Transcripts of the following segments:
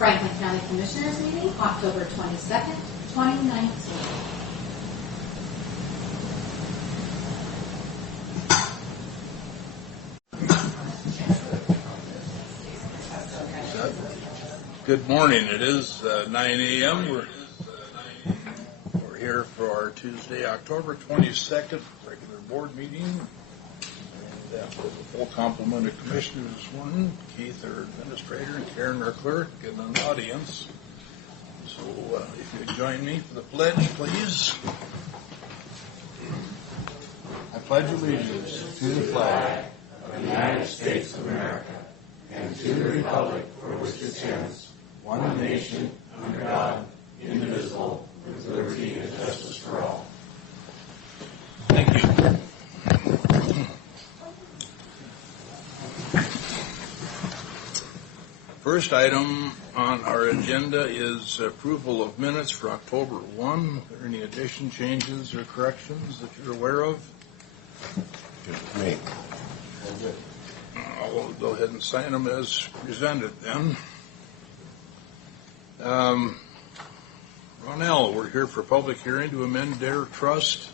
Franklin County Commissioners meeting, October 22nd, 2019. Good morning. It is 9 a.m. We're here for our Tuesday, October 22nd regular board meeting. And with a full complement of commissioners this morning. Keith, our administrator, and Karen, our clerk, and an audience. So if you'd join me for the pledge, please. I pledge allegiance to the flag of the United States of America and to the republic for which it stands, one nation, under God, indivisible, with liberty and justice for all. Thank you. First item on our agenda is approval of minutes for October 1. Are there any addition, changes, or corrections that you're aware of? Good to me. I'll go ahead and sign them as presented then. Ronell, we're here for public hearing to amend Dare Trust.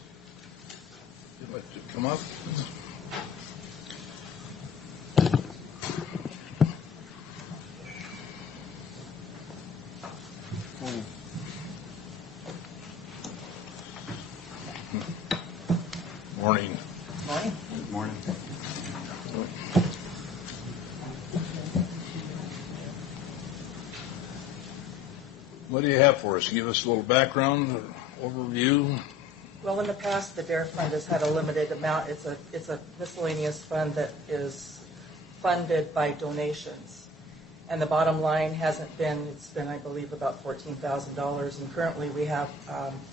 Would you like to come up? Morning. Morning. Good morning. What do you have for us? Give us a little background or overview. Well, in the past, the DARE fund has had a limited amount. It's a miscellaneous fund that is funded by donations. And the bottom line hasn't been, it's been, I believe, about $14,000. And currently we have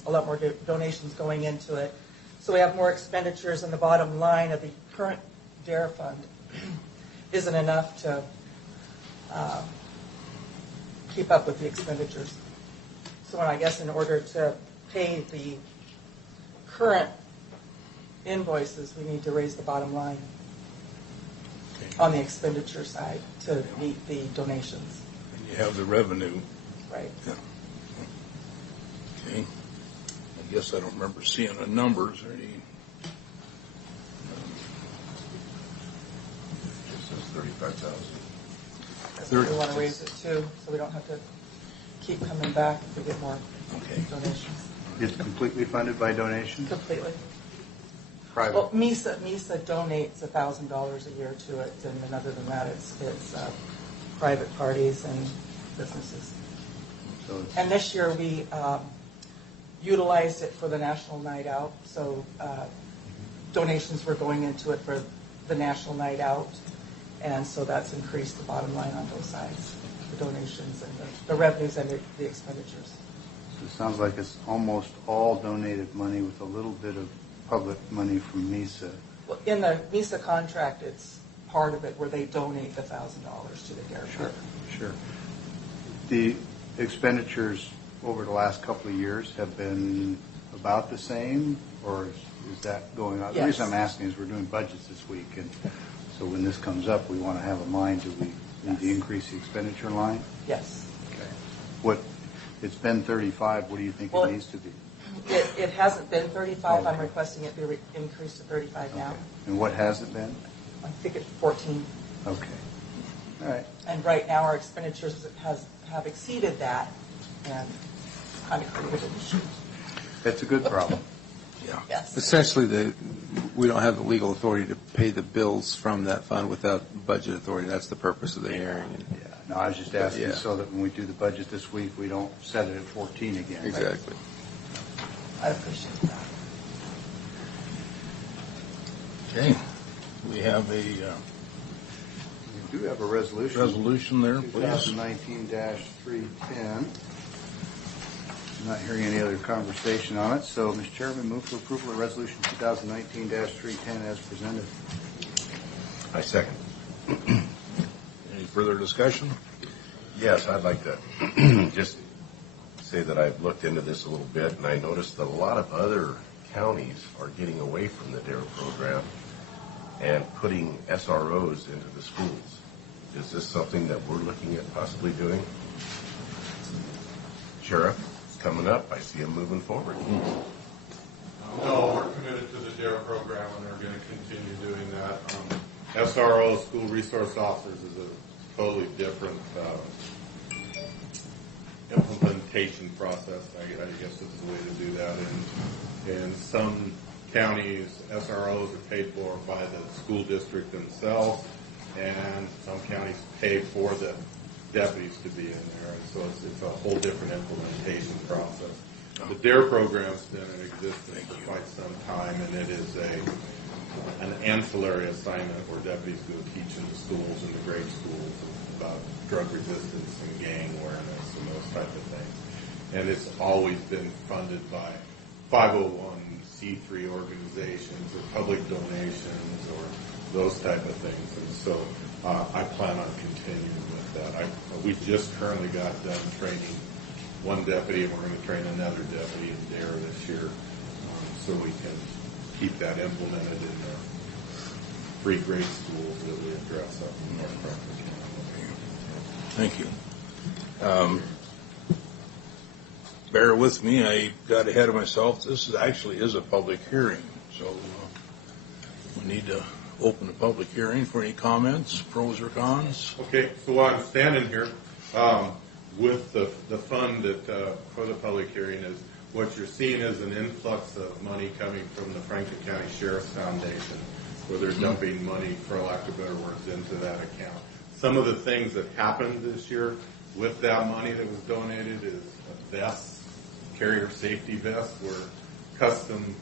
a lot more donations going into it. So we have more expenditures, and the bottom line of the current DARE fund isn't enough to keep up with the expenditures. So I guess in order to pay the current invoices, we need to raise the bottom line on the expenditure side to meet the donations. And you have the revenue. Right. Yeah. Okay. I guess I don't remember seeing the numbers or any. It says 35,000. That's what we want to raise it to, so we don't have to keep coming back if we get more donations. It's completely funded by donations? Completely. Private? Well, MISA donates $1,000 a year to it, and other than that, it's private parties and businesses. So And this year we utilized it for the National Night Out, so donations were going into it for the National Night Out, and so that's increased the bottom line on both sides, the donations and the revenues and the expenditures. it sounds like it's almost all donated money with a little bit of public money from MISA. Well, in the MISA contract, it's part of it where they donate the $1,000 to the DARE fund. Sure. The expenditures over the last couple of years have been about the same, or is that going on? Yes. The reason I'm asking is we're doing budgets this week, and so when this comes up, we want to have a mind, do we need to increase the expenditure line? Yes. Okay. It's been 35, what do you think Well, it needs to be? It hasn't been 35. Okay. I'm requesting it be increased to 35 now. Okay. And what has it been? I think it's 14. Okay. All right. And right now our expenditures have exceeded that, and kind of created an issue. That's a good problem. Yeah. Yes. Essentially, we don't have the legal authority to pay the bills from that fund without budget authority. That's the purpose of the hearing. Yeah. No, I was just asking Yeah. so that when we do the budget this week, we don't set it at 14 again. Exactly. I appreciate that. Okay. We have a We do have a resolution resolution there, please. 2019-310. I'm not hearing any other conversation on it, so, Mr. Chairman, move for approval of Resolution 2019-310 as presented. I second. Any further discussion? Yes, I'd like to just say that I've looked into this a little bit, and I noticed that a lot of other counties are getting away from the DARE program and putting SROs into the schools. Is this something that we're looking at possibly doing? Sheriff, it's coming up. I see him moving forward. No, we're committed to the DARE program, and they're going to continue doing that. SRO, school resource officers, is a totally different implementation process. I guess is the way to do that. In some counties, SROs are paid for by the school district themselves, and some counties pay for the deputies to be in there. And so it's a whole different implementation process. The DARE program's been in existence for quite some time, and it is an ancillary assignment where deputies go teach in the schools, in the grade schools, about drug resistance and gang awareness and those type of things. And it's always been funded by 501c3 organizations or public donations or those type of things. And so I plan on continuing with that. We just currently got done training one deputy, and we're going to train another deputy in DARE this year, so we can keep that implemented in the 3 grade schools that we address up in North Crawford County. Thank you. Bear with me, I got ahead of myself. This actually is a public hearing, so we need to open the public hearing for any comments, pros or cons. Okay, so while I'm standing here, with the fund that for the public hearing is what you're seeing is an influx of money coming from the Franklin County Sheriff's Foundation, where they're dumping money, for lack of better words, into that account. Some of the things that happened this year with that money that was donated is vests, carrier safety vests were custom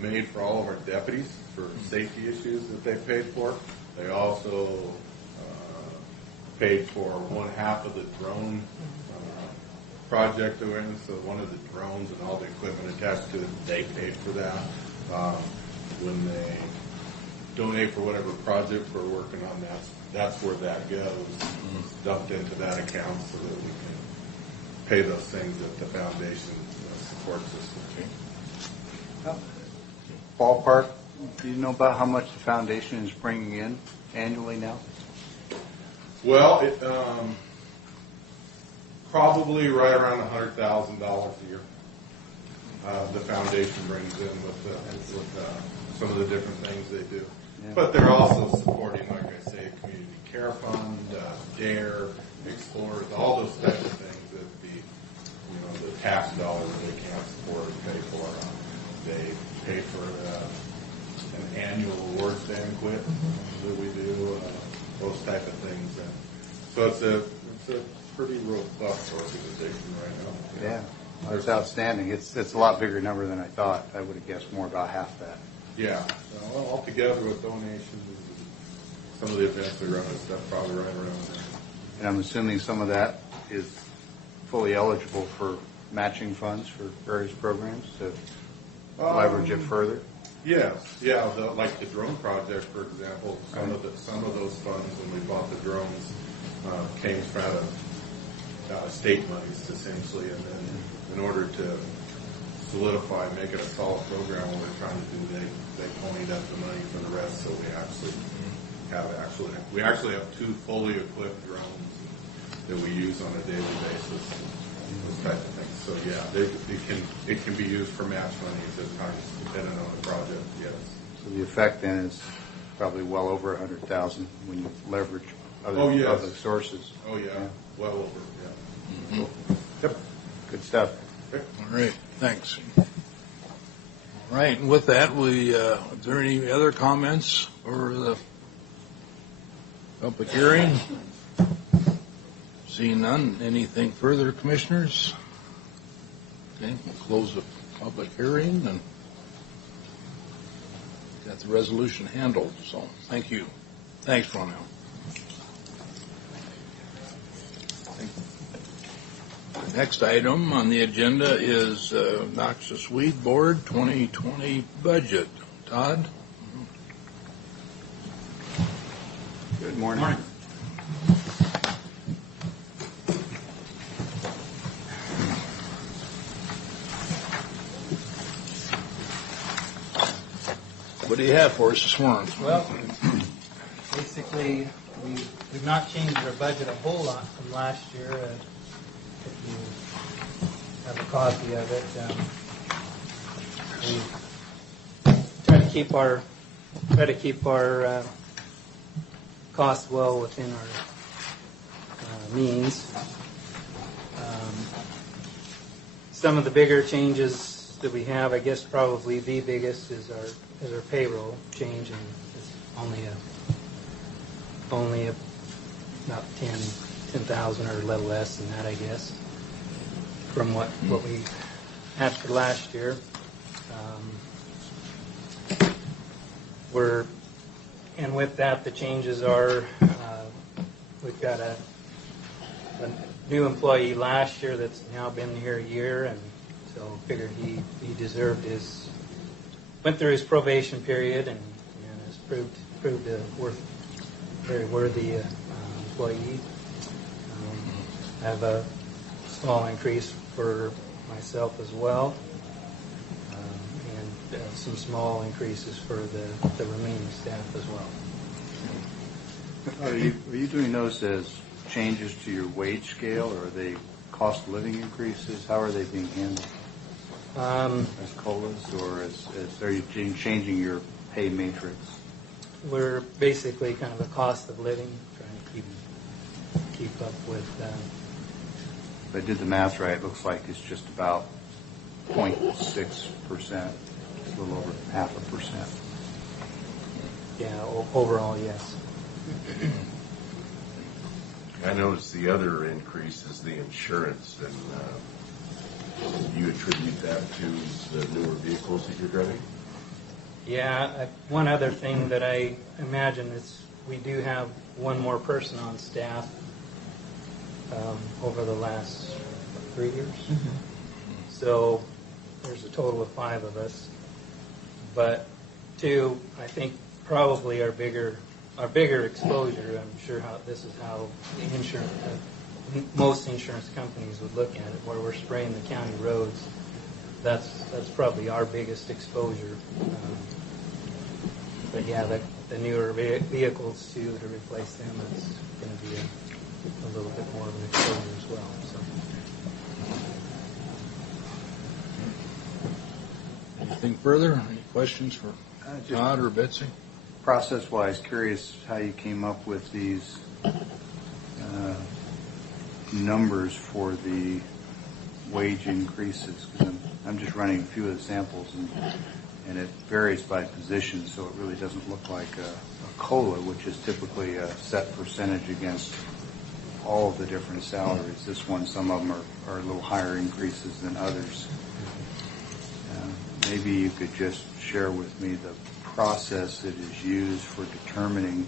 made for all of our deputies for safety issues that they paid for. They also paid for 1/2 of the drone project they're in, so one of the drones and all the equipment attached to it, they paid for that. When they donate for whatever project we're working on, that's where that goes. It's dumped into that account so that we can pay those things that the foundation supports us with. Ballpark, do you know about how much the foundation is bringing in annually now? Well, it probably right around $100,000 a year. The foundation brings in with some of the different things they do. Yeah. But they're also supporting, like I say, Community Care Fund, DARE, Explorers, all those types of things that the tax dollars they can't support or pay for. They pay for an annual awards banquet that we do, those type of things. And so it's a pretty robust organization right now. Yeah, that's outstanding. It's a lot bigger number than I thought. I would have guessed more about half that. Yeah. So all together with donations, some of the events we run and stuff, probably right around there. And I'm assuming some of that is fully eligible for matching funds for various programs to leverage it further. Yes, yeah. Like the drone project, for example, some of those funds when we bought the drones came out of state monies essentially, and then in order to solidify, make it a solid program, what we're trying to do, they ponied up the money for the rest, so we actually have 2 fully equipped drones that we use on a daily basis, those type of things. So yeah, it can be used for match money at times, depending on the project. Yes. So the effect then is probably well over 100,000 when you leverage other sources. Oh yeah, well over. Yeah. Cool. Yep. Good stuff. Okay. All right, thanks. All right, and with that, is there any other comments for the public hearing? Seeing none, anything further, commissioners? Okay, we'll close the public hearing and got the resolution handled, so thank you. Thanks, Romeo. The next item on the agenda is Noxious Weed Board 2020 budget. Todd? Good morning. What do you have for us this morning? Well, basically, we've not changed our budget a whole lot from last year. If you have a copy of it. We try to keep our costs well within our means. Some of the bigger changes that we have, I guess probably the biggest is our payroll change, and it's only about 10,000 or a little less than that, I guess, from what we had for last year. And with that, the changes are, we've got a new employee last year that's now been here a year, and so figured he deserved went through his probation period and has proved a very worthy employee. I have a small increase for myself as well, and some small increases for the remaining staff as well. Are you doing those as changes to your wage scale, or are they cost of living increases? How are they being handled? As COLAs, or are you changing your pay matrix? We're basically kind of a cost of living, trying to keep up with. If I did the math right, it looks like it's just about 0.6%, a little over 0.5%. Yeah, overall, yes. I noticed the other increase is the insurance, and you attribute that to the newer vehicles that you're driving? Yeah, one other thing that I imagine is we do have one more person on staff over the last 3 years. Mm-hmm. So there's a total of 5 of us. But 2, I think probably our bigger exposure, I'm sure this is how the insurance, most insurance companies would look at it, where we're spraying the county roads. That's probably our biggest exposure. But yeah, the newer vehicles too, to replace them, it's going to be a little bit more of an exposure as well. So. Anything further? Any questions for Todd or Betsy? Process-wise, curious how you came up with these numbers for the wage increases, because I'm just running a few of the samples, and it varies by position, so it really doesn't look like a COLA, which is typically a set percentage against all of the different salaries. This one, some of them are a little higher increases than others. Maybe you could just share with me the process that is used for determining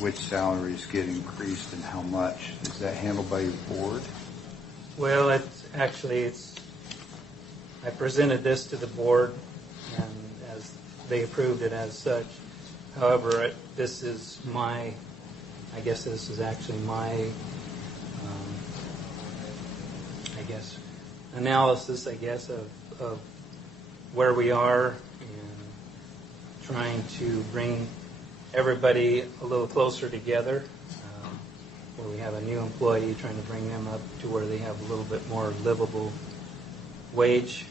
which salaries get increased and how much. Is that handled by your board? Well, I presented this to the board, and as they approved it as such. However, this is actually my analysis, of where we are and trying to bring everybody a little closer together. Where we have a new employee, trying to bring them up to where they have a little bit more livable wage,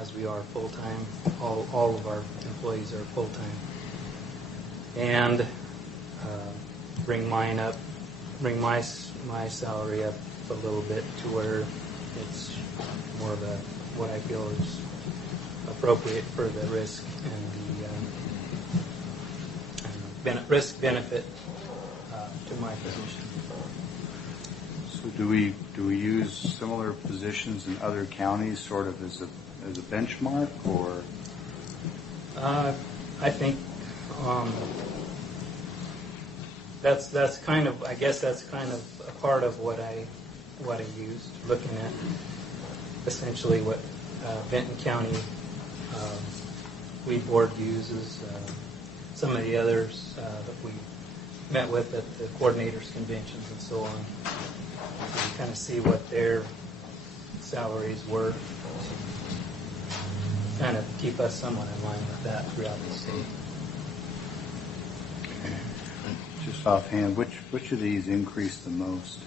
as we are full-time. All of our employees are full-time. And bring my salary up a little bit to where it's more of what I feel is appropriate for the risk and the risk benefit to my position. So do we use similar positions in other counties, sort of as a benchmark, or? I think that's kind of a part of what I used, looking at essentially what Benton County Weed Board uses, some of the others that we met with at the coordinators conventions and so on. So you kind of see what their salaries were, to kind of keep us somewhat in line with that throughout the state. Just offhand, which of these increased the most?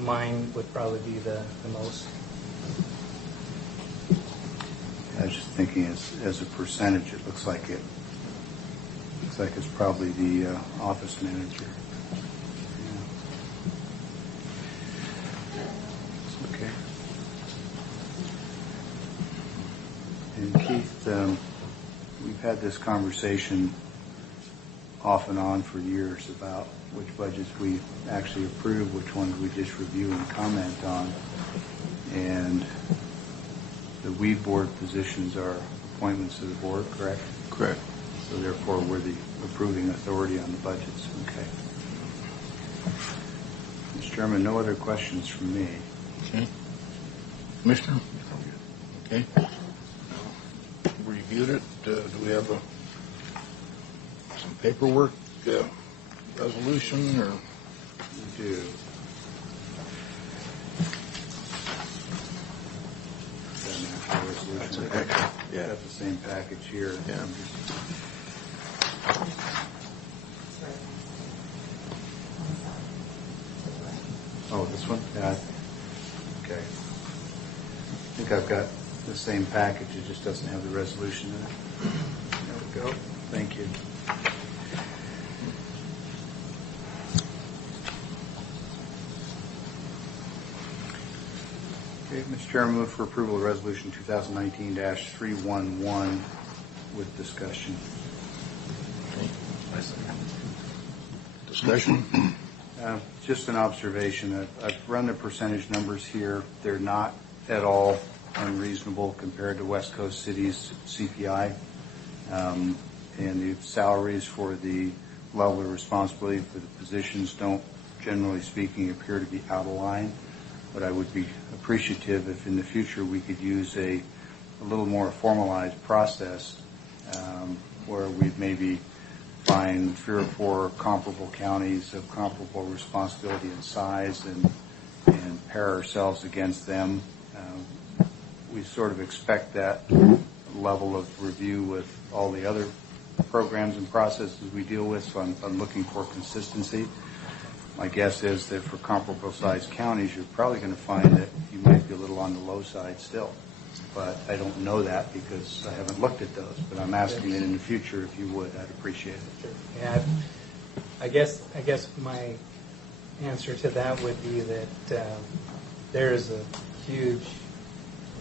mine would probably be the most. I was just thinking as a percentage, it looks like it's probably the office manager. Yeah. Okay. And Keith, we've had this conversation off and on for years about which budgets we actually approve, which ones we just review and comment on. And the weed board positions are appointments to the board, correct? Correct. So therefore, we're the approving authority on the budgets. Okay. Mr. Chairman, no other questions from me. Okay. Commissioner? Okay. Reviewed it. Do we have some paperwork, resolution, or? We do. That's Resolution. okay. Yeah. Got the same package here. Yeah. Oh, this one? Yeah. Okay. I think I've got the same package. It just doesn't have the resolution in it. There we go. Thank you. Okay, Mr. Chairman, move for approval of Resolution 2019-311 with discussion. Discussion? Just an observation. I've run the percentage numbers here. They're not at all unreasonable compared to West Coast cities' CPI. And the salaries for the level of responsibility for the positions don't, generally speaking, appear to be out of line. But I would be appreciative if in the future we could use a little more formalized process where we'd maybe find 3 or 4 comparable counties of comparable responsibility and size and pair ourselves against them. We sort of expect that level of review with all the other programs and processes we deal with, so I'm looking for consistency. My guess is that for comparable sized counties, you're probably going to find that you might be a little on the low side still. But I don't know that because I haven't looked at those. But I'm asking that in the future, if you would, I'd appreciate it. Sure. Yeah, I guess my answer to that would be that there is a huge,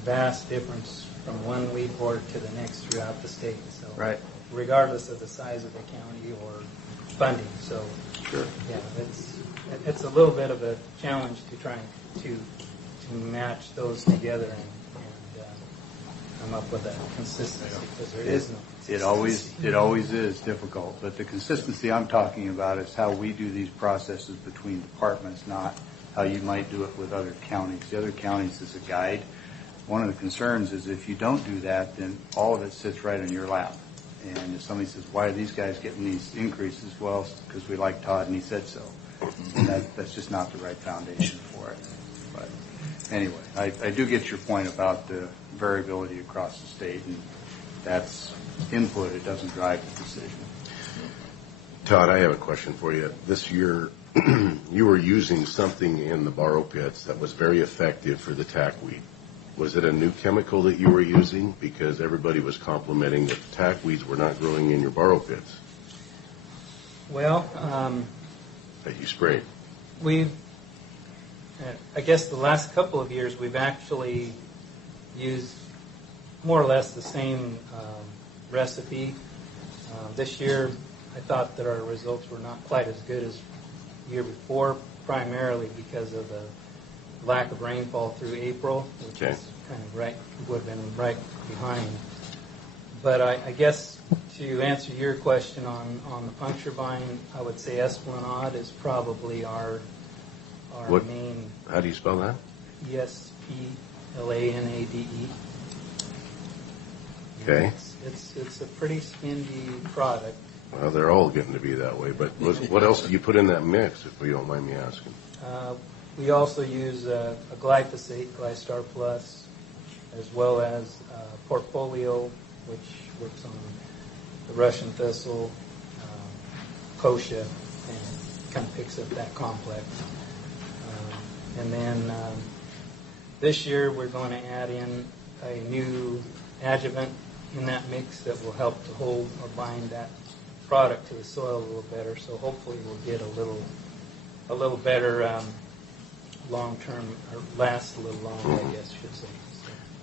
vast difference from one weed board to the next throughout the state. So Right. regardless of the size of the county or funding. So Sure. yeah, it's a little bit of a challenge to try to match those together and come up with that consistency because there is no consistency. It always is difficult, but the consistency I'm talking about is how we do these processes between departments, not how you might do it with other counties. The other counties is a guide. One of the concerns is if you don't do that, then all of it sits right in your lap. And if somebody says, why are these guys getting these increases? Well, because we like Todd and he said so. And that's just not the right foundation for it. But anyway, I do get your point about the variability across the state, and that's input. It doesn't drive the decision. Todd, I have a question for you. This year, you were using something in the borrow pits that was very effective for the tackweed. Was it a new chemical that you were using? Because everybody was complimenting that the tackweeds were not growing in your borrow pits Well, that you sprayed. I guess the last couple of years we've actually used more or less the same recipe. This year I thought that our results were not quite as good as the year before, primarily because of the lack of rainfall through April, which Okay. is kind of would have been right behind. But I guess to answer your question on the puncture vine, I would say Esplanade is probably our What? main How do you spell that? Esplanade. Okay. It's a pretty spendy product. Well, they're all getting to be that way. But what else did you put in that mix, if you don't mind me asking? We also use a glyphosate, Glystar Plus, as well as Portfolio, which works on the Russian thistle, kochia, and kind of picks up that complex. And then this year, we're going to add in a new adjuvant in that mix that will help to hold or bind that product to the soil a little better. So hopefully we'll get a little better long-term, or last a little longer, I guess you should say.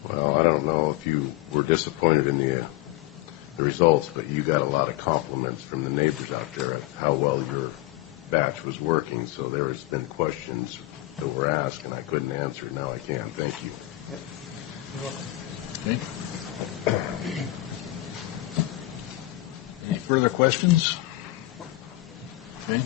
Well, I don't know if you were disappointed in the results, but you got a lot of compliments from the neighbors out there of how well your batch was working. So there has been questions that were asked, and I couldn't answer. Now I can. Thank you. Okay. Any further questions? Okay.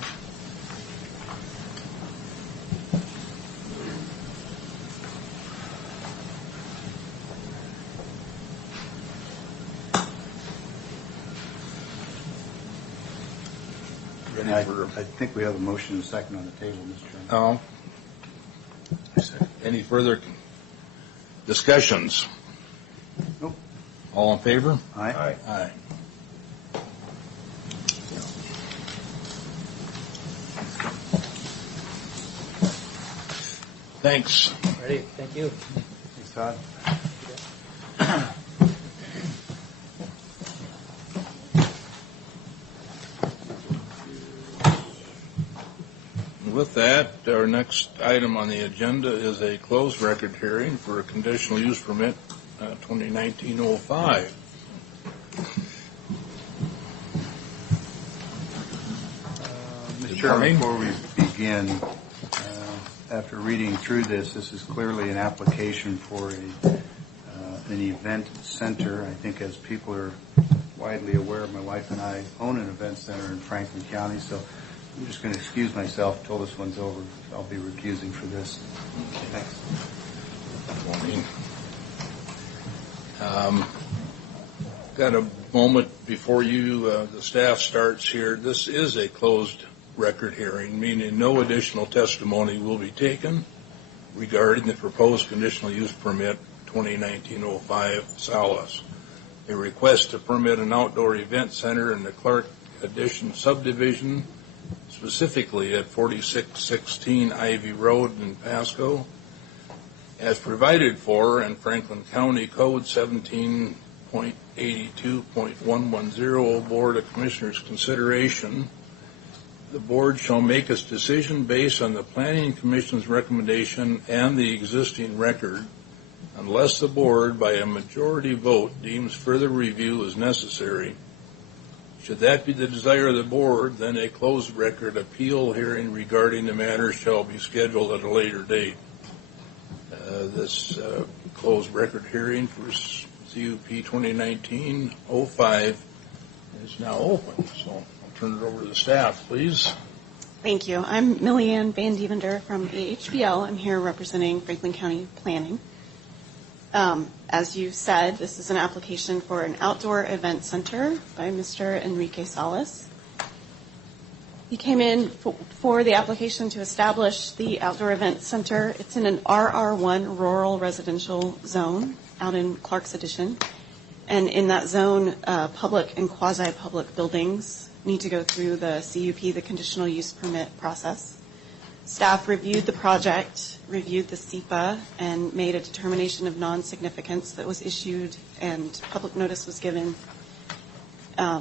I think we have a motion and a second on the table, Mr. Chairman. Any further discussions? Nope. All in favor? Aye. Aye. Thanks. Ready? Thank you. Thanks, Todd. With that, our next item on the agenda is a closed record hearing for a conditional use permit 2019-05. Mr. Chairman, before we begin, after reading through this is clearly an application for an event center. I think as people are widely aware, my wife and I own an event center in Franklin County, so I'm just going to excuse myself until this one's over. I'll be recusing for this. Thanks. Got a moment before the staff starts here. This is a closed record hearing, meaning no additional testimony will be taken regarding the proposed conditional use permit 2019-05 Salas. A request to permit an outdoor event center in the Clark Addition subdivision, specifically at 4616 Ivy Road in Pasco, as provided for in Franklin County Code 17.82.110, Board of Commissioners consideration. The board shall make its decision based on the Planning Commission's recommendation and the existing record, unless the board, by a majority vote, deems further review is necessary. Should that be the desire of the board, then a closed record appeal hearing regarding the matter shall be scheduled at a later date. This closed record hearing for CUP 2019-05 is now open. So I'll turn it over to the staff, please. Thank you. I'm Millyanne Van Dievender from AHBL. I'm here representing Franklin County Planning. As you said, this is an application for an outdoor event center by Mr. Enrique Salas. He came in for the application to establish the outdoor event center. It's in an RR1 rural residential zone out in Clark's Addition. And in that zone, public and quasi-public buildings need to go through the CUP, the conditional use permit process. Staff reviewed the project, reviewed the SEPA, and made a determination of non-significance that was issued, and public notice was given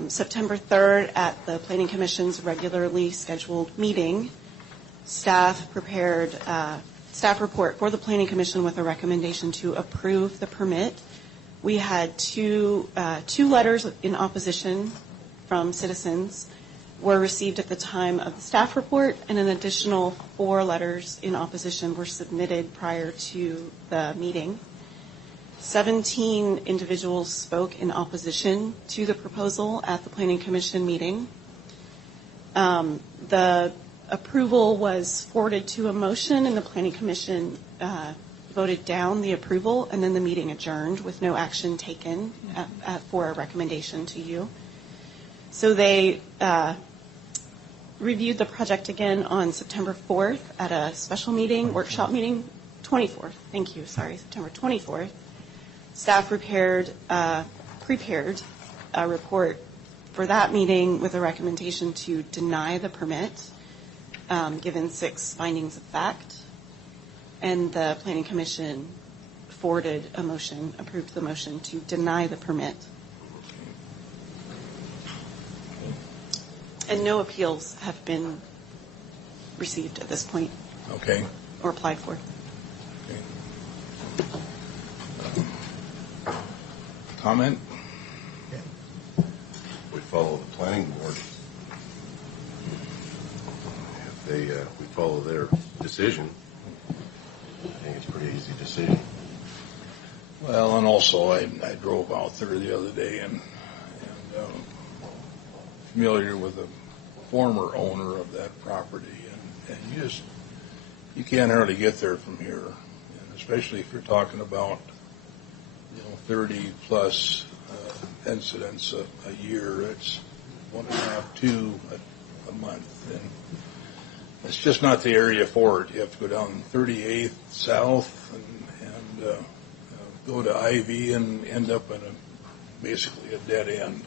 September 3rd at the Planning Commission's regularly scheduled meeting. Staff prepared staff report for the Planning Commission with a recommendation to approve the permit. We had two letters in opposition from citizens were received at the time of the staff report, and an additional 4 letters in opposition were submitted prior to the meeting. 17 individuals spoke in opposition to the proposal at the Planning Commission meeting. The approval was forwarded to a motion, and the Planning Commission voted down the approval, and then the meeting adjourned with no action taken for a recommendation to you. So they reviewed the project again on September 4th at a special meeting, workshop meeting, 24th. Thank you. Sorry, September 24th. Staff prepared a report for that meeting with a recommendation to deny the permit, given 6 findings of fact. and the Planning Commission approved the motion to deny the permit. And no appeals have been received at this point Okay. or applied for. Comment? We follow the planning board. If we follow their decision, I think it's a pretty easy decision. Well, and also I drove out there the other day and familiar with the former owner of that property, and you can't hardly get there from here, and especially if you're talking about 30 plus incidents a year. It's 1.5, 2 a month, and it's just not the area for it. You have to go down 38th south and go to Ivy and end up in basically a dead end.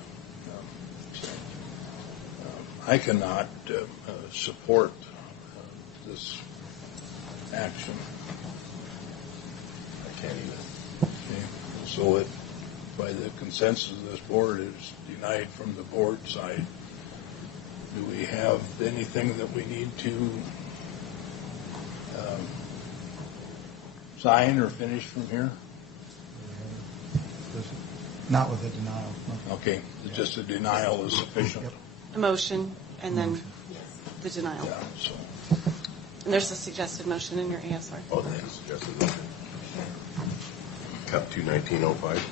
I cannot support this action. I can't either. Okay. So it, by the consensus of this board, is denied from the board side. Do we have anything that we need to sign or finish from here? Not with a denial. No. Okay, just a denial is sufficient. Yep. A motion and then the denial. Yeah, so, And there's a suggested motion in your ASR. Oh, that's suggested motion. Cup 21905.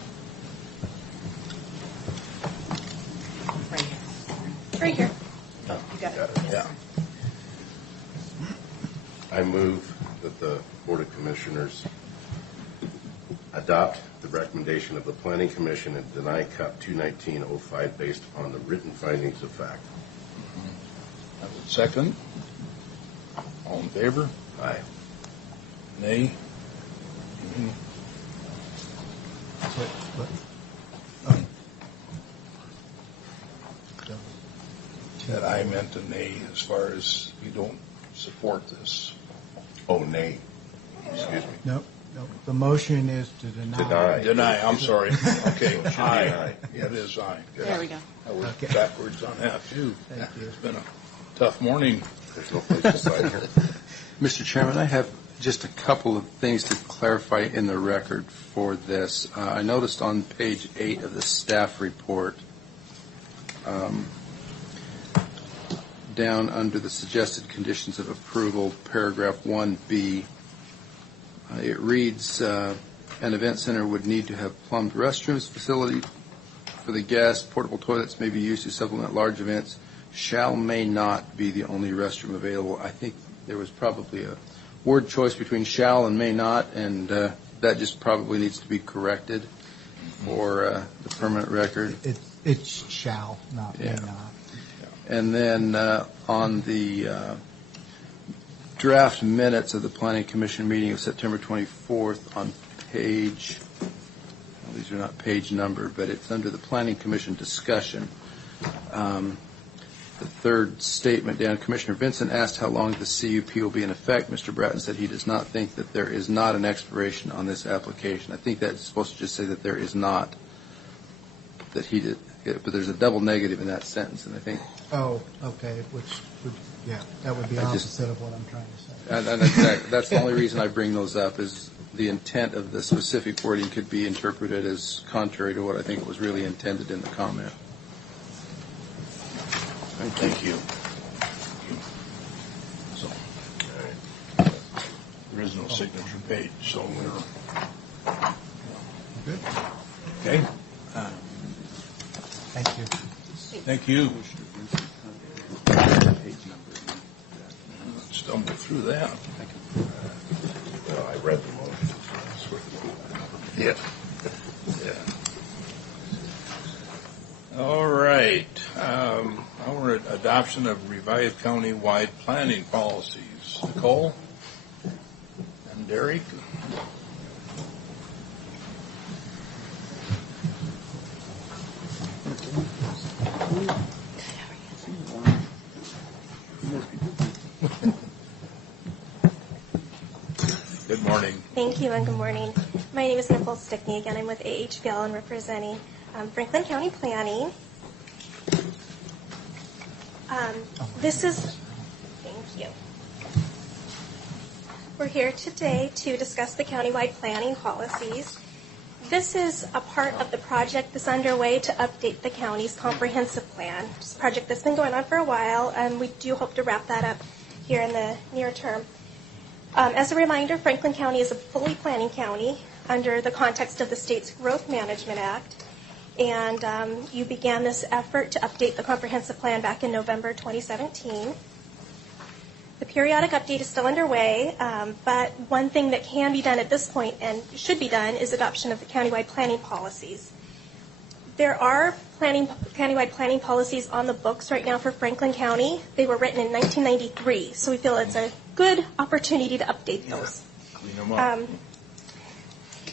Right here. Right here. You got it. yeah. I move that the Board of Commissioners adopt the recommendation of the Planning Commission and deny Cup 21905 based upon the written findings of fact. I would second. All in favor? Aye. Nay? That I meant a nay as far as we don't support this. Oh, nay. Excuse me. No. The motion is to deny. Deny. Deny, I'm sorry. Okay, So it should be aye. aye. Yeah, it is aye. There we go. I was Okay. backwards on that, too. Thank you. It's been a tough morning. There's no place to sign here. Mr. Chairman, I have just a couple of things to clarify in the record for this. I noticed on page 8 of the staff report, down under the suggested conditions of approval, paragraph 1B, it reads, an event center would need to have plumbed restrooms, facility for the guests, portable toilets may be used to supplement large events, shall may not be the only restroom available. I think there was probably a word choice between shall and may not, and that just probably needs to be corrected for the permanent record. It's shall, not may Yeah. not. And then on the draft minutes of the Planning Commission meeting of September 24th on page, well, these are not page numbered, but it's under the Planning Commission discussion. The third statement down, Commissioner Vincent asked how long the CUP will be in effect. Mr. Bratton said he does not think that there is not an expiration on this application. I think that's supposed to just say that there is not, that he did, but there's a double negative in that sentence, and I think Oh, okay, which would, yeah, that would be I just- opposite of what I'm trying to say. And that's the only reason I bring those up, is the intent of the specific wording could be interpreted as contrary to what I think was really intended in the comment. Thank you. So, there is no signature page, so we're, Good. okay? Thank you. Thank you. Stumbled through that. Well, I read the motion. Yeah. Yeah. All right. Our adoption of revised county-wide planning policies. Nicole and Derek. Good morning. Thank you and good morning. My name is Nicole Stickney. Again, I'm with AHPL and representing Franklin County Planning. Thank you. We're here today to discuss the countywide planning policies. This is a part of the project that's underway to update the county's comprehensive plan. It's a project that's been going on for a while, and we do hope to wrap that up here in the near term. As a reminder, Franklin County is a fully planning county under the context of the state's Growth Management Act, and you began this effort to update the comprehensive plan back in November 2017. The periodic update is still underway, but one thing that can be done at this point and should be done is adoption of the countywide planning policies. There are countywide planning policies on the books right now for Franklin County. They were written in 1993, so we feel it's a good opportunity to update those. Clean them up.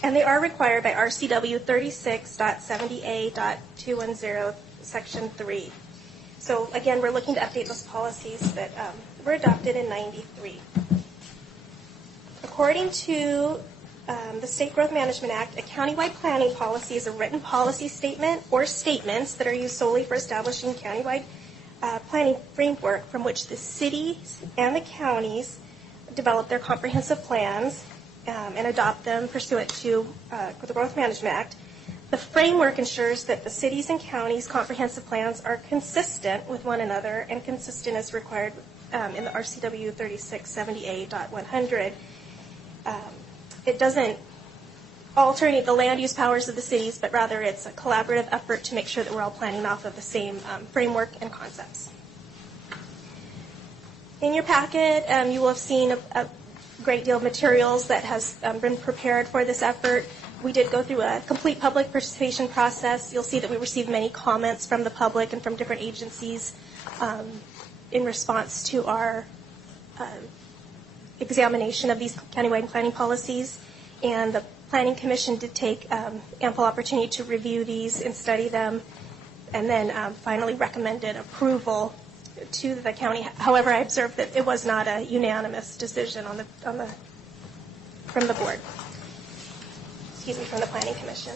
And they are required by RCW 36.70A.210, Section 3. So again, we're looking to update those policies that were adopted in 93. According to the State Growth Management Act, a countywide planning policy is a written policy statement or statements that are used solely for establishing countywide planning framework from which the cities and the counties develop their comprehensive plans and adopt them pursuant to the Growth Management Act. The framework ensures that the cities and counties' comprehensive plans are consistent with one another and consistent as required in the RCW 3670A.100. It doesn't alternate the land use powers of the cities, but rather it's a collaborative effort to make sure that we're all planning off of the same framework and concepts. In your packet, you will have seen a great deal of materials that has been prepared for this effort. We did go through a complete public participation process. You'll see that we received many comments from the public and from different agencies in response to our examination of these countywide planning policies. And the Planning Commission did take ample opportunity to review these and study them, and then finally recommended approval to the county. However, I observed that it was not a unanimous decision from the board. From the Planning Commission.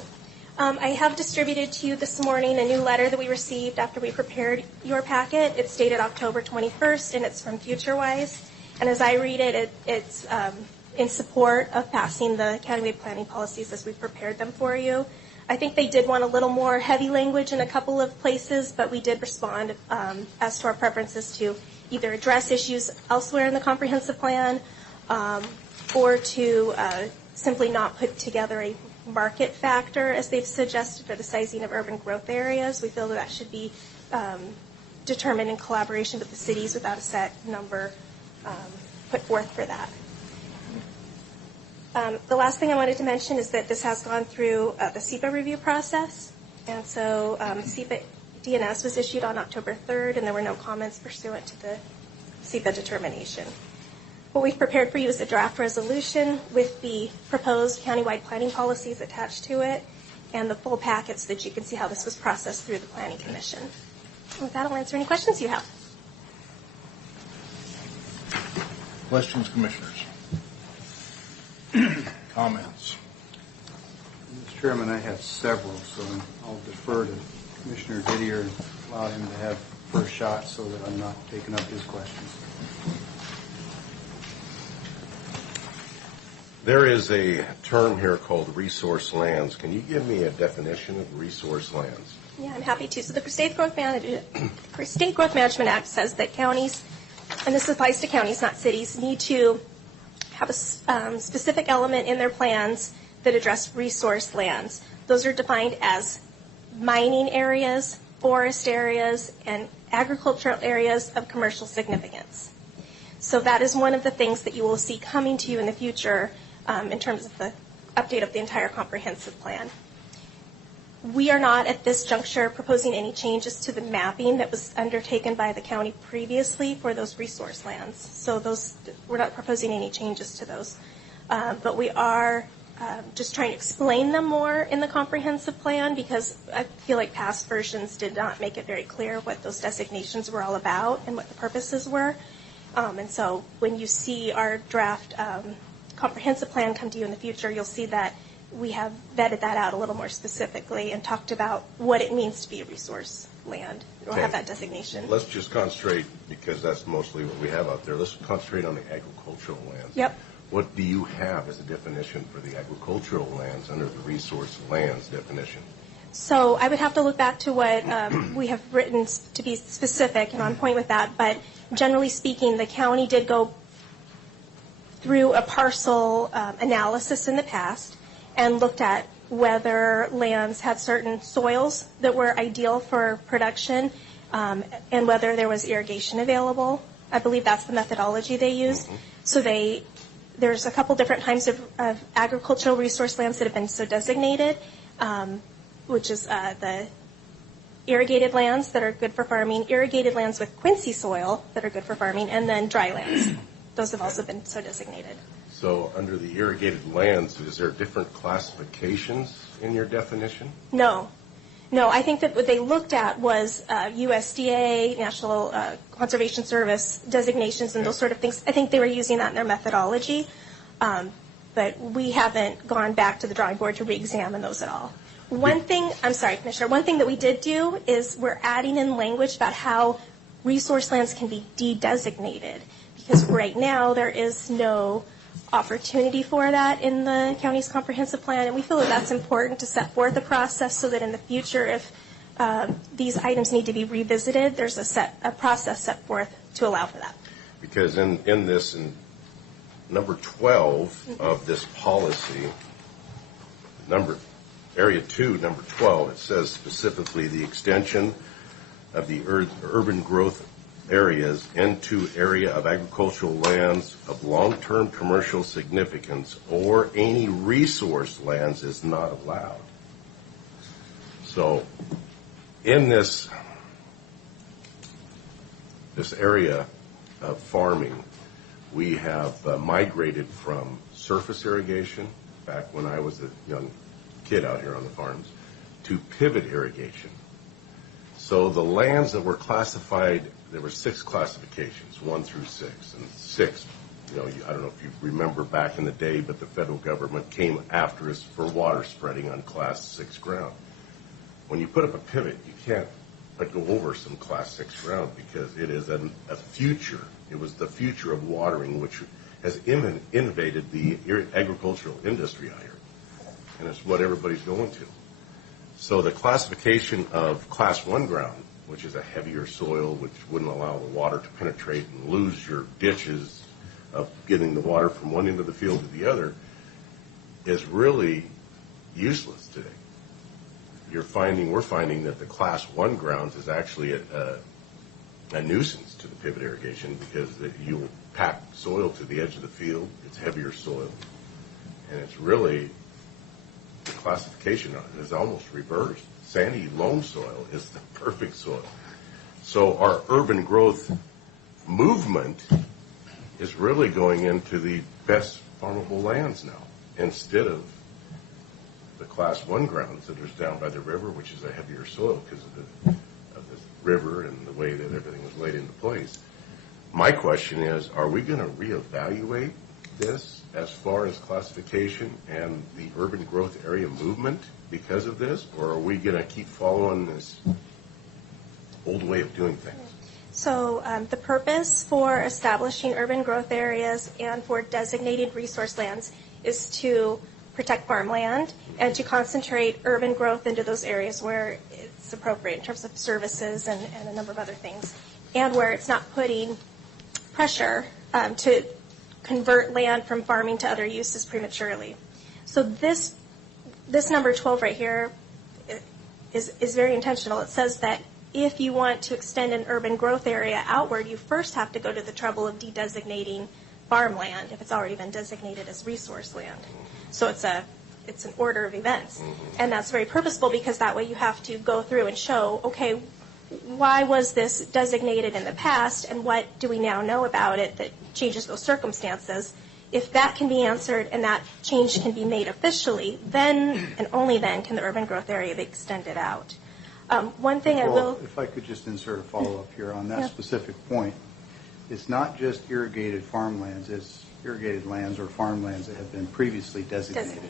I have distributed to you this morning a new letter that we received after we prepared your packet. It's dated October 21st, and it's from FutureWise. And as I read it, it's in support of passing the countywide planning policies as we prepared them for you. I think they did want a little more heavy language in a couple of places, but we did respond as to our preferences to either address issues elsewhere in the comprehensive plan or to simply not put together a market factor, as they've suggested, for the sizing of urban growth areas. We feel that should be determined in collaboration with the cities without a set number put forth for that. The last thing I wanted to mention is that this has gone through the SEPA review process, and so SEPA DNS was issued on October 3rd, and there were no comments pursuant to the SEPA determination. What we've prepared for you is a draft resolution with the proposed countywide planning policies attached to it and the full packet so that you can see how this was processed through the Planning Commission. And with that, I'll answer any questions you have. Questions, Commissioners? Comments? Mr. Chairman, I have several, so I'll defer to Commissioner Didier and allow him to have first shot so that I'm not taking up his questions. There is a term here called resource lands. Can you give me a definition of resource lands? Yeah, I'm happy to. So the State Growth Management Act says that counties, and this applies to counties, not cities, need to have a specific element in their plans that address resource lands. Those are defined as mining areas, forest areas, and agricultural areas of commercial significance. So that is one of the things that you will see coming to you in the future in terms of the update of the entire comprehensive plan. We are not at this juncture proposing any changes to the mapping that was undertaken by the county previously for those resource lands. So we're not proposing any changes to those. But we are just trying to explain them more in the comprehensive plan because I feel like past versions did not make it very clear what those designations were all about and what the purposes were. And so when you see our draft comprehensive plan come to you in the future, you'll see that we have vetted that out a little more specifically and talked about what it means to be a resource land or have that designation. Let's just concentrate, because that's mostly what we have out there. Let's concentrate on the agricultural lands. Yep. What do you have as a definition for the agricultural lands under the resource lands definition? So I would have to look back to what we have written to be specific and on point with that. But generally speaking, the county did go through a parcel analysis in the past and looked at whether lands had certain soils that were ideal for production and whether there was irrigation available. I believe that's the methodology they used. Mm-hmm. So there's a couple different kinds of agricultural resource lands that have been so designated, which is the irrigated lands that are good for farming, irrigated lands with Quincy soil that are good for farming, and then dry lands. Those have also been so designated. So under the irrigated lands, is there different classifications in your definition? No. I think that what they looked at was USDA, National Conservation Service designations and those sort of things. I think they were using that in their methodology, but we haven't gone back to the drawing board to re-examine those at all. One thing that we did do is we're adding in language about how resource lands can be de-designated, because right now there is no opportunity for that in the county's comprehensive plan, and we feel that that's important to set forth a process so that in the future, if these items need to be revisited, there's a process set forth to allow for that. Because in number 12 of this policy, area 2, number 12, it says specifically the extension of the urban growth areas into area of agricultural lands of long-term commercial significance or any resource lands is not allowed. So in this area of farming, we have migrated from surface irrigation, back when I was a young kid out here on the farms, to pivot irrigation. So the lands that were classified, there were 6 classifications, 1 through 6. And 6, I don't know if you remember back in the day, but the federal government came after us for water spreading on Class 6 ground. When you put up a pivot, you can't go over some Class 6 ground because it is a future. It was the future of watering, which has innovated the agricultural industry out here. And it's what everybody's going to. So the classification of Class 1 ground, which is a heavier soil, which wouldn't allow the water to penetrate and lose your ditches of getting the water from one end of the field to the other, is really useless today. We're finding that the Class 1 grounds is actually a nuisance to the pivot irrigation because you'll pack soil to the edge of the field. It's heavier soil. And it's really, the classification is almost reversed. Sandy loam soil is the perfect soil. So our urban growth movement is really going into the best farmable lands now, instead of the Class 1 grounds that is down by the river, which is a heavier soil because of the river and the way that everything was laid into place. My question is, are we going to reevaluate this as far as classification and the urban growth area movement because of this, or are we going to keep following this old way of doing things? So the purpose for establishing urban growth areas and for designated resource lands is to protect farmland and to concentrate urban growth into those areas where it's appropriate in terms of services and a number of other things, and where it's not putting pressure to convert land from farming to other uses prematurely. So this number 12 right here is very intentional. It says that if you want to extend an urban growth area outward, you first have to go to the trouble of de-designating farmland if it's already been designated as resource land. So it's an order of events. And that's very purposeful because that way you have to go through and show, okay, why was this designated in the past and what do we now know about it that changes those circumstances? If that can be answered and that change can be made officially, then and only then can the urban growth area be extended out. One thing If I could just insert a follow-up here on that specific point. it's not just irrigated farmlands, it's irrigated lands or farmlands that have been previously designated.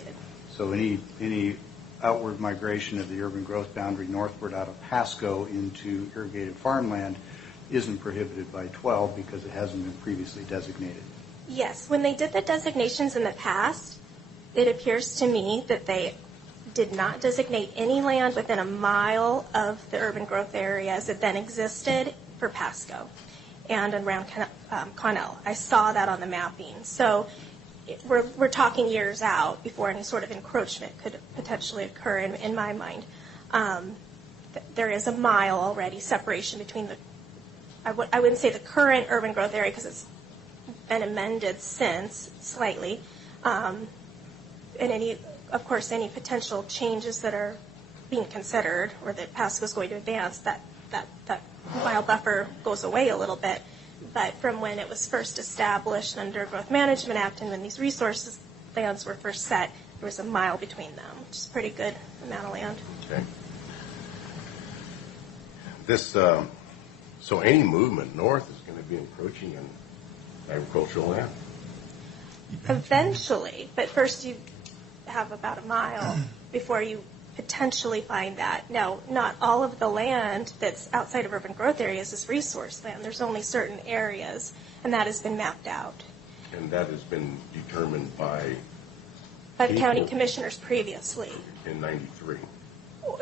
So any outward migration of the urban growth boundary northward out of Pasco into irrigated farmland isn't prohibited by 12 because it hasn't been previously designated. Yes, when they did the designations in the past, it appears to me that they did not designate any land within a mile of the urban growth areas that then existed for Pasco and around Connell. I saw that on the mapping. So we're talking years out before any sort of encroachment could potentially occur in my mind. There is a mile already separation between the, I wouldn't say the current urban growth area because it's been amended since slightly, and of course any potential changes that are being considered or that Pasco is going to advance, that mile buffer goes away a little bit. But from when it was first established under Growth Management Act and when these resources lands were first set, there was a mile between them, which is a pretty good amount of land. Okay. So any movement north is going to be encroaching in agricultural land? Eventually, but first you have about a mile before you potentially find that. Now, not all of the land that's outside of urban growth areas is resource land. There's only certain areas, and that has been mapped out. And that has been determined by the county commissioners previously. In 93.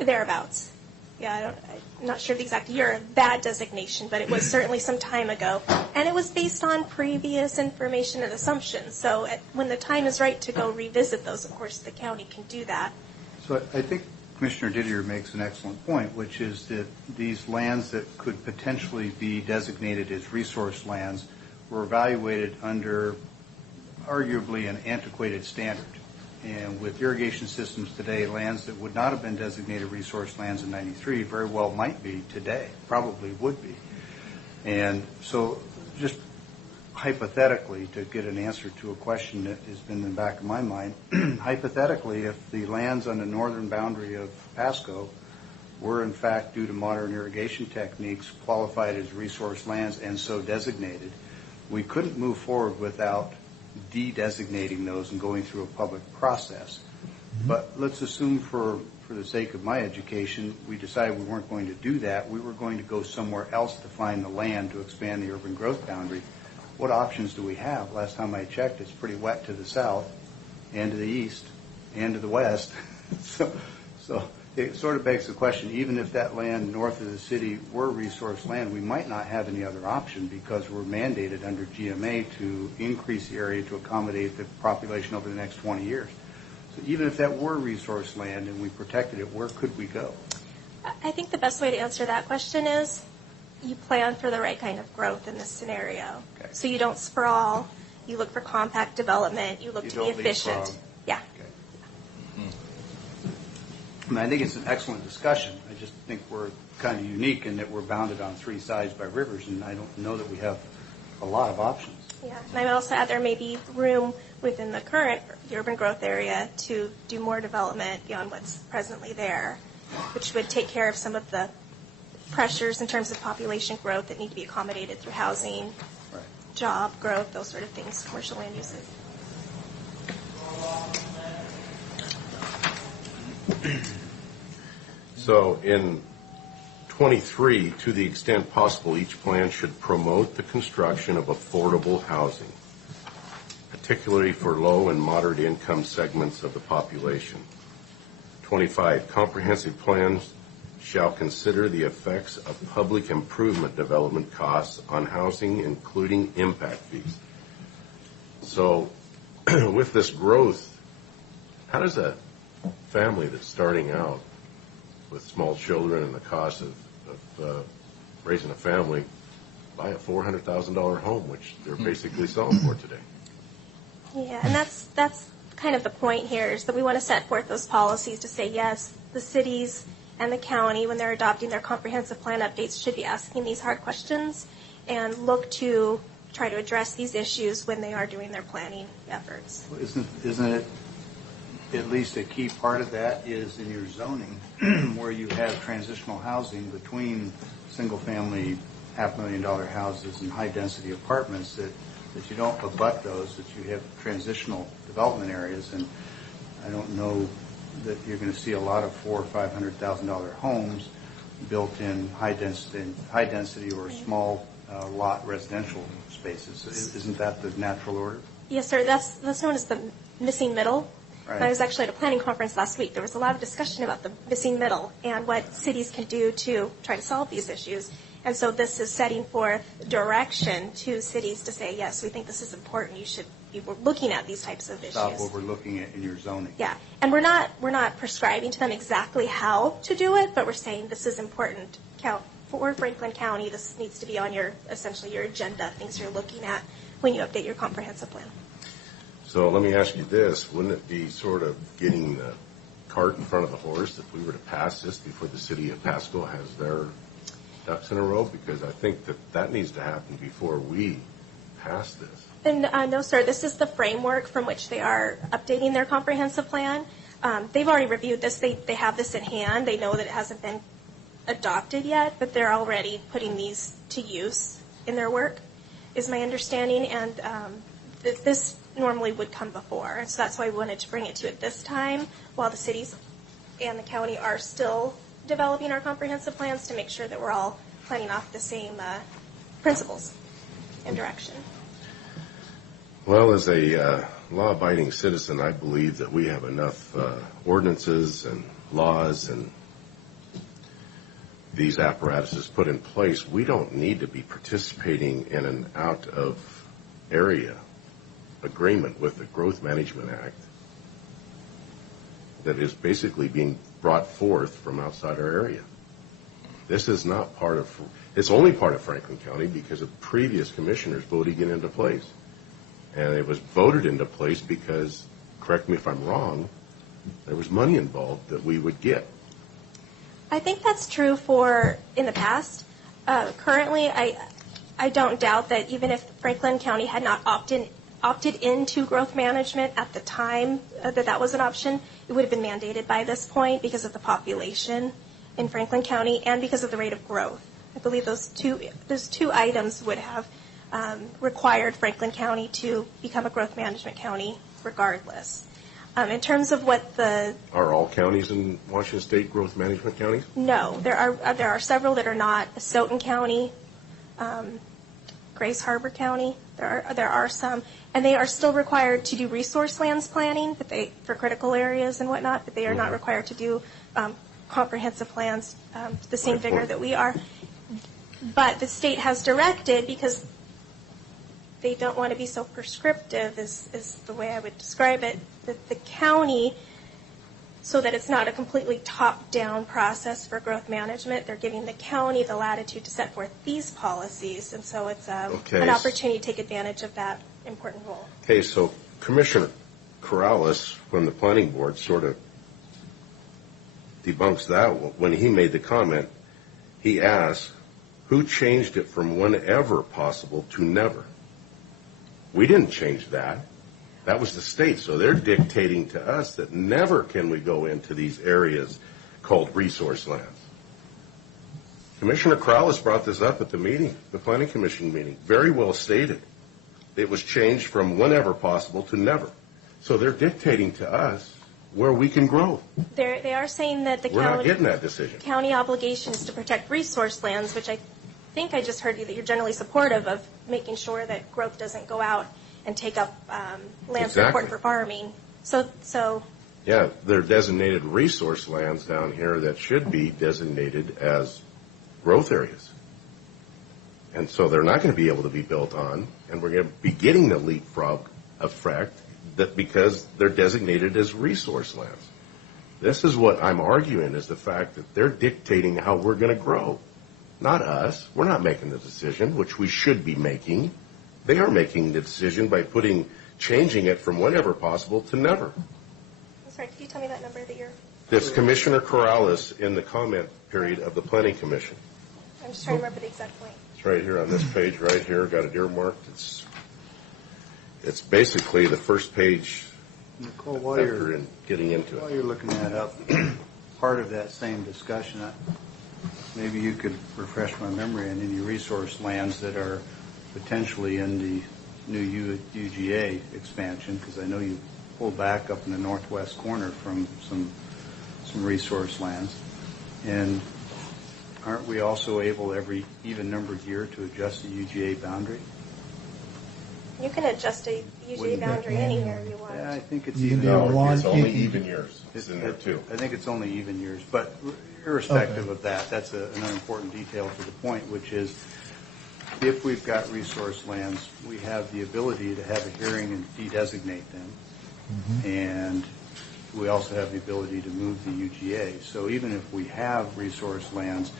Thereabouts. Yeah, I'm not sure the exact year of that designation, but it was certainly some time ago. And it was based on previous information and assumptions. So when the time is right to go revisit those, of course, the county can do that. So I think Commissioner Didier makes an excellent point, which is that these lands that could potentially be designated as resource lands were evaluated under arguably an antiquated standard. And with irrigation systems today, lands that would not have been designated resource lands in 93 very well might be today, probably would be. And so just hypothetically, to get an answer to a question that has been in the back of my mind, hypothetically, if the lands on the northern boundary of Pasco were in fact, due to modern irrigation techniques, qualified as resource lands and so designated, we couldn't move forward without de-designating those and going through a public process. But let's assume for the sake of my education, we decided we weren't going to do that. We were going to go somewhere else to find the land to expand the urban growth boundary. What options do we have? Last time I checked, it's pretty wet to the south and to the east and to the west. So it sort of begs the question, even if that land north of the city were resource land, we might not have any other option because we're mandated under GMA to increase the area to accommodate the population over the next 20 years. So even if that were resource land and we protected it, where could we go? I think the best way to answer that question is you plan for the right kind of growth in this scenario. Okay. So you don't sprawl, you look for compact development, you look to be efficient. Yeah. Okay. I think it's an excellent discussion. I just think we're kind of unique in that we're bounded on three sides by rivers, and I don't know that we have a lot of options. Yeah, and I would also add there may be room within the current urban growth area to do more development beyond what's presently there, which would take care of some of the pressures in terms of population growth that need to be accommodated through housing, Right. job growth, those sort of things, commercial land uses. So in 23, to the extent possible, each plan should promote the construction of affordable housing, particularly for low and moderate income segments of the population. 25, comprehensive plans shall consider the effects of public improvement development costs on housing, including impact fees. So with this growth, how does a family that's starting out with small children and the cost of raising a family buy a $400,000 home, which they're basically selling for today? Yeah, and that's kind of the point here is that we want to set forth those policies to say, yes, the cities and the county, when they're adopting their comprehensive plan updates, should be asking these hard questions and look to try to address these issues when they are doing their planning efforts. Isn't it at least a key part of that is in your zoning where you have transitional housing between single-family $500,000 houses and high-density apartments, that you don't abut those, that you have transitional development areas. And I don't know that you're going to see a lot of $400,000 or $500,000 homes built in high density or small lot residential spaces. Isn't that the natural order? Yes, sir. That's known as the missing middle. Right. I was actually at a planning conference last week. There was a lot of discussion about the missing middle and what cities can do to try to solve these issues. And so this is setting forth direction to cities to say, yes, we think this is important. You should be looking at these types of issues. Stop what we're looking at in your zoning. Yeah, and we're not prescribing to them exactly how to do it, but we're saying this is important for Franklin County. This needs to be on essentially your agenda, things you're looking at when you update your comprehensive plan. So let me ask you this. Wouldn't it be sort of getting the cart in front of the horse if we were to pass this before the city of Pasco has their ducks in a row? Because I think that needs to happen before we pass this. And no, sir, this is the framework from which they are updating their comprehensive plan. They've already reviewed this. They have this in hand. They know that it hasn't been adopted yet, but they're already putting these to use in their work, is my understanding. And this normally would come before. And so that's why we wanted to bring it to it this time while the cities and the county are still developing our comprehensive plans to make sure that we're all planning off the same principles and direction. Well, as a law-abiding citizen, I believe that we have enough ordinances and laws and these apparatuses put in place. We don't need to be participating in an out-of-area agreement with the Growth Management Act that is basically being brought forth from outside our area. This is not part of, it's only part of Franklin County because of previous commissioners voting it into place. And it was voted into place because, correct me if I'm wrong, there was money involved that we would get. I think that's true in the past. Currently, I don't doubt that even if Franklin County had not opted into growth management at the time that was an option, it would have been mandated by this point because of the population in Franklin County and because of the rate of growth. I believe those two items would have required Franklin County to become a growth management county regardless. In terms of Are all counties in Washington State growth management counties? No, there are several that are not. Stoughton County, Grace Harbor County, there are some, and they are still required to do resource lands planning, for critical areas and whatnot, but they are not required to do comprehensive plans to the same vigor that we are. But the state has directed, because they don't want to be so prescriptive, is the way I would describe it, that the county, so that it's not a completely top-down process for growth management, they're giving the county the latitude to set forth these policies, and so it's an opportunity to take advantage of that important role. Okay, so Commissioner Corrales from the Planning Board sort of debunks that when he made the comment. He asked, who changed it from whenever possible to never? We didn't change that. That was the state. So they're dictating to us that never can we go into these areas called resource lands. Commissioner Corrales brought this up at the meeting, the Planning Commission meeting. Very well stated. It was changed from whenever possible to never. So they're dictating to us where we can grow. They are saying that We're not getting that decision. County obligation is to protect resource lands, which I think I just heard you that you're generally supportive of making sure that growth doesn't go out and take up lands that are important for farming. So yeah, they're designated resource lands down here that should be designated as growth areas. And so they're not going to be able to be built on, and we're going to be getting the leapfrog effect that because they're designated as resource lands. This is what I'm arguing, is the fact that they're dictating how we're going to grow. Not us. We're not making the decision, which we should be making. They are making the decision by changing it from whenever possible to never. I'm sorry, could you tell me that number that you're... That's Commissioner Corrales in the comment period of the Planning Commission. I'm just trying to remember the exact point. It's right here on this page right here. Got it earmarked. It's basically the first page. Nicole, while after getting into while it. you're looking that up, part of that same discussion, Maybe you could refresh my memory on any resource lands that are potentially in the new UGA expansion, because I know you pulled back up in the northwest corner from some resource lands. And aren't we also able every even-numbered year to adjust the UGA boundary? You can adjust a UGA boundary any year you want. Yeah, I think it's You can even. do No, one. it's only even years. It's in there too. I think it's only even years, but irrespective of that, that's an unimportant detail to the point, which is if we've got resource lands, we have the ability to have a hearing and de-designate them. And we also have the ability to move the UGA. So even if we have resource lands,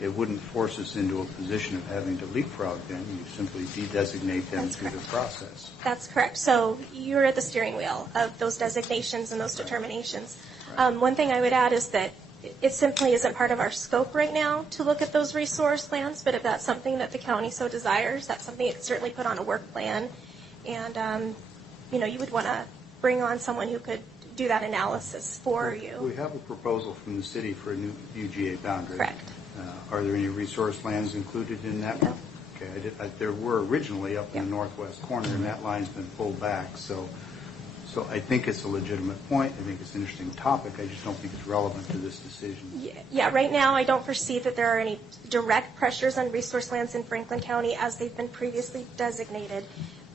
it wouldn't force us into a position of having to leapfrog them. You simply de-designate them That's through the correct. process. That's correct. So you're at the steering wheel of those designations and those determinations. One thing I would add is that it simply isn't part of our scope right now to look at those resource lands, but if that's something that the county so desires, that's something it could certainly put on a work plan. And, you would want to bring on someone who could do that analysis for you. We have a proposal from the city for a new UGA boundary. Correct. Are there any resource lands included in that? No. Okay, there were originally up in the northwest corner, and that line's been pulled back. So I think it's a legitimate point. I think it's an interesting topic. I just don't think it's relevant to this decision. Yeah, right now I don't foresee that there are any direct pressures on resource lands in Franklin County as they've been previously designated.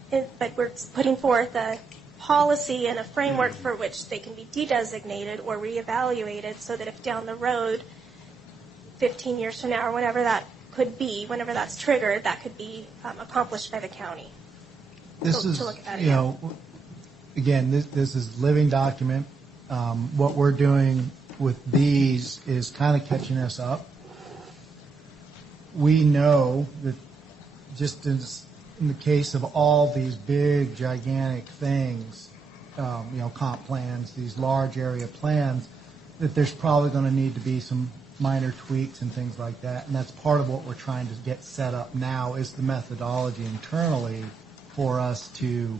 But we're putting forth a policy and a framework for which they can be de-designated or reevaluated so that if down the road, 15 years from now or whenever that could be, whenever that's triggered, that could be accomplished by the county. This to is, look at you know, again, this is living document. What we're doing with these is kind of catching us up. We know that just in the case of all these big, gigantic things, comp plans, these large area plans, that there's probably going to need to be some minor tweaks and things like that. And that's part of what we're trying to get set up now is the methodology internally for us to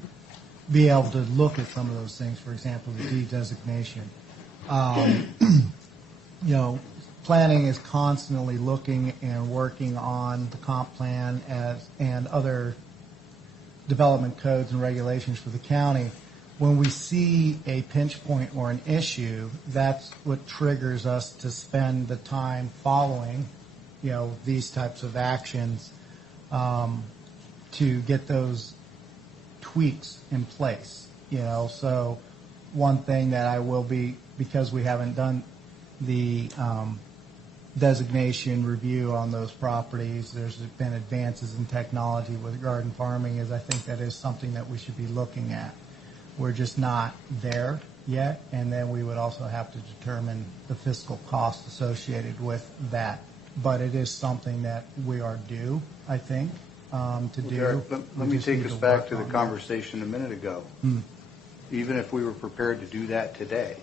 be able to look at some of those things. For example, the de-designation. Planning is constantly looking and working on the comp plan and other development codes and regulations for the county. When we see a pinch point or an issue, that's what triggers us to spend the time following, these types of actions to get those tweaks in place. So one thing that I will be, because we haven't done the designation review on those properties, there's been advances in technology with garden farming, I think that is something that we should be looking at. We're just not there yet, and then we would also have to determine the fiscal costs associated with that. But it is something that we are due, I think, to do. Derek, let me take us back to the conversation a minute ago. Even if we were prepared to do that today,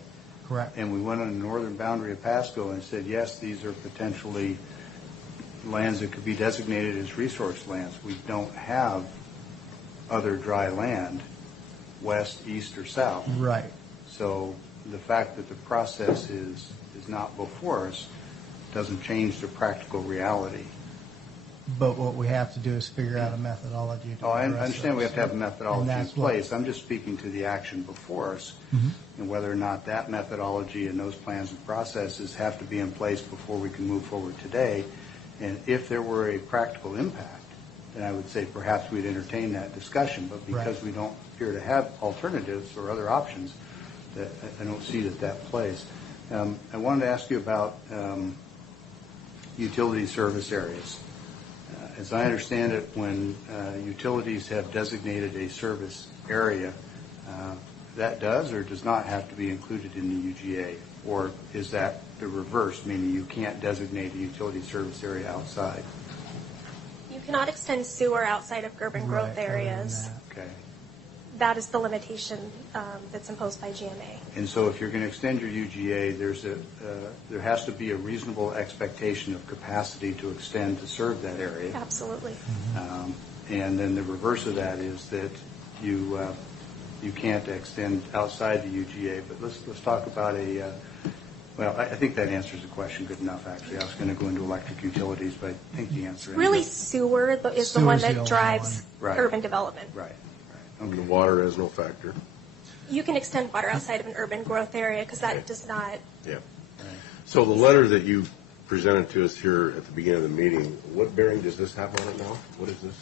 correct, and we went on the northern boundary of Pasco and said, yes, these are potentially lands that could be designated as resource lands. We don't have other dry land, west, east, or south. Right. So the fact that the process is not before us doesn't change the practical reality. But what we have to do is figure out a methodology. I understand we have to have a methodology in that's place. I'm just speaking to the action before us and whether or not that methodology and those plans and processes have to be in place before we can move forward today. And if there were a practical impact, then I would say perhaps we'd entertain that discussion. But because we don't appear to have alternatives or other options, that I don't see that plays. I wanted to ask you about utility service areas. As I understand it, when utilities have designated a service area, that does or does not have to be included in the UGA? Or is that the reverse, meaning you can't designate a utility service area outside? You cannot extend sewer outside of urban growth areas. Okay. That is the limitation that's imposed by GMA. And so if you're going to extend your UGA, there has to be a reasonable expectation of capacity to extend to serve that area. Absolutely. And then the reverse of that is that you can't extend outside the UGA. But let's talk about Well, I think that answers the question good enough, actually. I was going to go into electric utilities, but I think the answer Really, is sewer is the one Sewer's the that only drives one. Right. urban development. right. And the water is no factor. You can extend water outside of an urban growth area because that does not. Yeah. So the letter that you presented to us here at the beginning of the meeting, what bearing does this have on it now? What is this?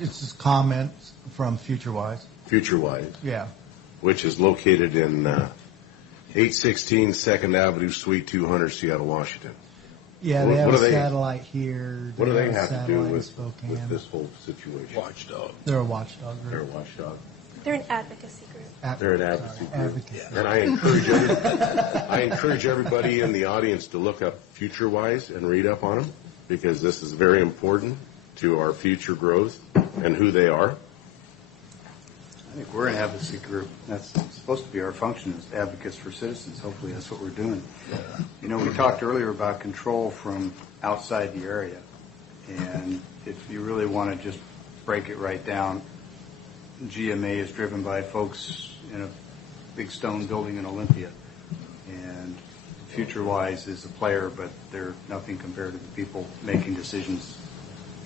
It's just comments from FutureWise. FutureWise, Yeah. which is located in 816 2nd Avenue, Suite 200, Seattle, Washington. Yeah, What- they have what a do they- satellite here. What do they a have to do satellite in with Spokane. this whole situation? Watchdog. They're a watchdog They're a group. watchdog. They're an advocacy group. They're an advocacy group. Advocacy. And I encourage everybody in the audience to look up FutureWise and read up on them, because this is very important to our future growth and who they are. I think we're an advocacy group. That's supposed to be our function as advocates for citizens. Hopefully that's what we're doing. You know, we talked earlier about control from outside the area. And if you really want to just break it right down, GMA is driven by folks in a big stone building in Olympia. And FutureWise is a player, but they're nothing compared to the people making decisions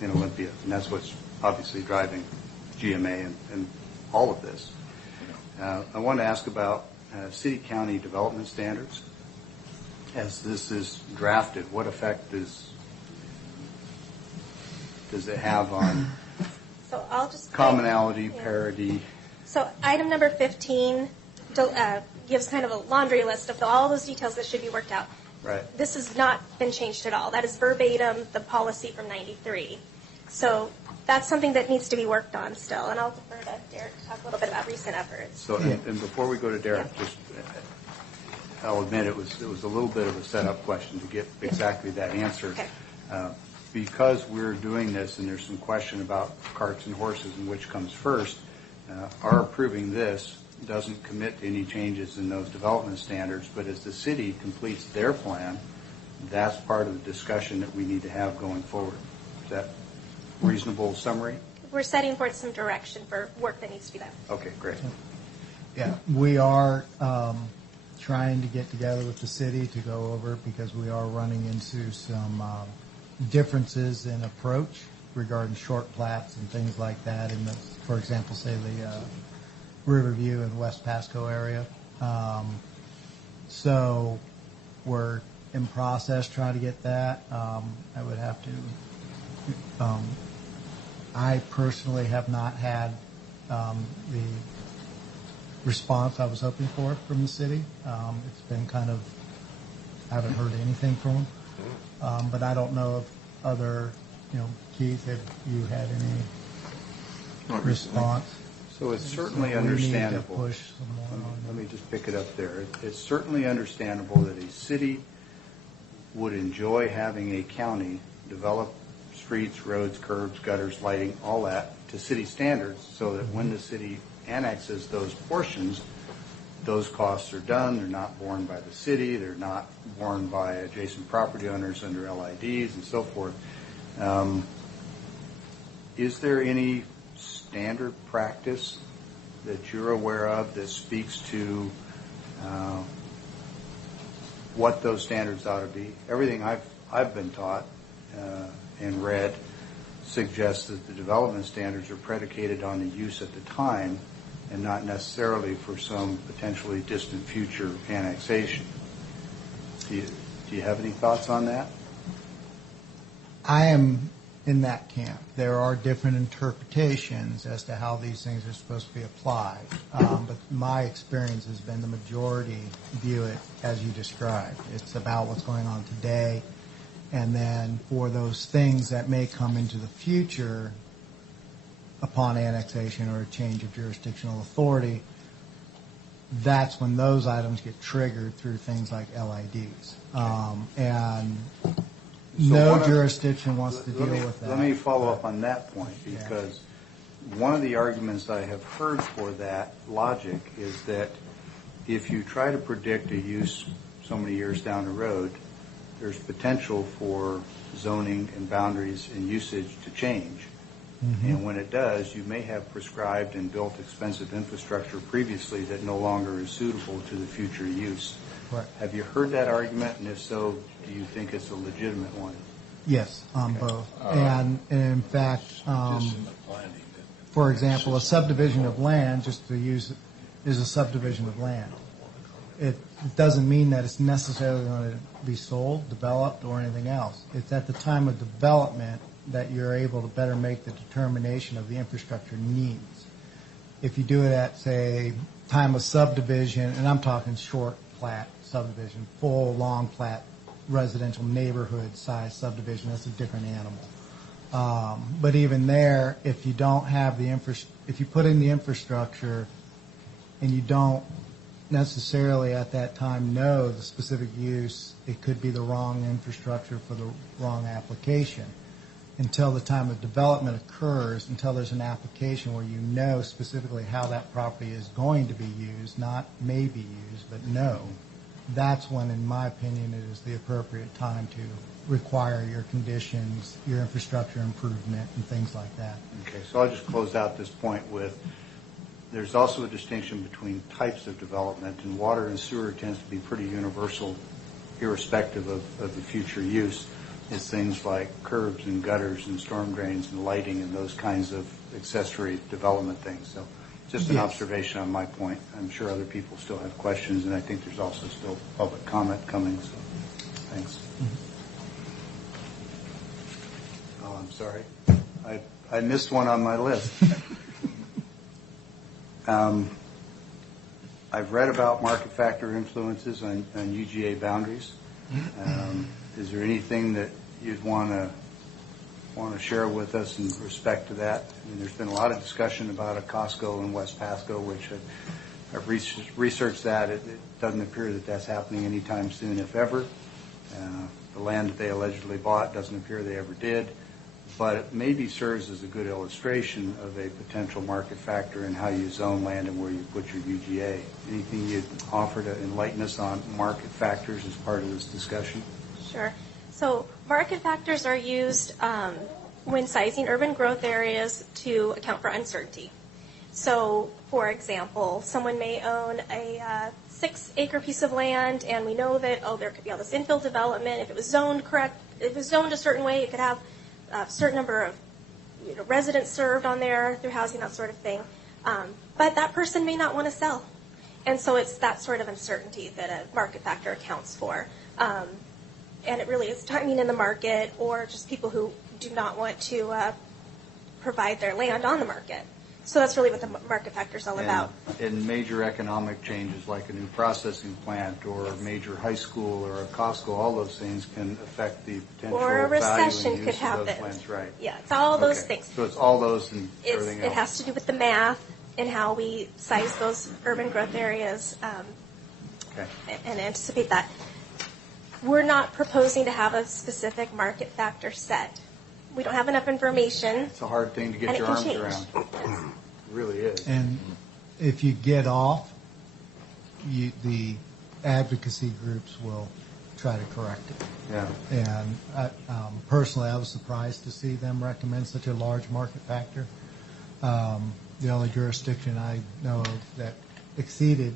in Olympia. And that's what's obviously driving GMA and all of this. I want to ask about city-county development standards. As this is drafted, what effect does it have on So I'll just commonality, Yeah. parity? So item number 15 gives kind of a laundry list of all those details that should be worked out. Right. This has not been changed at all. That is verbatim the policy from '93. So that's something that needs to be worked on still. And I'll defer to Derek to talk a little bit about recent efforts. So, and before we go to Derek, just I'll admit it was a little bit of a setup question to get exactly that answer. Okay. Because we're doing this, and there's some question about carts and horses and which comes first, our approving this doesn't commit to any changes in those development standards, but as the city completes their plan, that's part of the discussion that we need to have going forward. Is that a reasonable summary? We're setting forth some direction for work that needs to be done. Okay, great. Yeah, we are trying to get together with the city to go over, because we are running into some differences in approach regarding short plats and things like that. In the, for example, say the Riverview and West Pasco area. So we're in process trying to get that. I would have to. I personally have not had the response I was hoping for from the city. It's been kind of, I haven't heard anything from them. But I don't know if other, Keith, have you had any response? So it's certainly So we need to understandable. push some more on Let me just pick it up there. It's certainly understandable that a city would enjoy having a county develop streets, roads, curbs, gutters, lighting, all that to city standards, so that when the city annexes those portions, those costs are done. They're not borne by the city. They're not borne by adjacent property owners under LIDs and so forth. Is there any standard practice that you're aware of that speaks to what those standards ought to be? Everything I've been taught and read suggests that the development standards are predicated on the use at the time and not necessarily for some potentially distant future annexation. Do you have any thoughts on that? I am in that camp. There are different interpretations as to how these things are supposed to be applied. But my experience has been the majority view it as you described. It's about what's going on today. And then for those things that may come into the future upon annexation or a change of jurisdictional authority, that's when those items get triggered through things like LIDs. And no jurisdiction wants to deal with that. Let me follow up on that point, because one of the arguments I have heard for that logic is that if you try to predict a use so many years down the road, there's potential for zoning and boundaries and usage to change. Mm-hmm. And when it does, you may have prescribed and built expensive infrastructure previously that no longer is suitable to the future use. Correct. Have you heard that argument, and if so, do you think it's a legitimate one? Yes, on both. And in fact, Just in the planning. for example, a subdivision of land, just to use it, is a subdivision of land. It doesn't mean that it's necessarily going to be sold, developed, or anything else. It's at the time of development that you're able to better make the determination of the infrastructure needs. If you do it at, say, time of subdivision, and I'm talking short plat subdivision, full, long plat, residential neighborhood size subdivision, that's a different animal. But even there, if you don't have the if you put in the infrastructure and you don't necessarily at that time know the specific use, it could be the wrong infrastructure for the wrong application. Until the time of development occurs, until there's an application where you know specifically how that property is going to be used, not may be used, but know, that's when, in my opinion, it is the appropriate time to require your conditions, your infrastructure improvement, and things like that. Okay, so I'll just close out this point with, there's also a distinction between types of development, and water and sewer tends to be pretty universal, irrespective of the future use. It's things like curbs and gutters and storm drains and lighting and those kinds of accessory development things. So just an observation on my point. I'm sure other people still have questions, and I think there's also still public comment coming, so thanks. Oh, I'm sorry. I missed one on my list. I've read about market factor influences on UGA boundaries. Is there anything that you'd want to share with us in respect to that? I mean, there's been a lot of discussion about a Costco in West Pasco, which I've researched that. It doesn't appear that that's happening anytime soon, if ever. The land that they allegedly bought doesn't appear they ever did. But it maybe serves as a good illustration of a potential market factor in how you zone land and where you put your UGA. Anything you'd offer to enlighten us on market factors as part of this discussion? Sure. So market factors are used when sizing urban growth areas to account for uncertainty. So, for example, someone may own a 6-acre piece of land, and we know that, there could be all this infill development. If it was zoned correct, if it was zoned a certain way, it could have a certain number of residents served on there through housing, that sort of thing. But that person may not want to sell. And so it's that sort of uncertainty that a market factor accounts for. And it really is timing in the market, or just people who do not want to provide their land on the market. So that's really what the market factor is all about. And major economic changes like a new processing plant or a major high school or a Costco, all those things can affect the potential or a recession value and could use happen. of those plants, right? Yeah, it's all those Okay. things. So it's all those and everything else. It has to do with the math and how we size those urban growth areas and anticipate that. We're not proposing to have a specific market factor set. We don't have enough information. It's a hard thing to get And it your can arms change. around. It really is. And if you get off, the advocacy groups will try to correct it. Yeah. And personally, I was surprised to see them recommend such a large market factor. The only jurisdiction I know of that exceeded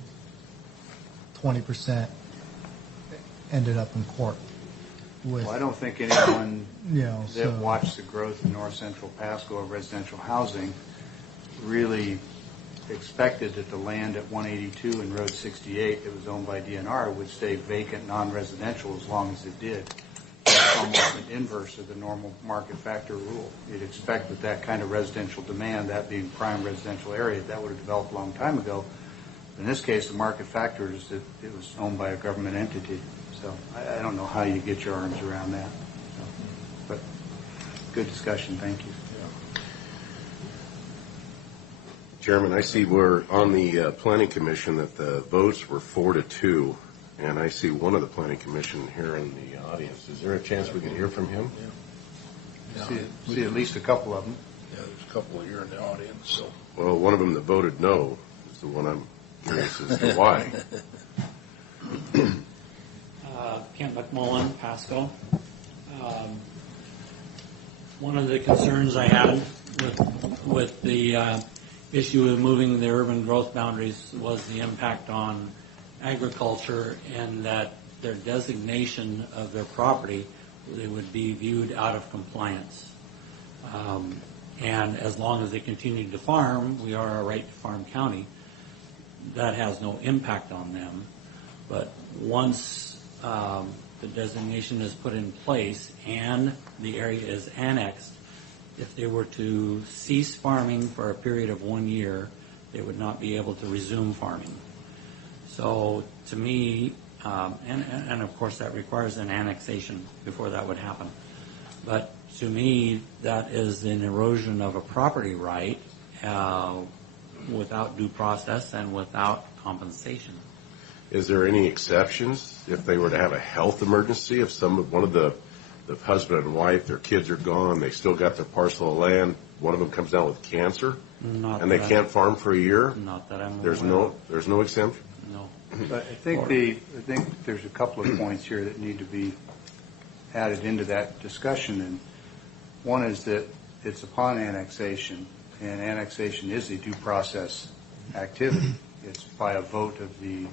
20% ended up in court. Well, I don't think anyone that so- watched the growth in north central Pasco of residential housing really expected that the land at 182 and Road 68 that was owned by DNR would stay vacant, non-residential as long as it did. It's almost an inverse of the normal market factor rule. You'd expect that that kind of residential demand, that being prime residential area, that would have developed a long time ago. In this case, the market factor is that it was owned by a government entity. So I don't know how you get your arms around that. So, but good discussion. Thank you. Chairman, I see we're on the Planning Commission that the votes were 4-2, and I see one of the Planning Commission here in the audience. Is there a chance we can hear from him? See at least a couple of them. Yeah, there's a couple here in the audience. So. Well, one of them that voted no is the one I'm curious as to why. Kent McMullen, Pasco. One of the concerns I had with the issue of moving the urban growth boundaries was the impact on agriculture and that their designation of their property, they would be viewed out of compliance. And as long as they continue to farm, we are a right to farm county. That has no impact on them. But once the designation is put in place and the area is annexed, if they were to cease farming for a period of 1 year, they would not be able to resume farming. So to me, and of course that requires an annexation before that would happen. But to me, that is an erosion of a property right without due process and without compensation. Is there any exceptions if they were to have a health emergency? If one of the husband and wife, their kids are gone, they still got their parcel of land, one of them comes down with cancer, and they can't farm for a year? Not that I'm There's aware no exemption? No. But I think there's a couple of points here that need to be added into that discussion. And one is that it's upon annexation, and annexation is a due process activity. It's by a vote of the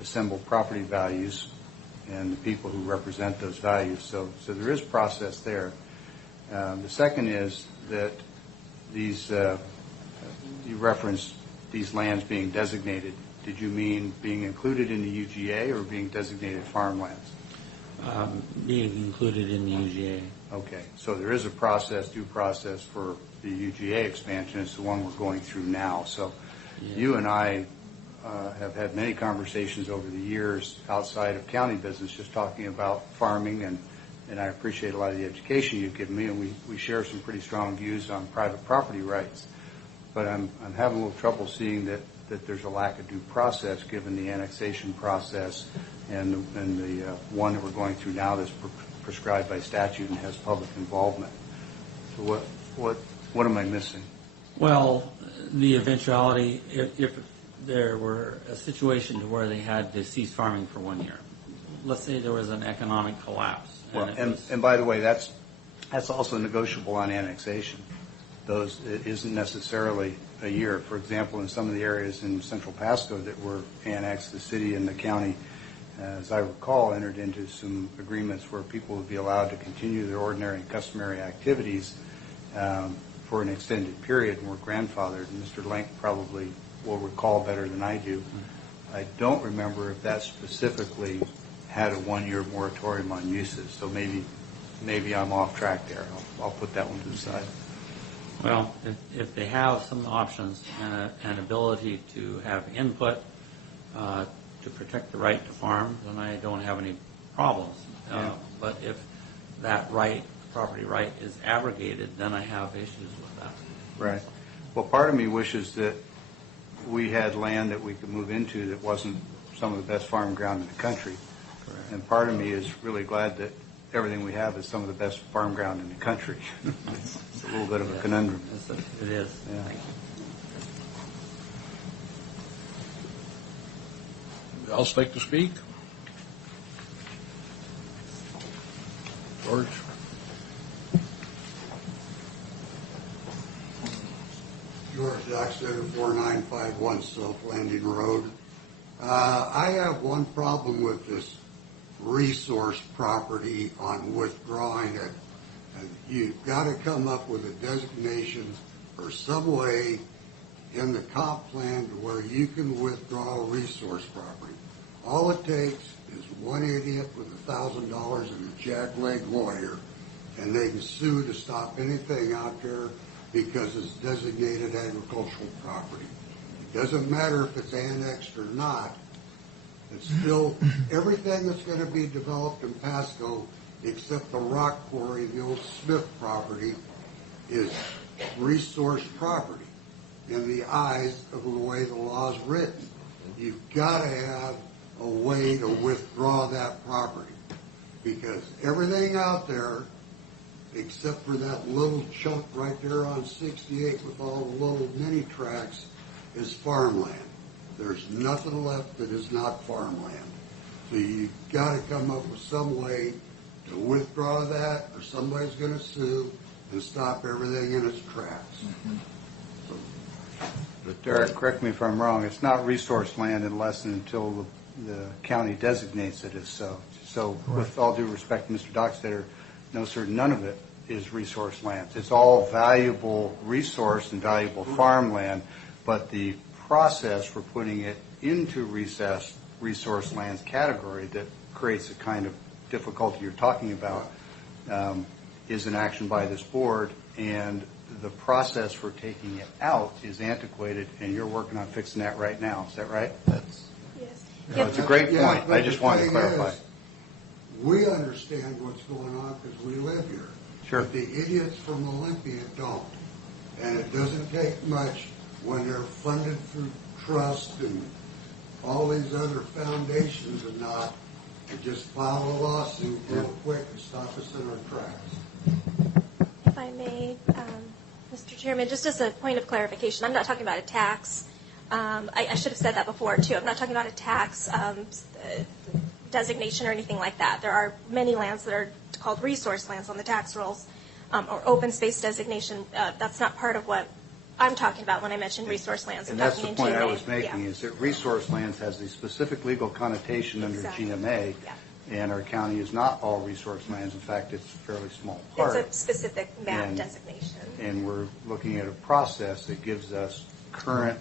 assembled property values and the people who represent those values. So there is process there. The second is that these, you referenced these lands being designated. Did you mean being included in the UGA or being designated farmlands? Being included in the UGA. Okay, so there is a process, due process for the UGA expansion. It's the one we're going through now. So you and I have had many conversations over the years outside of county business, just talking about farming, and I appreciate a lot of the education you've given me, and we share some pretty strong views on private property rights. But I'm having a little trouble seeing that there's a lack of due process given the annexation process and the one that we're going through now that's prescribed by statute and has public involvement. So what am I missing? Well, the eventuality, if there were a situation to where they had to cease farming for 1 year, let's say there was an economic collapse. Well, and by the way, that's also negotiable on annexation. It isn't necessarily a year. For example, in some of the areas in Central Pasco that were annexed, the city and the county, as I recall, entered into some agreements where people would be allowed to continue their ordinary and customary activities for an extended period and were grandfathered. And Mr. Lenk probably will recall better than I do. I don't remember if that specifically had a 1-year moratorium on uses. So maybe I'm off track there. I'll put that one to the side. Well, if they have some options and an ability to have input to protect the right to farm, then I don't have any problems. But if that property right is abrogated, then I have issues with that. Right. Well, part of me wishes that we had land that we could move into that wasn't some of the best farm ground in the country. Correct. And part of me is really glad that everything we have is some of the best farm ground in the country. It's a little bit of a conundrum. It is. Yeah. Thank you. Who else like to speak? George? George Dockstader, 4951 South Landing Road. I have one problem with this resource property on withdrawing it. And you've got to come up with a designation or some way in the comp plan to where you can withdraw resource property. All it takes is one idiot with $1,000 and a jackleg lawyer, and they can sue to stop anything out there because it's designated agricultural property. It doesn't matter if it's annexed or not. It's still everything that's going to be developed in Pasco, except the rock quarry, the old Smith property, is resource property in the eyes of the way the law is written. You've got to have a way to withdraw that property because everything out there, except for that little chunk right there on 68 with all the little mini tracks, is farmland. There's nothing left that is not farmland. So you've got to come up with some way to withdraw that, or somebody's going to sue and stop everything in its tracks. Derek, correct me if I'm wrong. It's not resource land unless and until the county designates it as so. So with all due respect to Mr. Dockstader, no, sir, none of it is resource lands. It's all valuable resource and valuable farmland, but the process for putting it into resource lands category that creates the kind of difficulty you're talking about is an action by this board, and the process for taking it out is antiquated, and you're working on fixing that right now. Is that right? Yes. No, it's a great point. but I just the wanted to thing clarify. is, we understand what's going on because we live here. Sure. But the idiots from Olympia don't. And it doesn't take much when they're funded through trust and all these other foundations and not, to just file a lawsuit real quick and stop us in our tracks. If I may, Mr. Chairman, just as a point of clarification, I'm not talking about a tax. I should have said that before, too. I'm not talking about a tax designation or anything like that. There are many lands that are called resource lands on the tax rolls, or open space designation. That's not part of what I'm talking about when I mention resource lands. And that's the point I was making, is that resource lands has a specific legal connotation under GMA, and our county is not all resource lands. In fact, it's a fairly small part. It's a specific map designation. And we're looking at a process that gives us current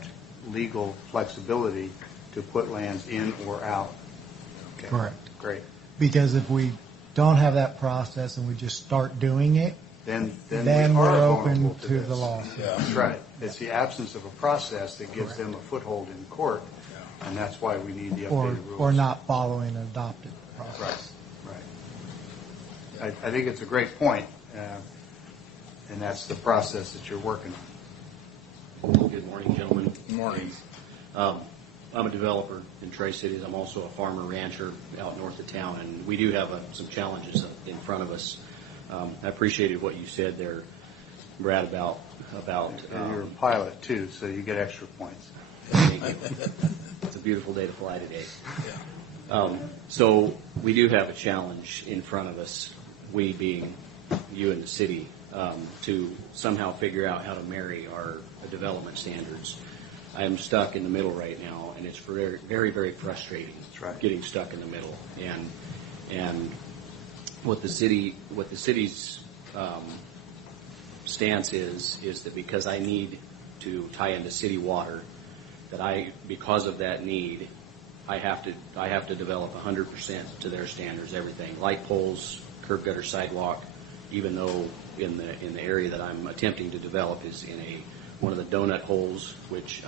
legal flexibility to put lands in or out. Okay. Correct. Great. Because if we don't have that process and we just start doing it, Then we're open vulnerable to this. the law. That's right. It's the absence of a process that gives them a foothold in court, and that's why we need the updated rules. Or not following an adopted process. Right. I think it's a great point, and that's the process that you're working on. Good morning, gentlemen. Good morning. I'm a developer in Tri-Cities. I'm also a farmer rancher out north of town, and we do have some challenges in front of us. I appreciated what you said there, Brad, about And you're a pilot, too, so you get extra points. Thank you. It's a beautiful day to fly today. So we do have a challenge in front of us, we being you and the city, to somehow figure out how to marry our development standards. I am stuck in the middle right now, and it's very, very, very frustrating. That's right. Getting stuck in the middle, and what the city's stance is that because I need to tie into city water, that because of that need, I have to develop 100% to their standards, everything, light poles, curb gutter, sidewalk, even though in the area that I'm attempting to develop is in one of the donut holes, which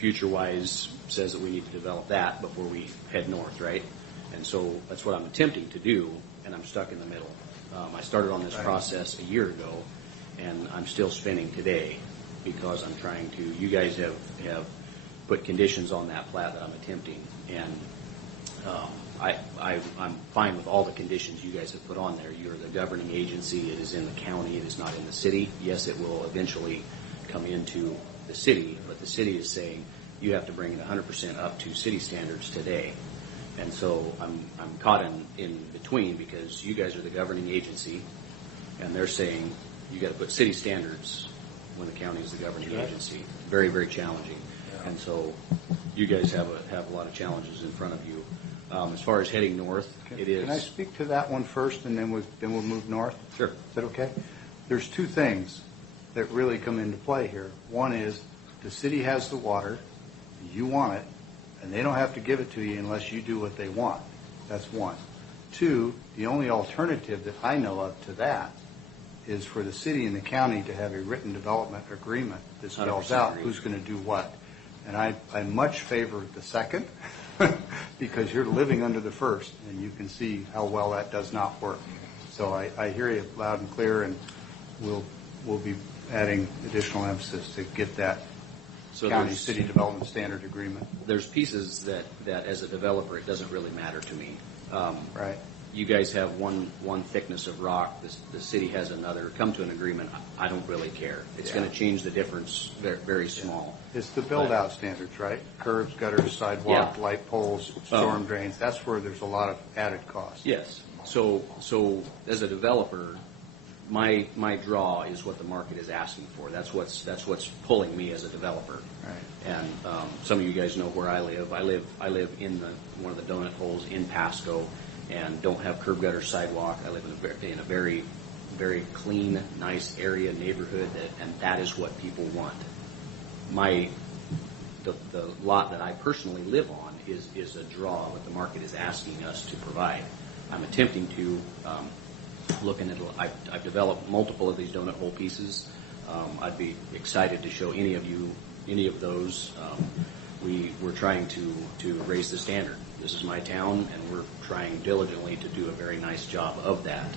FutureWise says that we need to develop that before we head north, right? And so that's what I'm attempting to do, and I'm stuck in the middle. I started on this process a year ago, and I'm still spinning today because I'm trying to. You guys have put conditions on that plat that I'm attempting, and I'm fine with all the conditions you guys have put on there. You're the governing agency. It is in the county. It is not in the city. Yes, it will eventually come into the city, but the city is saying you have to bring it 100% up to city standards today. And so I'm caught in between because you guys are the governing agency, and they're saying you got to put city standards when the county is the governing agency. Very, very challenging. And so you guys have a lot of challenges in front of you. As far as heading north, it is. Can I speak to that one first, and then we'll move north? Sure. Is that okay? There's two things that really come into play here. One is the city has the water, you want it, and they don't have to give it to you unless you do what they want. That's one. Two, the only alternative that I know of to that is for the city and the county to have a written development agreement that spells out agree. who's going to do what. And I much favor the second because you're living under the first, and you can see how well that does not work. So I hear you loud and clear, and we'll be adding additional emphasis to get that county city development standard agreement. There's pieces that as a developer, it doesn't really matter to me. Right. You guys have one thickness of rock. The city has another. Come to an agreement. I don't really care. It's going to change the difference very, very small. It's the build-out standards, right? Curbs, gutters, sidewalk, Yeah. light poles, storm drains. That's where there's a lot of added cost. Yes. So as a developer, my draw is what the market is asking for. That's what's pulling me as a developer. Right. And some of you guys know where I live. I live in one of the donut holes in Pasco, and don't have curb gutter sidewalk. I live in a very, very clean, nice area neighborhood, and that is what people want. The lot that I personally live on is a draw what the market is asking us to provide. I'm attempting to looking at. I've developed multiple of these donut hole pieces. I'd be excited to show any of you any of those. We're trying to raise the standard. This is my town, and we're trying diligently to do a very nice job of that.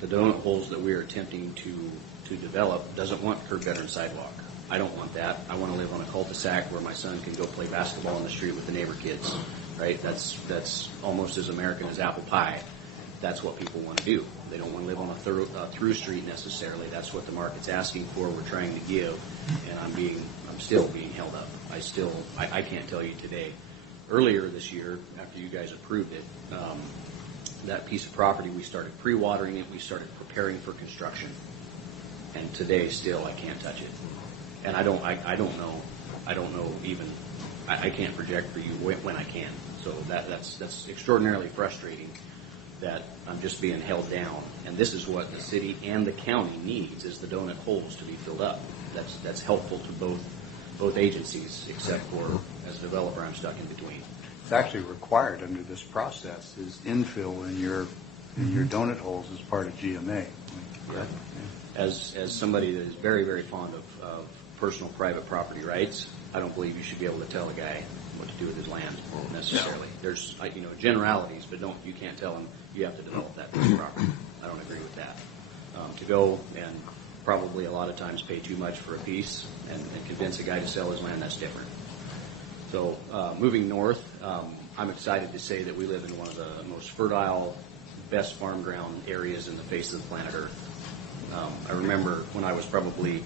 The donut holes that we are attempting to develop doesn't want curb gutter and sidewalk. I don't want that. I want to live on a cul-de-sac where my son can go play basketball in the street with the neighbor kids. Right? That's almost as American as apple pie. That's what people want to do. They don't want to live on a through street necessarily. That's what the market's asking for. We're trying to give, and I'm still being held up. I can't tell you today. Earlier this year, after you guys approved it, that piece of property, we started pre-watering it. We started preparing for construction, and today still I can't touch it. And I don't know even. I can't project for you when I can. So that's extraordinarily frustrating that I'm just being held down. And this is what the city and the county needs, is the donut holes to be filled up. That's helpful to both agencies, except for, as a developer, I'm stuck in between. It's actually required under this process is infill in your donut holes as part of GMA. Yeah. As somebody that is very, very fond of personal private property rights, I don't believe you should be able to tell a guy what to do with his land necessarily. There's generalities, but you can't tell him you have to develop that piece of property. I don't agree with that. To go and probably a lot of times pay too much for a piece and convince a guy to sell his land, that's different. So moving north, I'm excited to say that we live in one of the most fertile, best farm ground areas in the face of the planet Earth. I remember when I was probably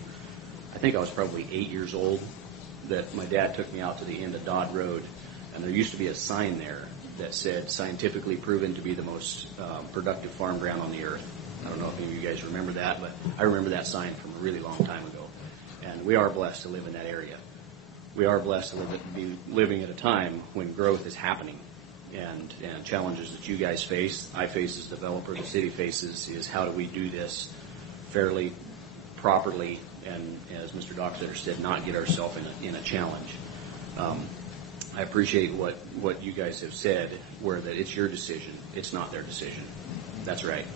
8 years old, that my dad took me out to the end of Dodd Road, and there used to be a sign there that said, "Scientifically proven to be the most productive farm ground on the earth." I don't know if any of you guys remember that, but I remember that sign from a really long time ago. And we are blessed to live in that area. We are blessed to be living at a time when growth is happening, and challenges that you guys face, I face as a developer, the city faces, is how do we do this fairly, properly, and as Mr. Docksetter said, not get ourselves in a challenge. I appreciate what you guys have said, where that it's your decision, it's not their decision. That's right.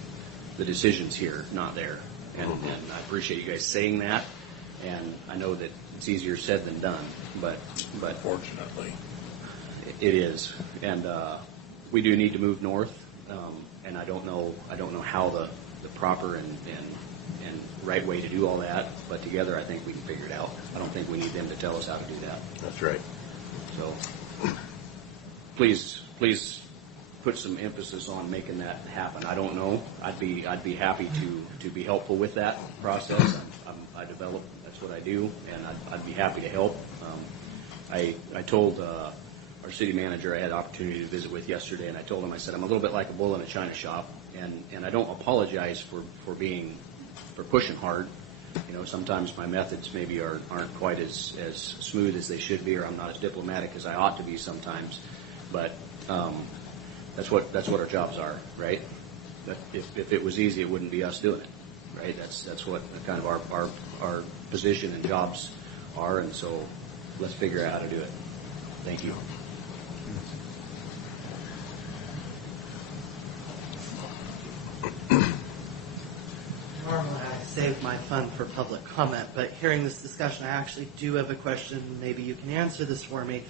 The decision's here, not there. And I appreciate you guys saying that, and I know that it's easier said than done, but Fortunately, it is. And we do need to move north, and I don't know how the proper and right way to do all that, but together I think we can figure it out. I don't think we need them to tell us how to do that. That's right. So please put some emphasis on making that happen. I don't know. I'd be happy to be helpful with that process. I develop. That's what I do, and I'd be happy to help. I told our city manager I had opportunity to visit with yesterday, and I told him, I said, I'm a little bit like a bull in a china shop, and I don't apologize for pushing hard. Sometimes my methods maybe aren't quite as smooth as they should be, or I'm not as diplomatic as I ought to be sometimes. But that's what our jobs are, right? If it was easy, it wouldn't be us doing it, right? That's what kind of our position and jobs are, and so let's figure out how to do it. Thank you. Normally I save my fun for public comment, but hearing this discussion, I actually do have a question. Maybe you can answer this for me.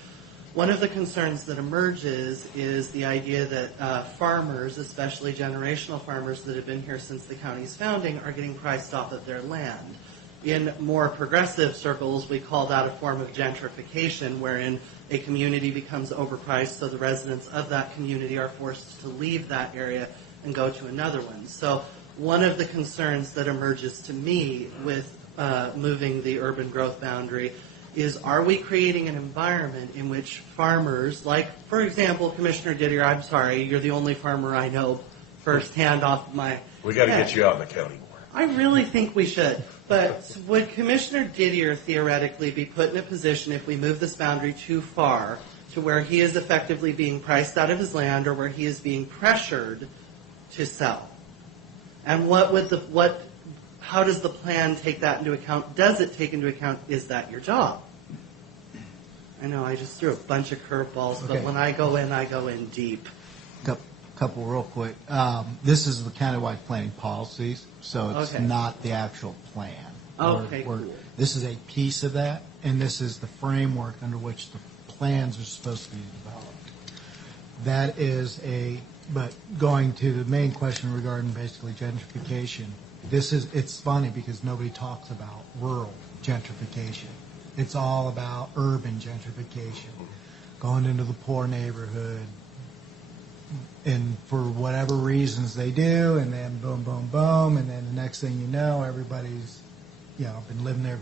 One of the concerns that emerges is the idea that farmers, especially generational farmers that have been here since the county's founding, are getting priced off of their land. In more progressive circles, we call that a form of gentrification, wherein a community becomes overpriced, so the residents of that community are forced to leave that area and go to another one. So one of the concerns that emerges to me with moving the urban growth boundary is, are we creating an environment in which farmers, like, for example, Commissioner Didier, I'm sorry, you're the only farmer I know firsthand off my We got to head. get you out in the county more. I really think we should. But would Commissioner Didier theoretically be put in a position, if we move this boundary too far, to where he is effectively being priced out of his land, or where he is being pressured to sell? And how does the plan take that into account? Does it take into account, is that your job? I know I just threw a bunch of curveballs, but Okay. when I go in deep. Couple real quick. This is the countywide planning policies, so it's Okay. not the actual plan. Okay, cool. This is a piece of that, and this is the framework under which the plans are supposed to be developed. That is but going to the main question regarding basically gentrification, it's funny because nobody talks about rural gentrification. It's all about urban gentrification, going into the poor neighborhood, and for whatever reasons they do, and then boom, boom, boom, and then the next thing you know, everybody's, been living there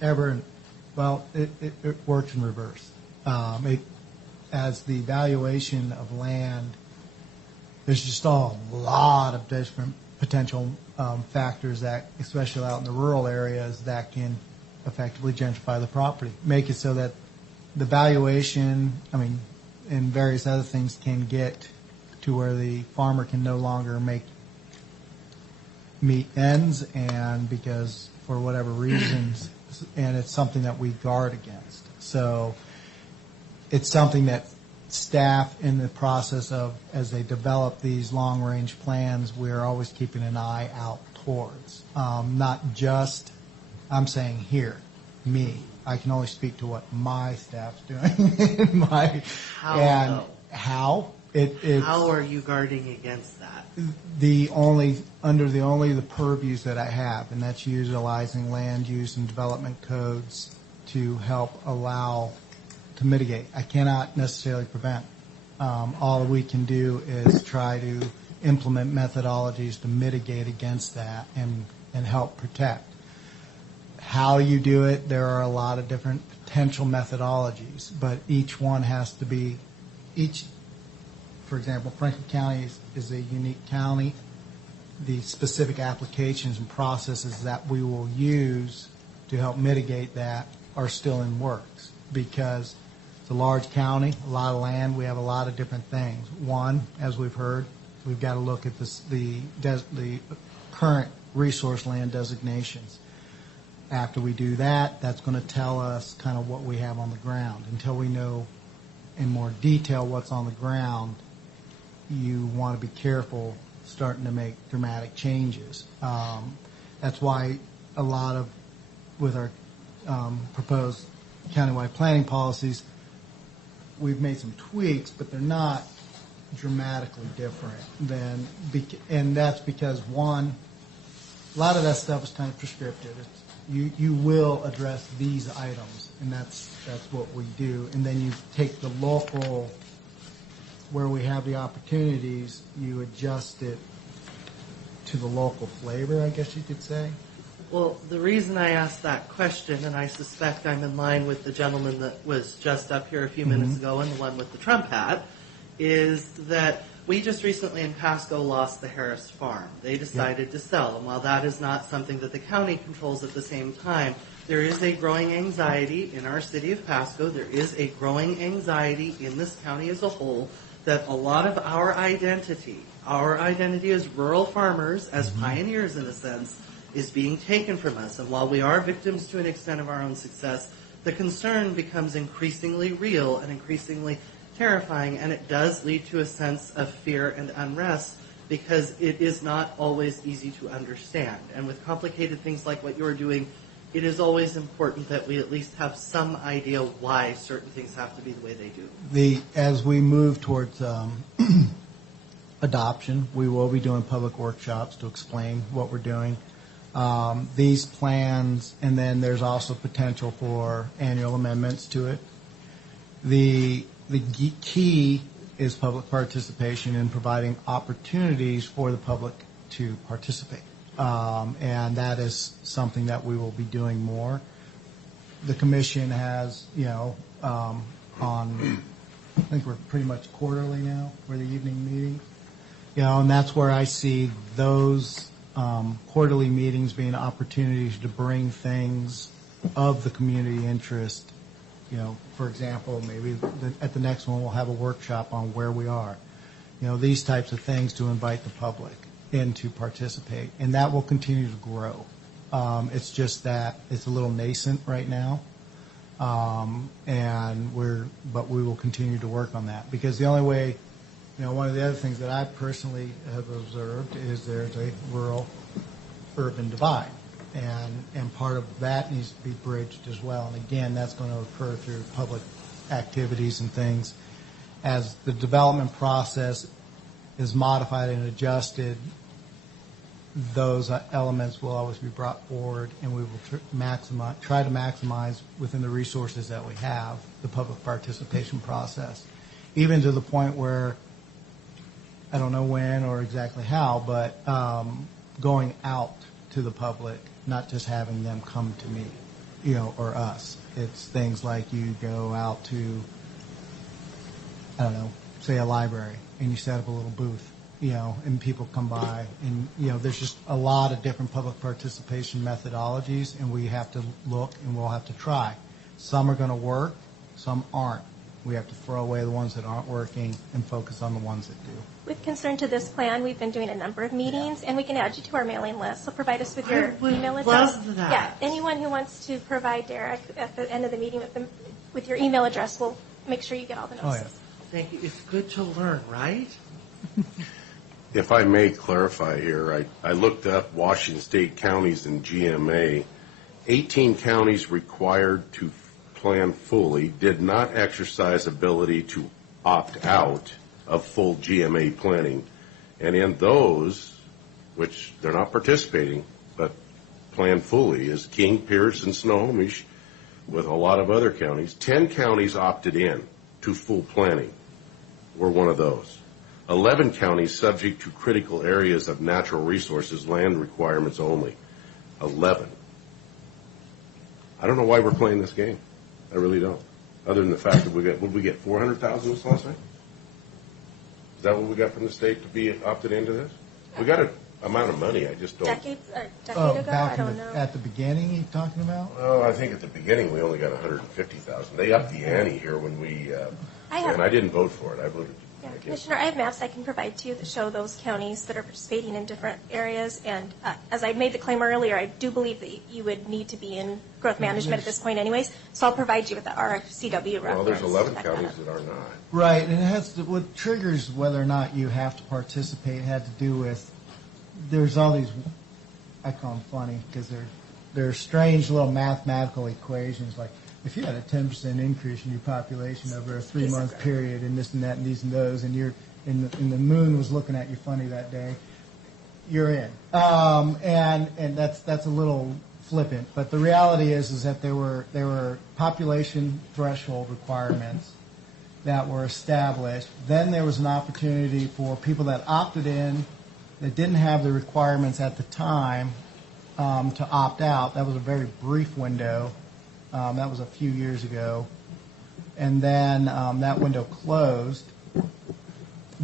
forever. And, well, it works in reverse. As the valuation of land, there's just a lot of different potential factors that, especially out in the rural areas, that can effectively gentrify the property, make it so that the valuation, and various other things can get to where the farmer can no longer meet ends, and because for whatever reasons, and it's something that we guard against. So it's something that staff in the process of, as they develop these long-range plans, we're always keeping an eye out towards. Not just, I'm saying here, me. I can only speak to what my staff's doing. How are you guarding against that? Under the purviews that I have, and that's utilizing land use and development codes to help to mitigate. I cannot necessarily prevent. All we can do is try to implement methodologies to mitigate against that and help protect. How you do it, there are a lot of different potential methodologies, but each one has to be, for example, Franklin County is a unique county. The specific applications and processes that we will use to help mitigate that are still in works, because it's a large county, a lot of land, we have a lot of different things. One, as we've heard, we've got to look at the current resource land designations. After we do that, that's going to tell us kind of what we have on the ground. Until we know in more detail what's on the ground, you want to be careful starting to make dramatic changes. That's why a lot of, with our proposed countywide planning policies, we've made some tweaks, but they're not dramatically different and that's because, one, a lot of that stuff is kind of prescriptive. You will address these items, and that's what we do. And then you take the local, where we have the opportunities, you adjust it to the local flavor, I guess you could say. Well, the reason I asked that question, and I suspect I'm in line with the gentleman that was just up here a few minutes ago and the one with the Trump hat, is that we just recently in Pasco lost the Harris Farm. They decided to sell, and while that is not something that the county controls at the same time, there is a growing anxiety in our city of Pasco. There is a growing anxiety in this county as a whole that a lot of our identity as rural farmers, as pioneers in a sense, is being taken from us. And while we are victims to an extent of our own success, the concern becomes increasingly real and increasingly terrifying, and it does lead to a sense of fear and unrest because it is not always easy to understand. And with complicated things like what you're doing, it is always important that we at least have some idea why certain things have to be the way they do. As we move towards adoption, we will be doing public workshops to explain what we're doing. These plans, and then there's also potential for annual amendments to it. The key is public participation in providing opportunities for the public to participate. And that is something that we will be doing more. The commission has, I think we're pretty much quarterly now for the evening meeting. And that's where I see those quarterly meetings being opportunities to bring things of the community interest. For example, maybe at the next one we'll have a workshop on where we are. These types of things to invite the public in to participate, and that will continue to grow. It's just that it's a little nascent right now, but we will continue to work on that, because the only way, one of the other things that I personally have observed is there's a rural-urban divide, and part of that needs to be bridged as well. And again, that's going to occur through public activities and things. As the development process is modified and adjusted, those elements will always be brought forward, and we will try to maximize within the resources that we have the public participation process, even to the point where I don't know when or exactly how, but going out to the public, not just having them come to me, or us. It's things like you go out to, I don't know, say a library, and you set up a little booth, and people come by, and, there's just a lot of different public participation methodologies, and we have to look and we'll have to try. Some are going to work, some aren't. We have to throw away the ones that aren't working and focus on the ones that do. With concern to this plan, we've been doing a number of meetings, and we can add you to our mailing list. So provide us with your email address. Love that. Yeah, anyone who wants to provide Derek at the end of the meeting with your email address, we'll make sure you get all the notices. Oh, yeah. Thank you. It's good to learn, right? If I may clarify here, I looked up Washington State counties and GMA. 18 counties required to plan fully did not exercise ability to opt out of full GMA planning. And in those, which they're not participating, but plan fully, is King, Pierce, and Snohomish, with a lot of other counties. 10 counties opted in to full planning. We're one of those. 11 counties subject to critical areas of natural resources, land requirements only. 11. I don't know why we're playing this game. I really don't. Other than the fact that we get 400,000 this last night? Is that what we got from the state to be opted into this? We got an amount of money. I just don't. Decade ago, I don't know. At the beginning, you're talking about? Oh, I think at the beginning we only got 150,000. They upped the ante here when we, and I didn't vote for it. I voted. Yeah, Commissioner, I have maps I can provide to you that show those counties that are participating in different areas. And as I made the claim earlier, I do believe that you would need to be in growth management at this point anyways. So I'll provide you with the RCW reference. Well, there's 11 counties that are not. Right, and it has to, what triggers whether or not you have to participate had to do with, there's all these, I call them funny, because they're strange little mathematical equations, like if you had a 10% increase in your population over a 3-month period and this and that and these and those, and you're and the moon was looking at you funny that day, you're in. And that's a little flippant, but the reality is that there were population threshold requirements that were established. Then there was an opportunity for people that opted in that didn't have the requirements at the time to opt out. That was a very brief window. That was a few years ago. And then that window closed.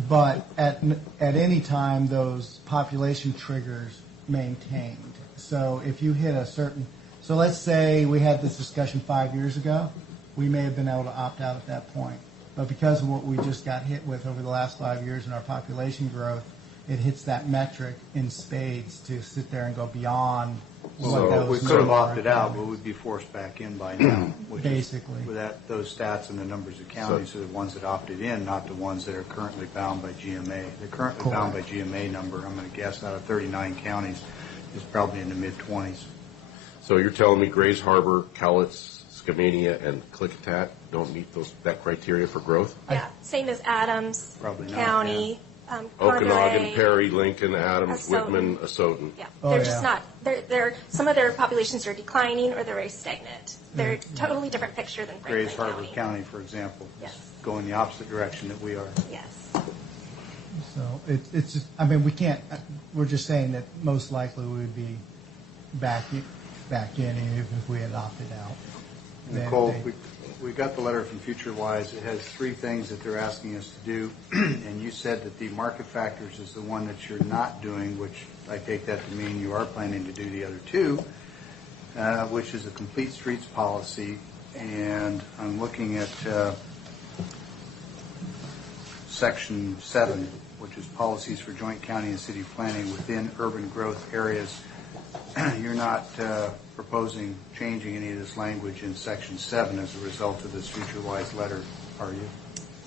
But at any time, those population triggers maintained. So if you hit a certain, so let's say we had this discussion 5 years ago, we may have been able to opt out at that point. But because of what we just got hit with over the last 5 years in our population growth, it hits that metric in spades to sit there and go beyond what those we could have opted out, but we'd be forced back in by now. Basically. With those stats and the numbers of counties are the ones that opted in, not the ones that are currently bound by GMA. They're currently bound by GMA number, I'm going to guess, out of 39 counties, is probably in the mid-20s. So you're telling me Grays Harbor, Cowlitz, Skamania, and Klickitat don't meet that criteria for growth? Yeah, same as Adams County. Okanagan, Perry, Lincoln, Adams, Whitman, Asotin. Yeah, they're just not. They're some of their populations are declining or they're very stagnant. They're a totally different picture than Franklin Grays Harbor County. County, for example, Yes. is going the opposite direction that we are. Yes. So it's just, I mean, we can't, we're just saying that most likely we would be back in even if we had opted out. Nicole, we got the letter from FutureWise. It has 3 things that they're asking us to do, and you said that the market factors is the one that you're not doing, which I take that to mean you are planning to do the other 2, which is a complete streets policy. And I'm looking at Section 7, which is policies for joint county and city planning within urban growth areas. You're not proposing changing any of this language in Section 7 as a result of this FutureWise letter, are you?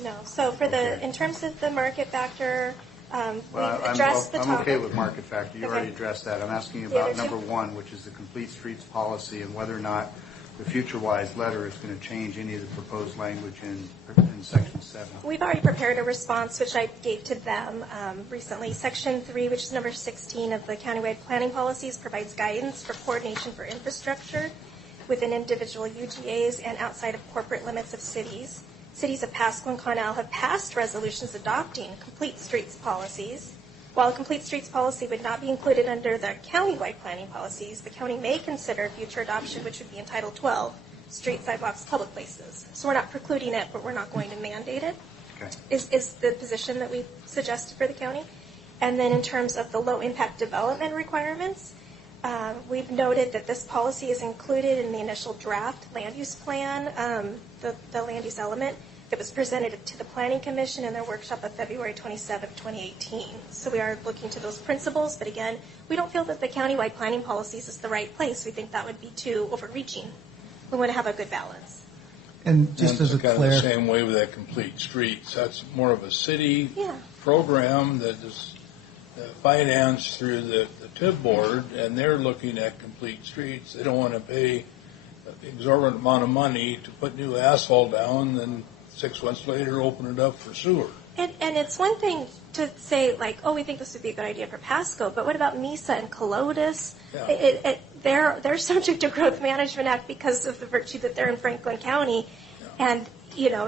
No. So for in terms of the market factor, Well, we've addressed the I'm topic. okay with market factor. You Okay. already addressed that. I'm asking you The about other two? number 1, which is the complete streets policy, and whether or not the FutureWise letter is going to change any of the proposed language in Section 7. We've already prepared a response, which I gave to them recently. Section 3, which is number 16 of the countywide planning policies, provides guidance for coordination for infrastructure within individual UGAs and outside of corporate limits of cities. Cities of Pasco and Connell have passed resolutions adopting complete streets policies. While a complete streets policy would not be included under the countywide planning policies, the county may consider future adoption, which would be in Title 12, street, sidewalks, public places. So we're not precluding it, but we're not going to mandate it, Okay. is the position that we suggested for the county. And then in terms of the low-impact development requirements, we've noted that this policy is included in the initial draft land use plan, the land use element that was presented to the Planning Commission in their workshop of February 27, 2018. So we are looking to those principles, but again, we don't feel that the countywide planning policies is the right place. We think that would be too overreaching. We want to have a good balance. And just as a kind of the clear, same way with that complete streets. That's more of a city program that is financed through the TIB board, and they're looking at complete streets. They don't want to pay an exorbitant amount of money to put new asphalt down, and 6 months later open it up for sewer. And it's one thing to say, like, oh, we think this would be a good idea for Pasco, but what about Mesa and Colotis? Yeah. They're subject to Growth Management Act because of the virtue that they're in Franklin County. And,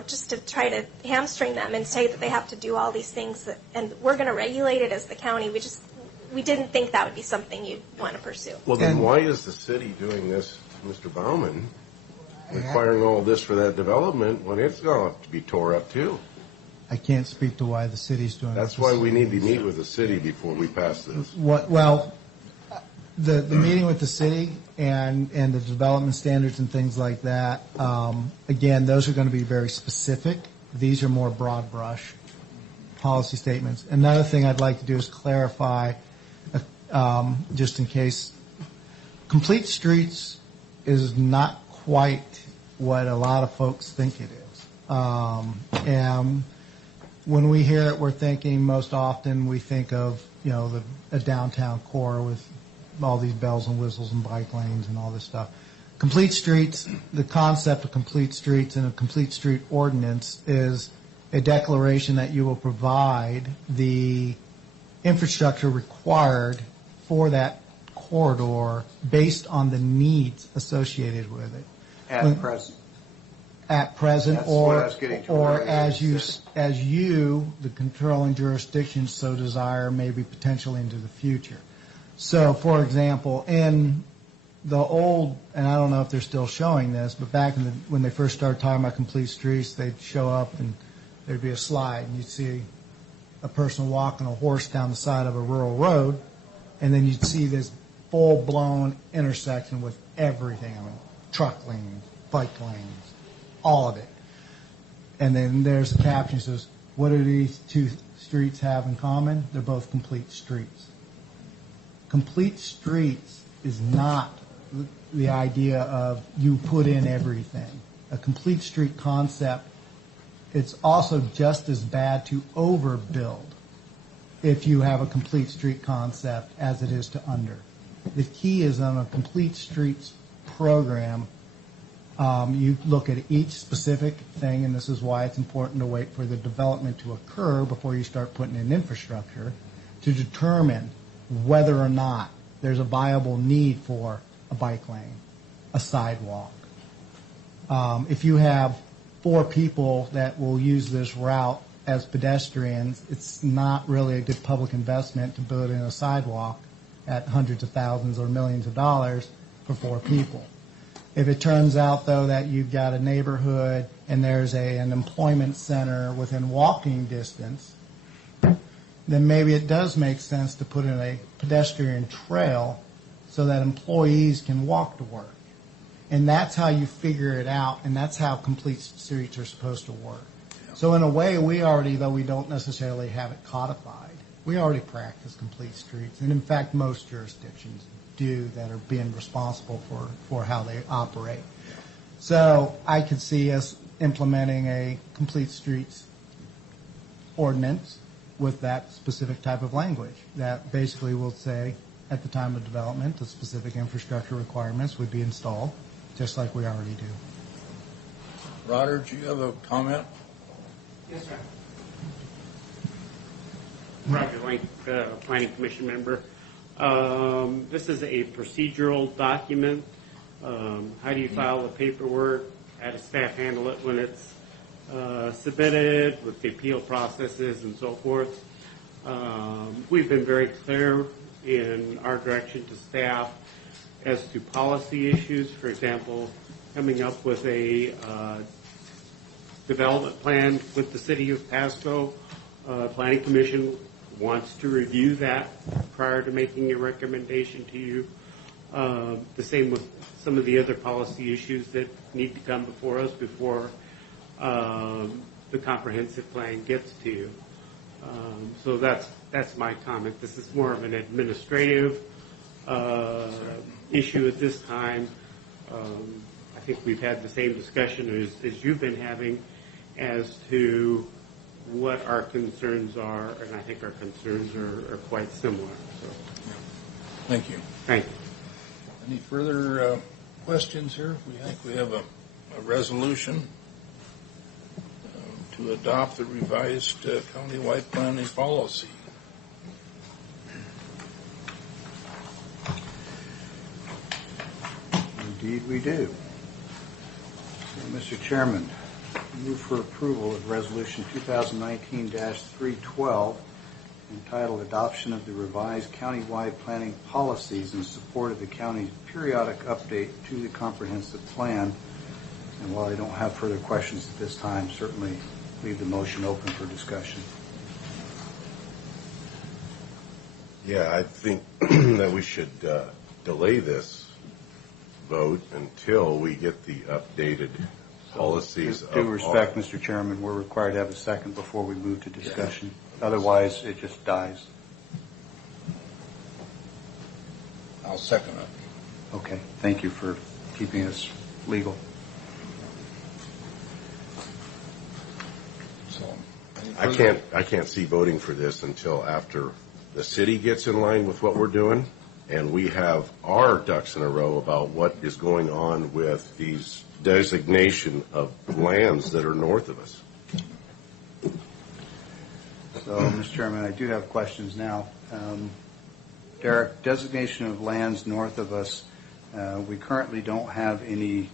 just to try to hamstring them and say that they have to do all these things, and we're going to regulate it as the county, we didn't think that would be something you'd want to pursue. Well, then why is the city doing this, Mr. Baumann, requiring all this for that development when it's going to be tore up too? I can't speak to why the city's doing it. That's why we need to meet with the city before we pass this. The meeting with the city and the development standards and things like that, again, those are going to be very specific. These are more broad brush policy statements. Another thing I'd like to do is clarify, just in case, complete streets is not quite what a lot of folks think it is. And when we hear it, we're thinking most often we think of, a downtown core with all these bells and whistles and bike lanes and all this stuff. Complete streets, the concept of complete streets and a complete street ordinance is a declaration that you will provide the infrastructure required for that corridor based on the needs associated with it. At present. At present, That's what I was getting to or earlier. as you, the controlling jurisdiction, so desire, maybe potentially into the future. So, for example, in the old, and I don't know if they're still showing this, but back when they first started talking about complete streets, they'd show up and there'd be a slide, and you'd see a person walking a horse down the side of a rural road, and then you'd see this full-blown intersection with everything. Truck lanes, bike lanes, all of it. And then there's a caption that says, what do these two streets have in common? They're both complete streets. Complete streets is not the idea of you put in everything. A complete street concept, it's also just as bad to overbuild if you have a complete street concept as it is to under. The key is on a complete streets program, you look at each specific thing, and this is why it's important to wait for the development to occur before you start putting in infrastructure, to determine whether or not there's a viable need for a bike lane, a sidewalk. If you have 4 people that will use this route as pedestrians, it's not really a good public investment to build in a sidewalk at hundreds of thousands or millions of dollars for 4 people. If it turns out, though, that you've got a neighborhood and there's an employment center within walking distance, then maybe it does make sense to put in a pedestrian trail so that employees can walk to work. And that's how you figure it out, and that's how complete streets are supposed to work. So in a way, we already, though we don't necessarily have it codified, we already practice complete streets. And in fact, most jurisdictions do that are being responsible for how they operate. So I could see us implementing a complete streets ordinance with that specific type of language that basically will say at the time of development the specific infrastructure requirements would be installed, just like we already do. Roger, do you have a comment? Yes, sir. Roger Link, Planning Commission member. This is a procedural document. How do you file the paperwork? How does staff handle it when it's submitted with the appeal processes and so forth? We've been very clear in our direction to staff as to policy issues. For example, coming up with a development plan with the city of Pasco. Planning Commission wants to review that prior to making a recommendation to you. The same with some of the other policy issues that need to come before us before the comprehensive plan gets to you. So that's my comment. This is more of an administrative issue at this time. I think we've had the same discussion as you've been having as to what our concerns are, and I think our concerns are quite similar. So, Thank you. thank you. Any further questions here? We think we have a resolution to adopt the revised countywide planning policy. Indeed we do. So, Mr. Chairman, move for approval of Resolution 2019-312 entitled Adoption of the Revised Countywide Planning Policies in support of the county's periodic update to the comprehensive plan. And while I don't have further questions at this time, certainly leave the motion open for discussion. Yeah, I think that we should delay this vote until we get the updated policies. With due respect, Mr. Chairman, we're required to have a second before we move to discussion. Otherwise, it just dies. I'll second it. Okay. Thank you for keeping us legal. So, I can't see voting for this until after the city gets in line with what we're doing and we have our ducks in a row about what is going on with these designation of lands that are north of us. So, Mr. Chairman, I do have questions now. Derek, designation of lands north of us, we currently don't have any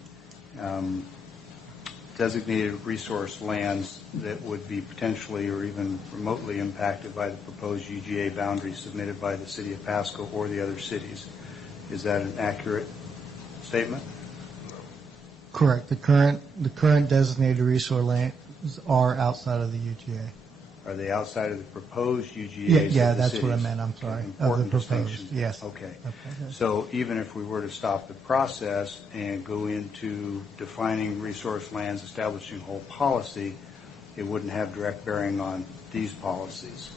designated resource lands that would be potentially or even remotely impacted by the proposed UGA boundary submitted by the city of Pasco or the other cities. Is that an accurate statement? Correct. The current designated resource lands are outside of the UGA. Are they outside of the proposed UGAs? Yeah, that's what I meant. I'm sorry. Important of the proposed, distinction. yes. Okay. So even if we were to stop the process and go into defining resource lands, establishing whole policy, it wouldn't have direct bearing on these policies.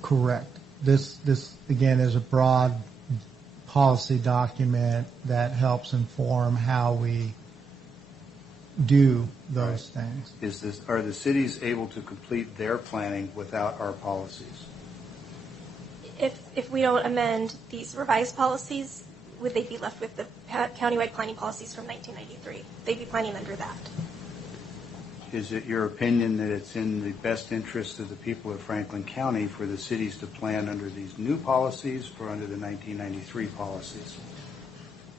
Correct. This again is a broad policy document that helps inform how we do those things. Are the cities able to complete their planning without our policies? If we don't amend these revised policies, would they be left with the countywide planning policies from 1993? They'd be planning under that. Is it your opinion that it's in the best interest of the people of Franklin County for the cities to plan under these new policies or under the 1993 policies?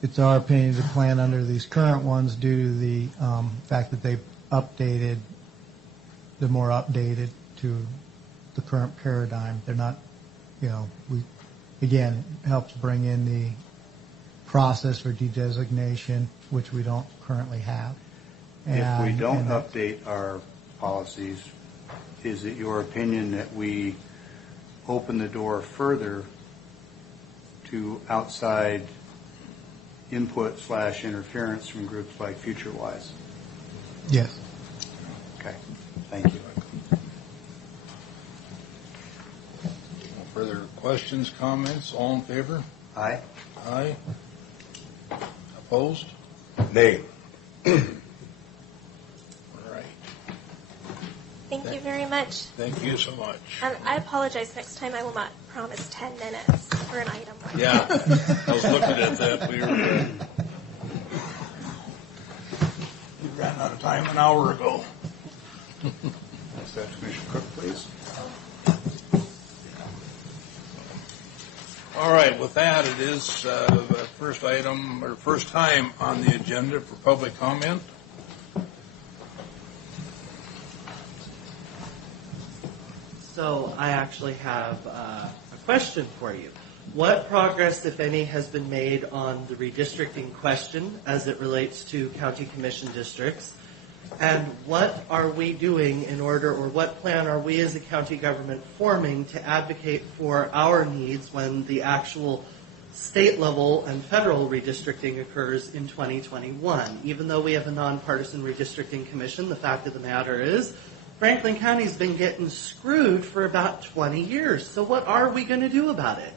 It's our opinion to plan under these current ones due to the fact that they're more updated to the current paradigm. They're not, it helps bring in the process for de-designation, which we don't currently have. If we don't and update our policies, is it your opinion that we open the door further to outside input/interference from groups like FutureWise? Yes. Okay, thank you. No further questions, comments? All in favor? Aye. Aye. Opposed? Nay. All right. Thank you very much. Thank you so much. I apologize. Next time I will not promise 10 minutes for an item like Yeah, this. I was looking at that. We ran out of time an hour ago. Next up, Commissioner Cook, please. All right, with that, it is the first item, or first time on the agenda for public comment. So I actually have a question for you. What progress, if any, has been made on the redistricting question as it relates to county commission districts? And what are we doing in order, or what plan are we as a county government forming to advocate for our needs when the actual state level and federal redistricting occurs in 2021? Even though we have a nonpartisan redistricting commission, the fact of the matter is Franklin County's been getting screwed for about 20 years. So what are we going to do about it?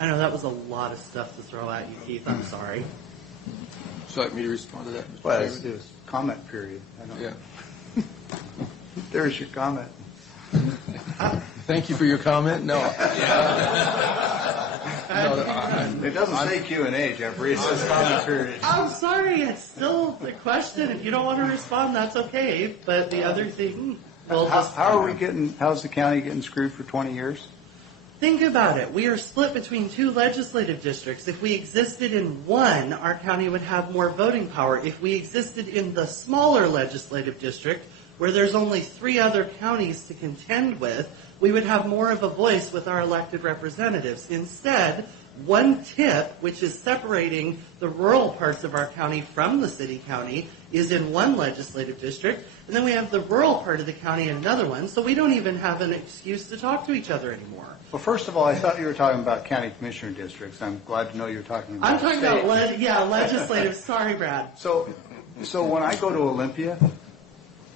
I know that was a lot of stuff to throw at you, Keith. I'm sorry. Would you like me to respond to that, Mr. Well, Chairman? it's comment period. I don't Yeah. There's your comment. Thank you for your comment. No. It doesn't say Q&A, Jeffrey. It says comment period. I'm sorry. It's still the question. If you don't want to respond, that's okay. But the other thing, How's the county getting screwed for 20 years? think about it. We are split between two legislative districts. If we existed in one, our county would have more voting power. If we existed in the smaller legislative district, where there's only 3 other counties to contend with, we would have more of a voice with our elected representatives. Instead, one tip, which is separating the rural parts of our county from the city county, is in one legislative district, and then we have the rural part of the county in another one, so we don't even have an excuse to talk to each other anymore. Well, first of all, I thought you were talking about county commissioner districts. I'm glad to know you're talking about I'm talking state. about, legislative. Sorry, Brad. So when I go to Olympia,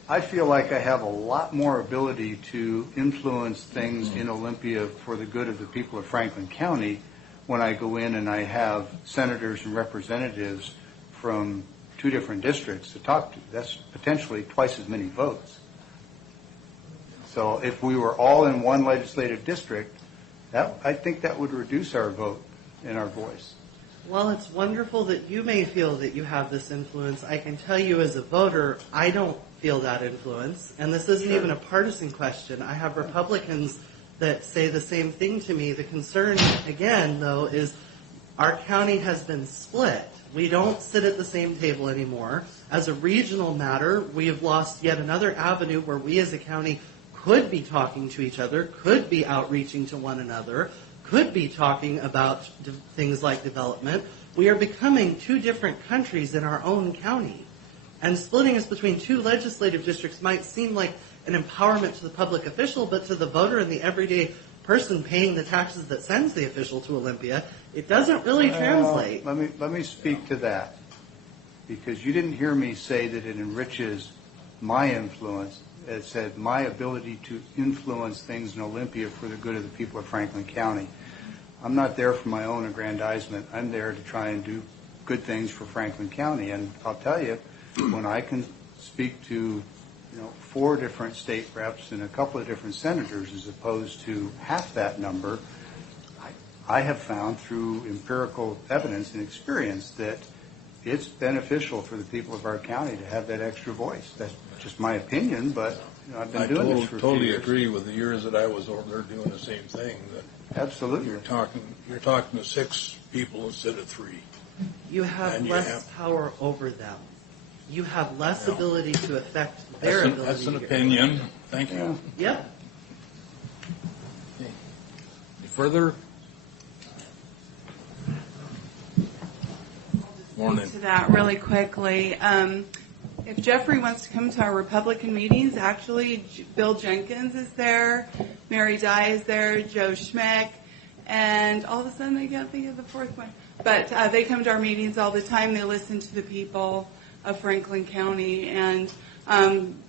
I feel like I have a lot more ability to influence things in Olympia for the good of the people of Franklin County when I go in and I have senators and representatives from 2 different districts to talk to. That's potentially twice as many votes. So if we were all in one legislative district, I think that would reduce our vote and our voice. Well, it's wonderful that you may feel that you have this influence. I can tell you as a voter, I don't feel that influence. And this isn't even a partisan question. I have Republicans that say the same thing to me. The concern, again, though, is our county has been split. We don't sit at the same table anymore. As a regional matter, we have lost yet another avenue where we as a county could be talking to each other, could be outreaching to one another, could be talking about things like development. We are becoming 2 different countries in our own county. And splitting us between 2 legislative districts might seem like an empowerment to the public official, but to the voter and the everyday person paying the taxes that sends the official to Olympia, it doesn't really translate. Let me speak to that, because you didn't hear me say that it enriches my influence. It said my ability to influence things in Olympia for the good of the people of Franklin County. I'm not there for my own aggrandizement. I'm there to try and do good things for Franklin County. And I'll tell you, when I can speak to 4 different state reps and a couple of different senators as opposed to half that number, I have found through empirical evidence and experience that it's beneficial for the people of our county to have that extra voice. That's just my opinion, but I've been doing this for a few totally years. agree with the years that I was over there doing the same thing. That Absolutely. You're talking to 6 people instead of 3. You have less power over them. You have less ability to affect their ability. That's an opinion. Thank you. Yep. Any further Morning. to that really quickly. If Jeffrey wants to come to our Republican meetings, actually, Bill Jenkins is there, Mary Dye is there, Joe Schmeck, and all of a sudden I can't think of the fourth one. But they come to our meetings all the time. They listen to the people of Franklin County. And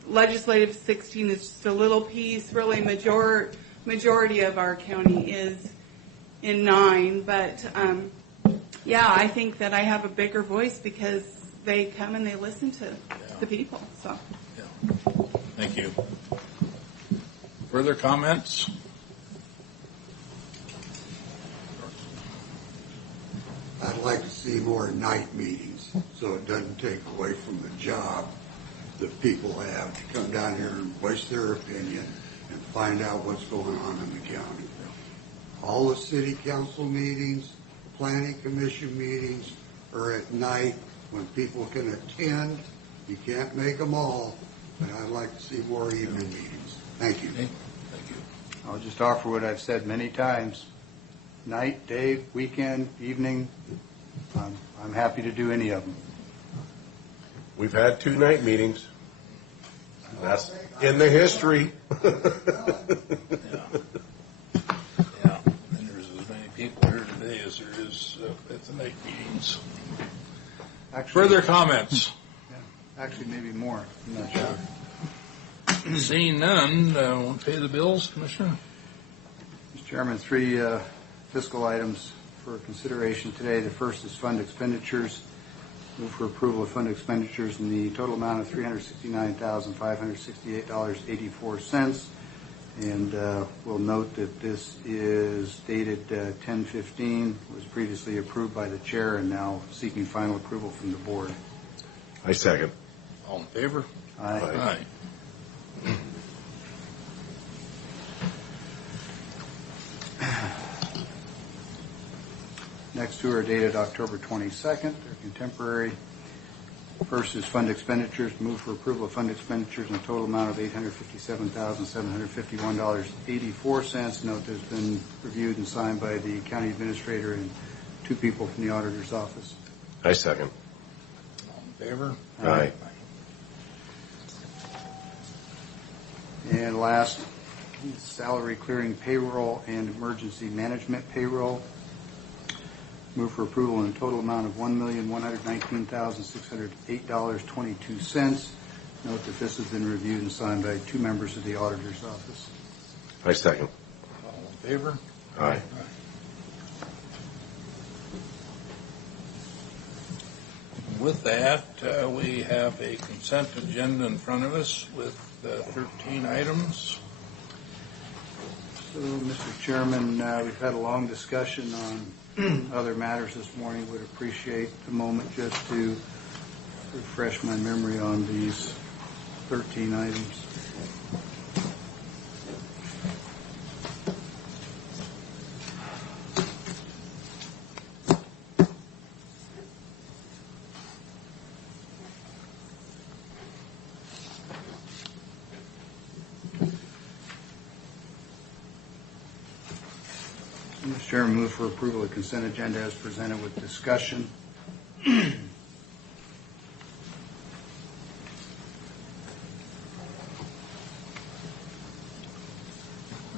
Legislative 16 is just a little piece. Really, majority of our county is in 9. But, yeah, I think that I have a bigger voice because they come and they listen to the people. So, Thank you. Further comments? I'd like to see more night meetings so it doesn't take away from the job that people have to come down here and voice their opinion and find out what's going on in the county. All the city council meetings, planning commission meetings are at night when people can attend. You can't make them all, but I'd like to see more evening meetings. Thank you. I'll just offer what I've said many times. Night, day, weekend, evening, I'm happy to do any of them. We've had 2 night meetings. That's in the history. Yeah, and there's as many people here today as there is at the night meetings. Actually, Further comments? Actually, maybe more. I'm not sure. Seeing none, we'll pay the bills, Commissioner. Mr. Chairman, 3 fiscal items for consideration today. The first is fund expenditures. Move for approval of fund expenditures in the total amount of $369,568.84. And we'll note that this is dated 10/15, was previously approved by the chair and now seeking final approval from the board. I second. All in favor? Aye. Aye. Next 2 are dated October 22nd. They're contemporary. First is fund expenditures. Move for approval of fund expenditures in a total amount of $857,751.84. Note there's been reviewed and signed by the county administrator and 2 people from the auditor's office. I second. All in favor? Aye. And last, salary clearing payroll and emergency management payroll. Move for approval in a total amount of $1,119,608.22. Note that this has been reviewed and signed by 2 members of the auditor's office. I second. All in favor? Aye. With that, we have a consent agenda in front of us with 13 items. So, Mr. Chairman, we've had a long discussion on other matters this morning. Would appreciate the moment just to refresh my memory on these 13 items. Mr. Chairman, move for approval of consent agenda as presented with discussion.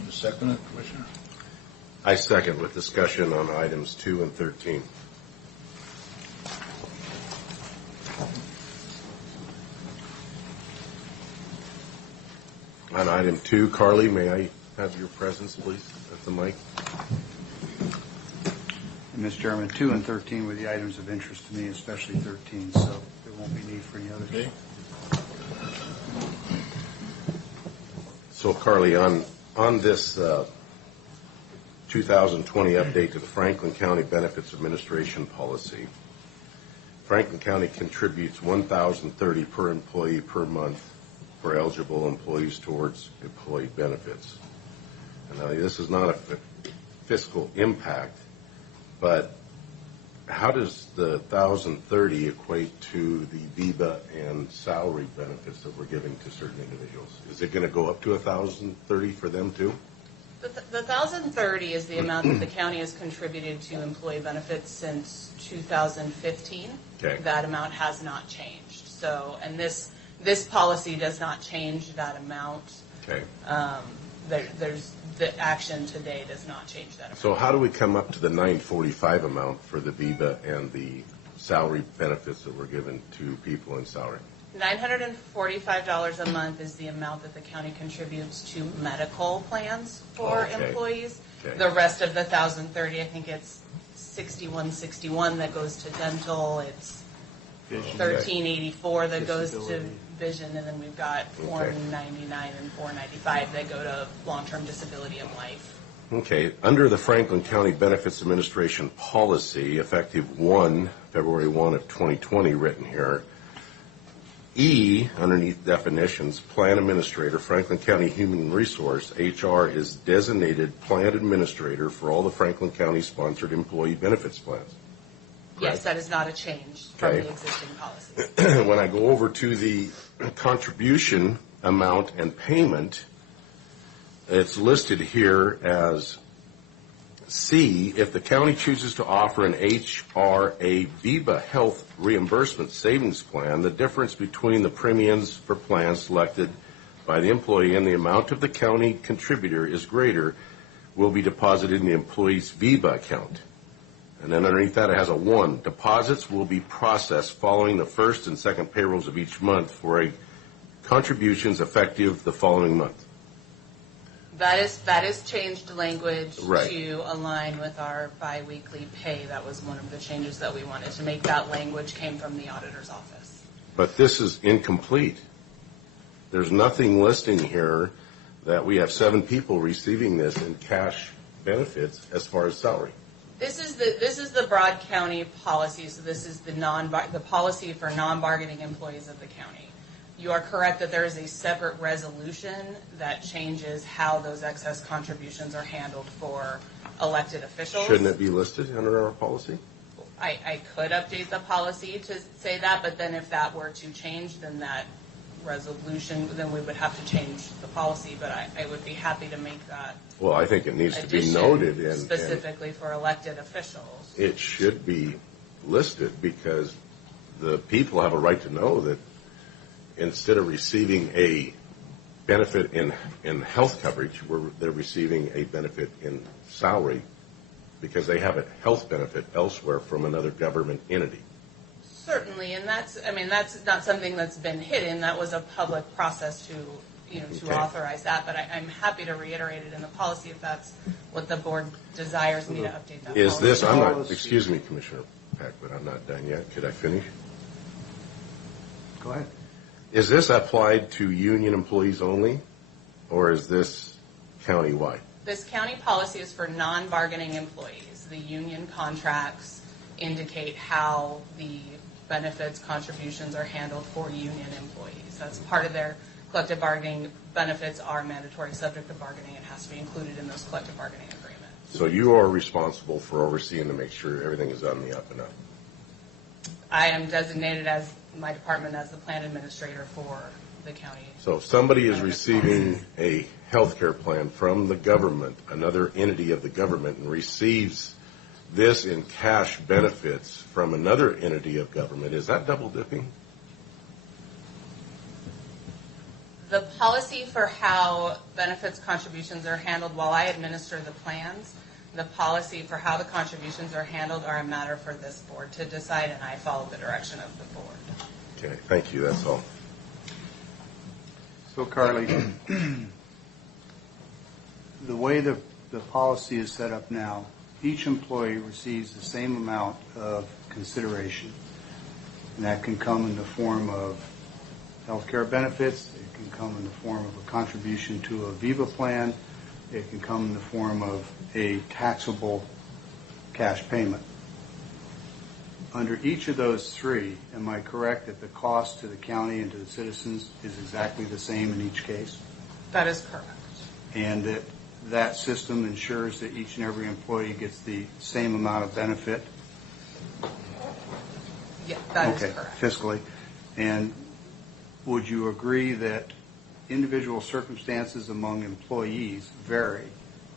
Second, Commissioner. I second with discussion on items 2 and 13. On item 2, Carly, may I have your presence, please, at the mic? And Mr. Chairman, 2 and 13 were the items of interest to me, especially 13, so there won't be need for any others. Okay. So, Carly, on this 2020 update to the Franklin County Benefits Administration Policy, Franklin County contributes $1,030 per employee per month for eligible employees towards employee benefits. And now, this is not a fiscal impact, but how does the $1,030 equate to the VEBA and salary benefits that we're giving to certain individuals? Is it going to go up to $1,030 for them too? The 1,030 is the amount that the county has contributed to employee benefits since 2015. Okay. That amount has not changed. So, and this policy does not change that amount. Okay. The action today does not change that amount. So how do we come up to the 945 amount for the VIVA and the salary benefits that were given to people in salary? $945 a month is the amount that the county contributes to medical plans for employees. Okay. The rest of the 1,030, I think it's 6161 that goes to dental. It's 1384 that goes to vision, and then we've got 499 and 495 that go to long-term disability and life. Okay. Under the Franklin County Benefits Administration policy, effective February 1 of 2020, written here, E, underneath definitions, Plan Administrator, Franklin County Human Resource, HR, is designated Plan Administrator for all the Franklin County sponsored employee benefits plans. Yes, that is not a change from the existing policies. When I go over to the contribution amount and payment, it's listed here as C, if the county chooses to offer an HRA VIVA health reimbursement savings plan, the difference between the premiums for plans selected by the employee and the amount of the county contributor is greater, will be deposited in the employee's VIVA account. And then underneath that it has a 1. Deposits will be processed following the first and second payrolls of each month for a contributions effective the following month. That is changed language to align with our biweekly pay. That was one of the changes that we wanted to make. That language came from the auditor's office. But this is incomplete. There's nothing listing here that we have 7 people receiving this in cash benefits as far as salary. This is the Broad County policy. So this is the policy for non-bargaining employees of the county. You are correct that there is a separate resolution that changes how those excess contributions are handled for elected officials. Shouldn't it be listed under our policy? I could update the policy to say that, but then if that were to change, then that resolution, then we would have to change the policy, but I would be happy to make that. Well, I think it needs to be noted. And specifically for elected officials. It should be listed because the people have a right to know that instead of receiving a benefit in health coverage, they're receiving a benefit in salary because they have a health benefit elsewhere from another government entity. Certainly, and that's not something that's been hidden. That was a public process to authorize that, but I'm happy to reiterate it in the policy if that's what the board desires me to update that Is policy. this, I'm not, excuse me, Commissioner Peck, but I'm not done yet. Could I finish? Go ahead. Is this applied to union employees only, or is this countywide? This county policy is for non-bargaining employees. The union contracts indicate how the benefits contributions are handled for union employees. That's part of their collective bargaining. Benefits are mandatory subject to bargaining. It has to be included in those collective bargaining agreements. So you are responsible for overseeing to make sure everything is on the up and up. I am designated as my department as the plan administrator for the county. So if somebody is receiving a health care plan from the government, another entity of the government, and receives this in cash benefits from another entity of government, is that double dipping? The policy for how benefits contributions are handled while I administer the plans, the policy for how the contributions are handled are a matter for this board to decide, and I follow the direction of the board. Okay, thank you, that's all. So Carly, the way the policy is set up now, each employee receives the same amount of consideration, and that can come in the form of health care benefits, it can come in the form of a contribution to a VIVA plan, it can come in the form of a taxable cash payment. Under each of those three, am I correct that the cost to the county and to the citizens is exactly the same in each case? That is correct. And that system ensures that each and every employee gets the same amount of benefit? Yeah, that is correct. Fiscally. And would you agree that individual circumstances among employees vary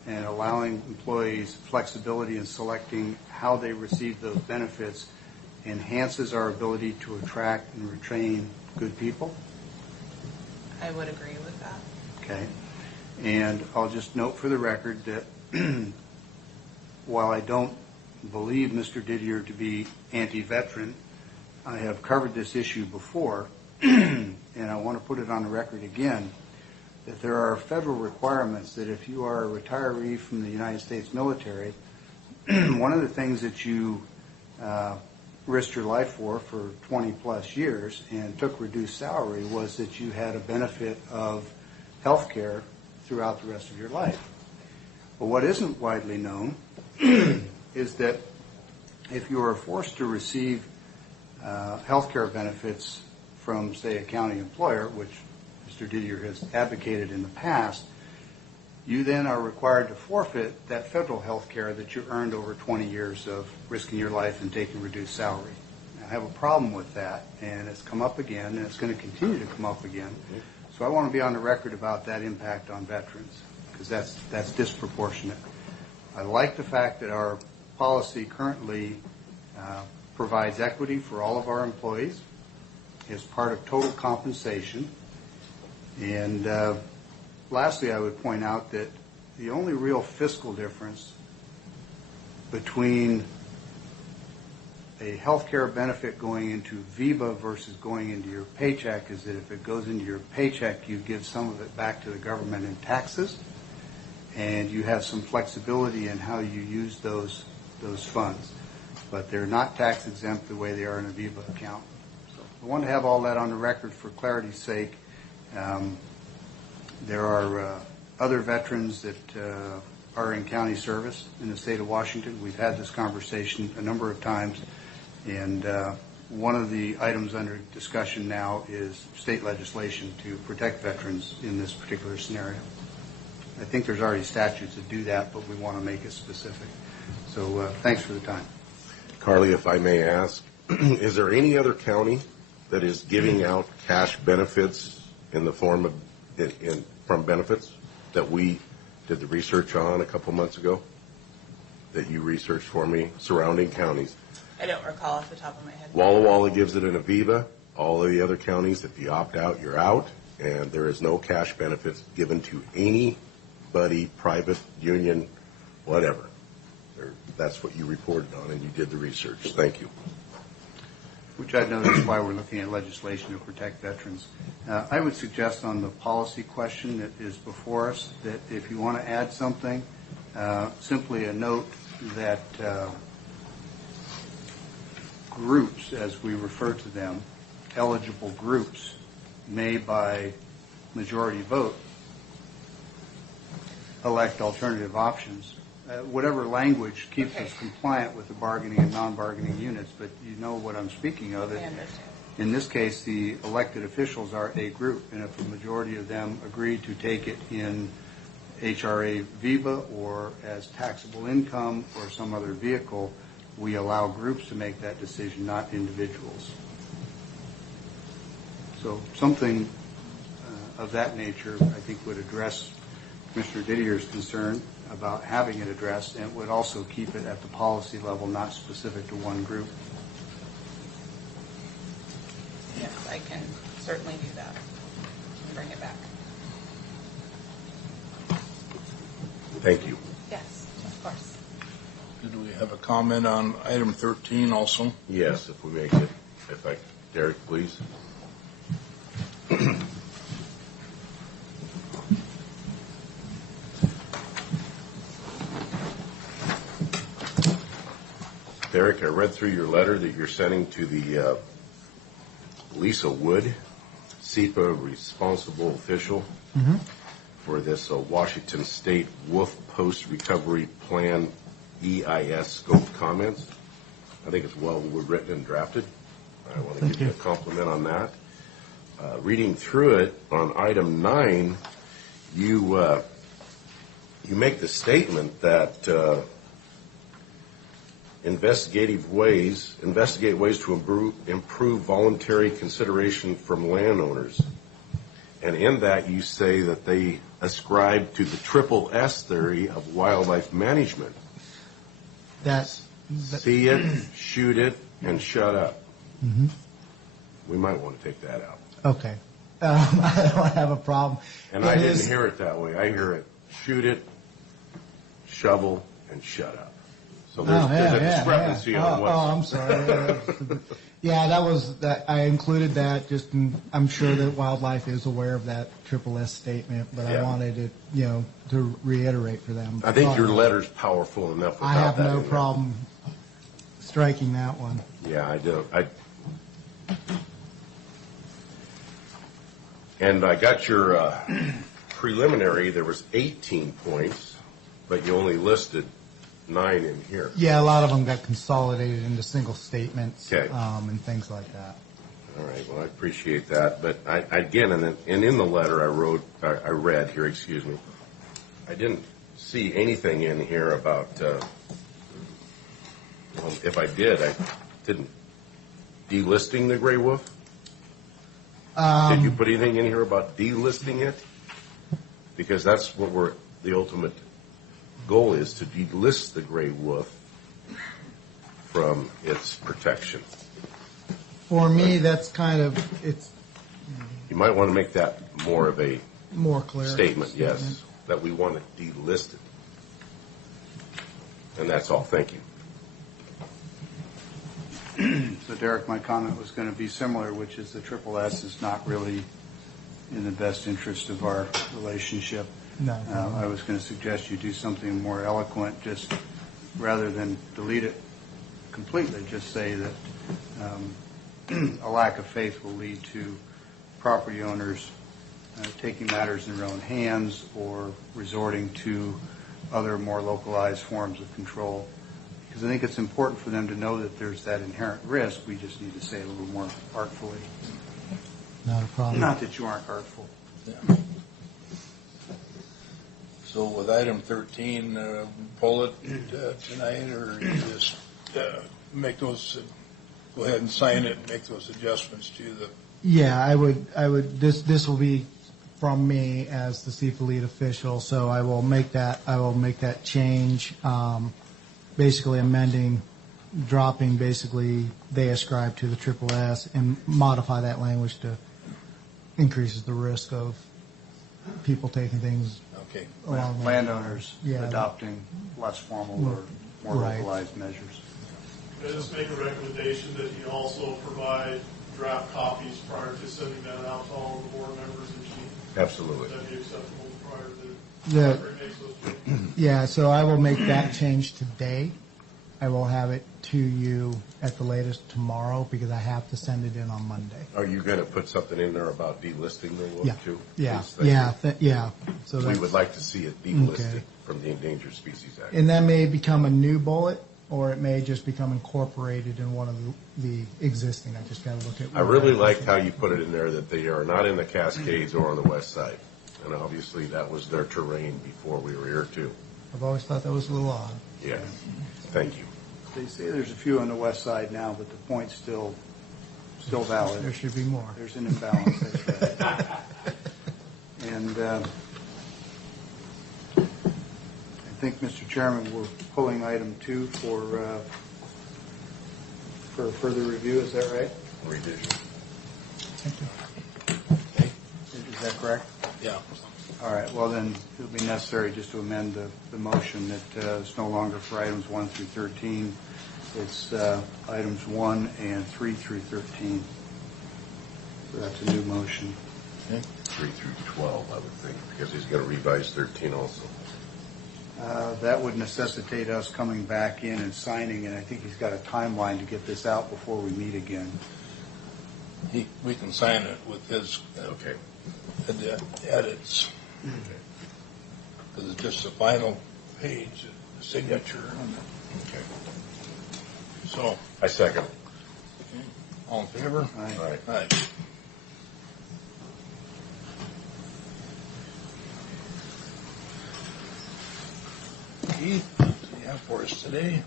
and allowing employees flexibility in selecting how they receive those benefits enhances our ability to attract and retain good people? I would agree with that. Okay. And I'll just note for the record that while I don't believe Mr. Didier to be anti-veteran, I have covered this issue before, and I want to put it on the record again, that there are federal requirements that if you are a retiree from the United States military, one of the things that you risked your life for 20 plus years and took reduced salary was that you had a benefit of health care throughout the rest of your life. But what isn't widely known is that if you are forced to receive health care benefits from, say, a county employer, which Mr. Didier has advocated in the past, you then are required to forfeit that federal health care that you earned over 20 years of risking your life and taking reduced salary. I have a problem with that, and it's come up again, and it's going to continue to come up again. So I want to be on the record about that impact on veterans, because that's disproportionate. I like the fact that our policy currently provides equity for all of our employees as part of total compensation. And lastly, I would point out that the only real fiscal difference between a health care benefit going into VEBA versus going into your paycheck is that if it goes into your paycheck, you give some of it back to the government in taxes, and you have some flexibility in how you use those funds. But they're not tax exempt the way they are in a VEBA account. So I want to have all that on the record for clarity's sake. There are other veterans that are in county service in the state of Washington. We've had this conversation a number of times, and one of the items under discussion now is state legislation to protect veterans in this particular scenario. I think there's already statutes that do that, but we want to make it specific. So thanks for the time. Carly, if I may ask, is there any other county that is giving out cash benefits in the form of from benefits that we did the research on a couple months ago, that you researched for me, surrounding counties? I don't recall off the top of my head. Walla Walla gives it in Aviva. All of the other counties, if you opt out, you're out, and there is no cash benefits given to anybody, private, union, whatever. That's what you reported on, and you did the research. Thank you. Which I've noticed is why we're looking at legislation to protect veterans. I would suggest on the policy question that is before us that if you want to add something, simply a note that groups, as we refer to them, eligible groups, may by majority vote elect alternative options. Whatever language keeps us compliant with the bargaining and non-bargaining units, but you know what I'm speaking of. In this case, the elected officials are a group, and if the majority of them agree to take it in HRA VEBA or as taxable income or some other vehicle, we allow groups to make that decision, not individuals. So something of that nature, I think, would address Mr. Didier's concern about having it addressed, and would also keep it at the policy level, not specific to one group. Yes, I can certainly do that and bring it back. Thank you. Yes, of course. Did we have a comment on item 13 also? Yes, if we make it. If I, Derek, please. Derek, I read through your letter that you're sending to the Lisa Wood, SEPA responsible official for this Washington State Wolf Post Recovery Plan EIS scope comments. I think it's well written and drafted. I want to give you a compliment on that. Reading through it, on item 9, you make the statement that investigate ways to improve voluntary consideration from landowners. And in that, you say that they ascribe to the triple S theory of wildlife management. See it, shoot it, and shut up. Mhm. We might want to take that out. Okay. I don't have a problem. And I didn't hear it that way. I hear it, shoot it, shovel, and shut up. So there's a discrepancy on what. I'm sorry. Yeah, that I included that. I'm sure that wildlife is aware of that triple S statement, but I wanted it, to reiterate for them. I think your letter's powerful enough without I have that no in there. problem striking that one. Yeah, I do. And I got your preliminary. There was 18 points, but you only listed 9 in here. Yeah, a lot of them got consolidated into single statements, Okay. and things like that. All right. Well, I appreciate that. But again, and in the letter I read here, excuse me, I didn't see anything in here about. If I did, I didn't. Delisting the gray wolf. Did you put anything in here about delisting it? Because that's what the ultimate goal is, to delist the gray wolf from its protection. For me, that's it's You might want to make that more of a more clear statement, yes, that we want to delist it. And that's all. Thank you. So Derek, my comment was going to be similar, which is the triple S is not really in the best interest of our relationship. No. I was going to suggest you do something more eloquent, just rather than delete it completely, just say that a lack of faith will lead to property owners taking matters in their own hands or resorting to other more localized forms of control. Because I think it's important for them to know that there's that inherent risk. We just need to say it a little more artfully. Not a problem. Not that you aren't artful. Yeah. So with item 13, pull it tonight, or you just make those, go ahead and sign it and make those adjustments to the. Yeah, I would. This will be from me as the CFA lead official, so I will make that change. Basically dropping basically they ascribe to the triple S, and modify that language to increases the risk of people taking things. Okay. Landowners adopting less formal or more localized measures. Can I just make a recommendation that you also provide draft copies prior to sending that out to all the board members and chief? Absolutely. Would that be acceptable prior to Yeah. whoever makes those changes? Yeah, so I will make that change today. I will have it to you at the latest tomorrow, because I have to send it in on Monday. Are you going to put something in there about delisting the wolf too? Yeah, Please, yeah. So we that's- would like to see it delisted Okay. from the Endangered Species Act. And that may become a new bullet, or it may just become incorporated in one of the existing. I just got to look at. I really liked how you put it in there that they are not in the Cascades or on the west side. And obviously that was their terrain before we were here too. I've always thought that was a little odd. Yeah. Thank you. They say there's a few on the west side now, but the point's still valid. There should be more. There's an imbalance. That's right. And I think, Mr. Chairman, we're pulling item 2 for further review. Is that right? Revision. Is that correct? Yeah. All right. Well, then it'll be necessary just to amend the motion that it's no longer for items 1 through 13. It's items 1 and 3 through 13. So that's a new motion. Okay. 3 through 12, I would think, because he's going to revise 13 also. That would necessitate us coming back in and signing, and I think he's got a timeline to get this out before we meet again. We can sign it with his edits. Because it's just the final page, the signature. Okay. So. I second. Okay. All in favor? Aye. Aye. Keith, what do you have for us today?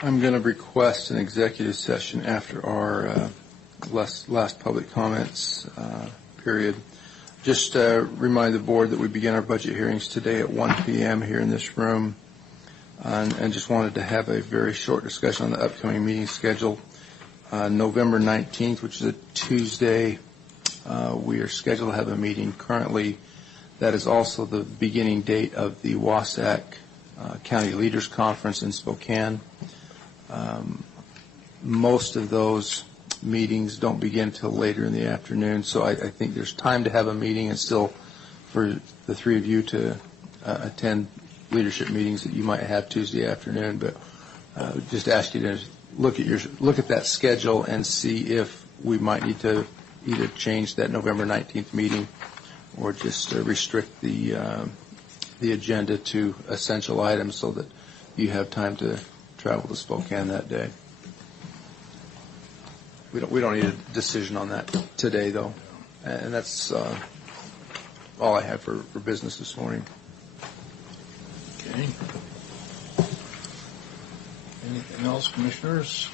I'm going to request an executive session after our last public comments period. Just remind the board that we begin our budget hearings today at 1 p.m. here in this room, and just wanted to have a very short discussion on the upcoming meeting schedule. November 19th, which is a Tuesday, we are scheduled to have a meeting currently. That is also the beginning date of the Wasatch County Leaders Conference in Spokane. Most of those meetings don't begin till later in the afternoon, so I think there's time to have a meeting and still for the three of you to attend leadership meetings that you might have Tuesday afternoon. But just ask you to look at that schedule and see if we might need to either change that November 19th meeting or just restrict the agenda to essential items so that you have time to travel to Spokane that day. We don't need a decision on that today, though, and that's all I have for business this morning. Okay. Anything else, commissioners?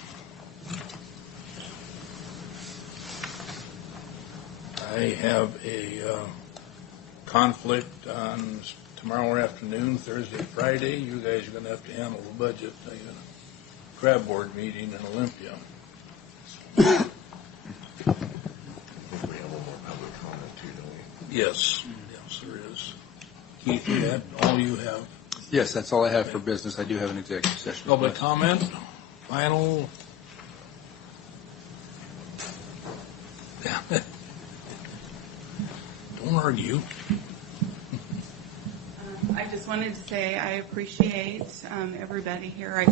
I have a conflict on tomorrow afternoon, Thursday, Friday. You guys are going to have to handle the budget. I got a crab board meeting in Olympia. I think we have one more public comment too, don't we? Yes, there is. Keith, is that all you have? Yes, that's all I have for business. I do have an executive session. Public comment, final. Don't argue. I just wanted to say I appreciate everybody here. I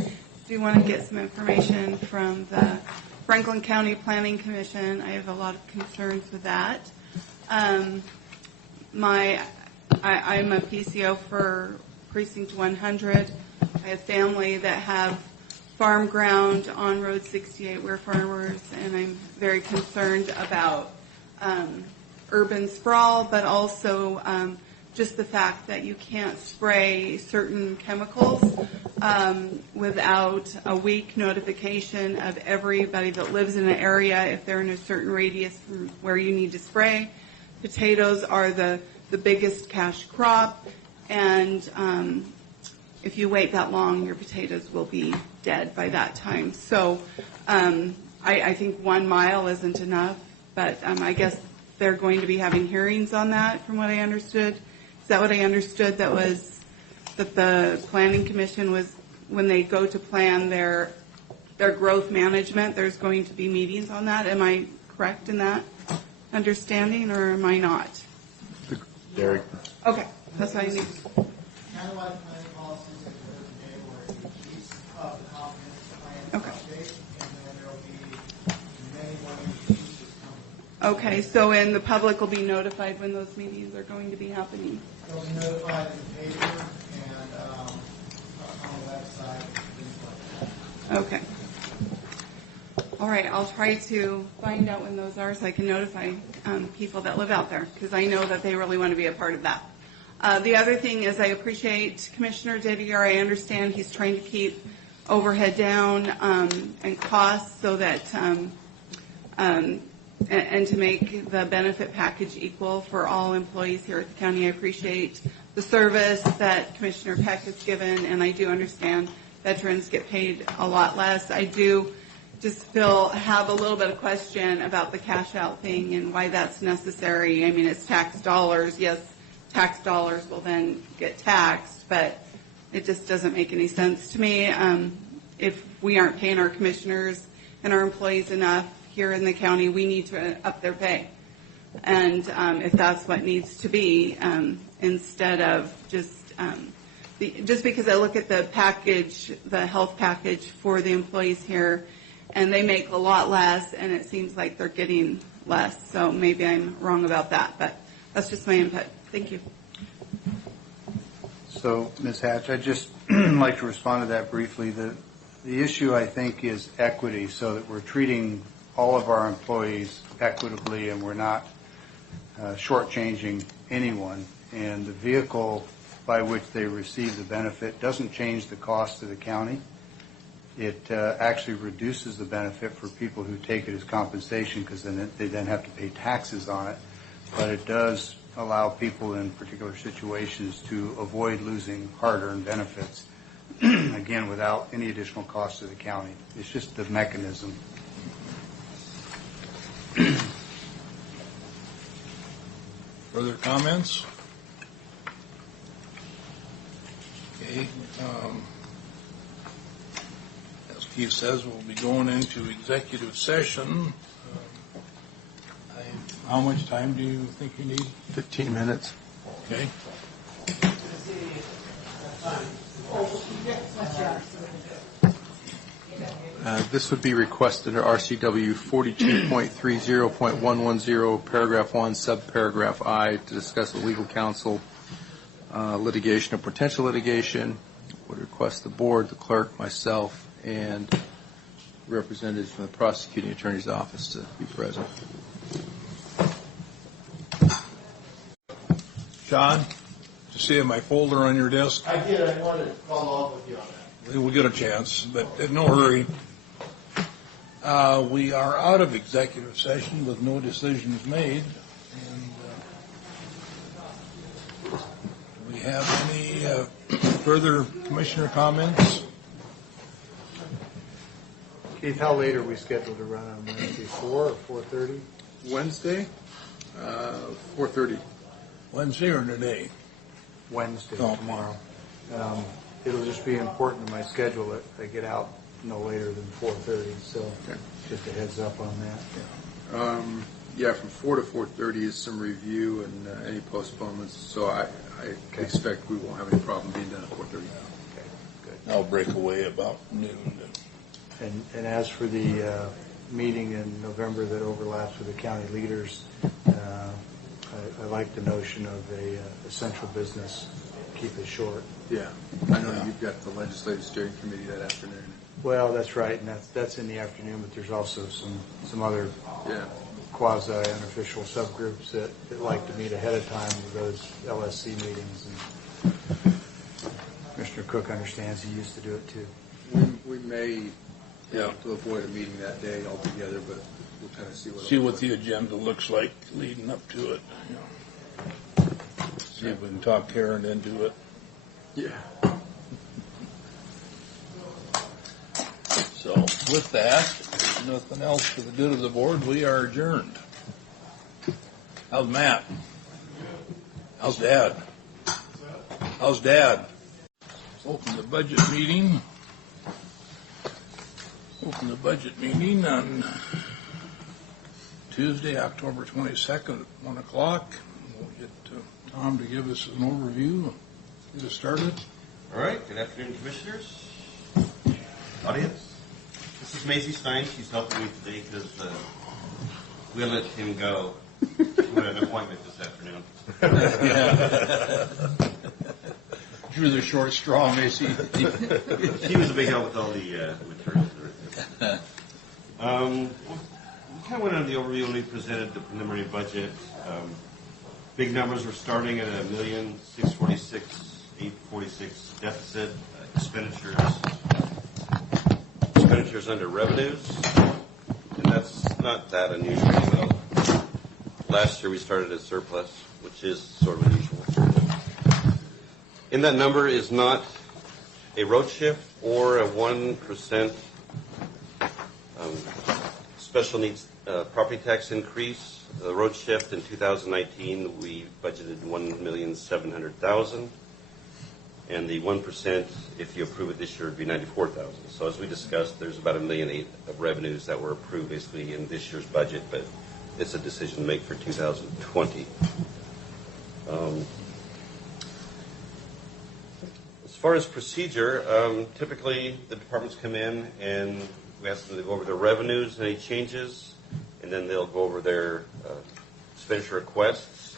do want to get some information from the Franklin County Planning Commission. I have a lot of concerns with that. I'm a PCO for Precinct 100. I have family that have farm ground on Road 68. We're farmers, and I'm very concerned about urban sprawl, but also just the fact that you can't spray certain chemicals without a week notification of everybody that lives in an area if they're in a certain radius from where you need to spray. Potatoes are the biggest cash crop, and if you wait that long, your potatoes will be dead by that time. So I think 1 mile isn't enough, but I guess they're going to be having hearings on that, from what I understood. Is that what I understood? That the Planning Commission was, when they go to plan their growth management, there's going to be meetings on that. Am I correct in that understanding, or am I not? Derek? Okay, that's what I need. Kind of like planning policies that you heard today, where you piece of the comprehensive plan update, and then there'll be many more pieces coming. Okay, so and the public will be notified when those meetings are going to be happening? They'll be notified in the paper and on the website, things like that. Okay. All right, I'll try to find out when those are so I can notify people that live out there, because I know that they really want to be a part of that. The other thing is I appreciate Commissioner Didier. I understand he's trying to keep overhead down and costs so that and to make the benefit package equal for all employees here at the county. I appreciate the service that Commissioner Peck has given, and I do understand veterans get paid a lot less. I do just have a little bit of question about the cash out thing and why that's necessary. I mean, it's tax dollars. Yes, tax dollars will then get taxed, but it just doesn't make any sense to me. If we aren't paying our commissioners and our employees enough here in the county, we need to up their pay. And if that's what needs to be, instead of just because I look at the package, the health package for the employees here, and they make a lot less, and it seems like they're getting less. So maybe I'm wrong about that, but that's just my input. Thank you. So, Ms. Hatch, I'd just like to respond to that briefly. The issue, I think, is equity, so that we're treating all of our employees equitably and we're not shortchanging anyone. And the vehicle by which they receive the benefit doesn't change the cost to the county. It actually reduces the benefit for people who take it as compensation because then they then have to pay taxes on it. But it does allow people in particular situations to avoid losing hard-earned benefits, again, without any additional cost to the county. It's just the mechanism. Further comments? Okay. As Keith says, we'll be going into executive session. How much time do you think you need? 15 minutes. Okay. This would be requested under RCW 42.30.110, paragraph 1, subparagraph I, to discuss with legal counsel litigation or potential litigation. Would request the board, the clerk, myself, and representatives from the prosecuting attorney's office to be present. John, did you see my folder on your desk? I did. I wanted to follow up with you on that. We'll get a chance, but in no hurry. We are out of executive session with no decisions made. And do we have any further commissioner comments? Keith, how late are we scheduled to run on Wednesday, 4 or 4:30? Wednesday, 4:30. Wednesday or today? Wednesday, Oh, tomorrow. It'll just be important in my schedule that I get out no later than 4:30, so just a heads up on that. Yeah, from 4 to 4:30 is some review and any postponements, so I expect we won't have any problem being done at 4:30. Okay, good. I'll break away about noon. And as for the meeting in November that overlaps with the county leaders, I like the notion of a central business. Keep it short. Yeah, I know you've got the legislative steering committee that afternoon. Well, that's right, and that's in the afternoon. But there's also some other quasi-unofficial subgroups that like to meet ahead of time with those LSC meetings. And Commissioner Cook understands. He used to do it too. We may to avoid a meeting that day altogether, but we'll kind of see what the agenda looks like leading up to it. See if we can talk Karen into it. Yeah. So with that, if there's nothing else for the good of the board, we are adjourned. How's Matt? How's Dad? How's Dad? Open the budget meeting. Open the budget meeting on Tuesday, October 22nd at 1 o'clock. We'll get Tom to give us an overview. Get us started. All right. Good afternoon, commissioners, audience. This is Macy Stein. She's helping me today because we let him go. We had an appointment this afternoon. Drew the short straw, Macy. She was a big help with all the materials and everything. We kind of went over the overview when we presented the preliminary budget. Big numbers were starting at $1,646,846 deficit. Expenditures under revenues, and that's not that unusual. Last year we started at surplus, which is sort of unusual. In that number is not a road shift or a 1% special needs property tax increase. The road shift in 2019 we budgeted $1,700,000. And the 1%, if you approve it this year, would be $94,000. So as we discussed, there's about $1.8 million of revenues that were approved basically in this year's budget, but it's a decision to make for 2020. As far as procedure, typically the departments come in and we ask them to go over their revenues, any changes, and then they'll go over their expenditure requests,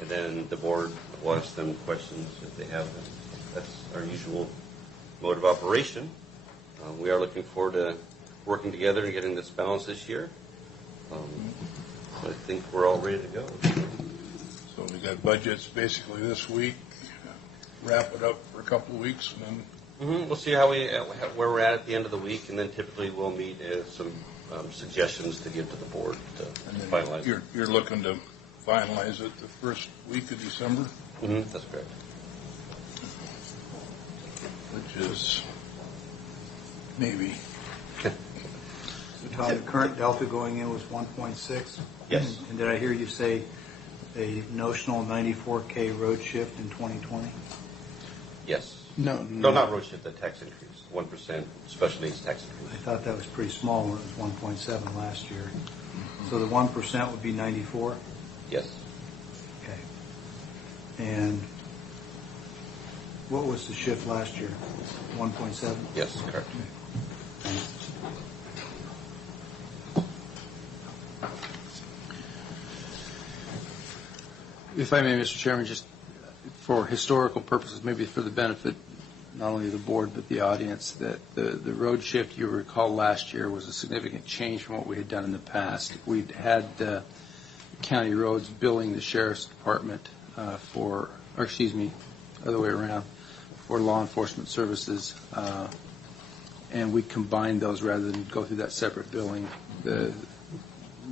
and then the board will ask them questions if they have them. That's our usual mode of operation. We are looking forward to working together and getting this balanced this year. I think we're all ready to go. So we got budgets basically this week, wrap it up for a couple of weeks, and then We'll see how where we're at the end of the week, and then typically we'll meet some suggestions to give to the board to finalize. You're looking to finalize it the first week of December? That's correct. Which is maybe. So Todd, the current delta going in was 1.6? Yes. And did I hear you say a notional 94K road shift in 2020? Yes. No, not road shift, the tax increase, 1% special needs tax increase. I thought that was pretty small when it was 1.7 last year. So the 1% would be 94? Yes. Okay. And what was the shift last year? 1.7? Yes, correct. Thanks. If I may, Mr. Chairman, just for historical purposes, maybe for the benefit not only of the board but the audience, that the road shift you recall last year was a significant change from what we had done in the past. We'd had county roads billing the sheriff's department for other way around, for law enforcement services, and we combined those rather than go through that separate billing. The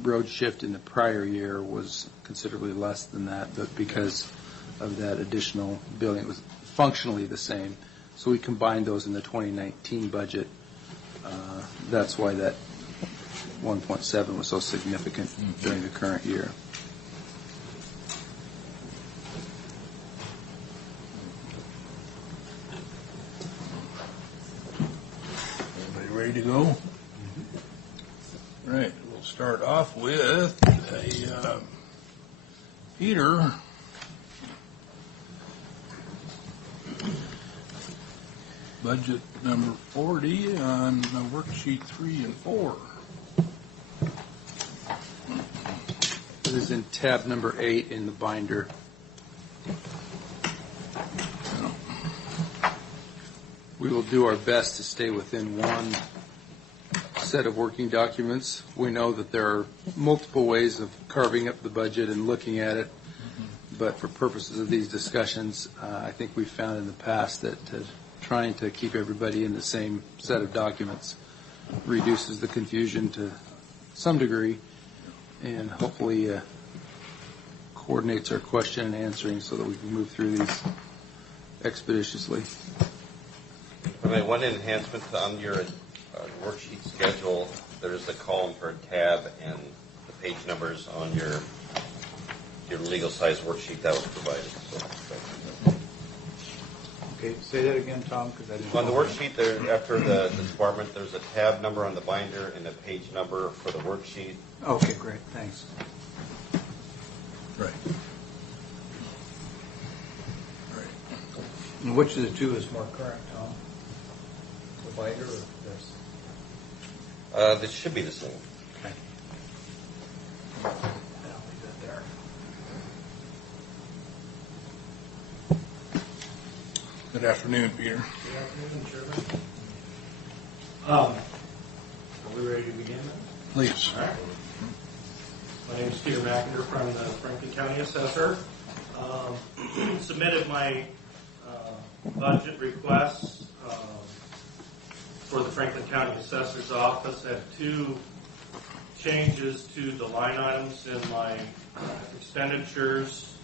road shift in the prior year was considerably less than that, but because of that additional billing, it was functionally the same. So we combined those in the 2019 budget. That's why that 1.7 was so significant during the current year. Everybody ready to go? Right. We'll start off with Peter. Budget number 40 on worksheet 3 and 4. It is in tab number 8 in the binder. We will do our best to stay within one set of working documents. We know that there are multiple ways of carving up the budget and looking at it, but for purposes of these discussions, I think we've found in the past that trying to keep everybody in the same set of documents reduces the confusion to some degree and hopefully coordinates our question and answering so that we can move through these expeditiously. Okay, one enhancement on your worksheet schedule, there's a column for a tab and the page numbers on your legal size worksheet that was provided. So, Okay, say that again, Tom, because I didn't. on the worksheet there, after the department, there's a tab number on the binder and a page number for the worksheet. Okay, great, thanks. Right. And which of the two is more current, Tom? The binder or this? This should be the same. Okay. I'll leave it there. Good afternoon, Peter. Good afternoon, Chairman. Are we ready to begin then? Please. All right. My name is Peter McIntyre from the Franklin County Assessor. Submitted my budget requests for the Franklin County Assessor's Office. I have two changes to the line items in my expenditures.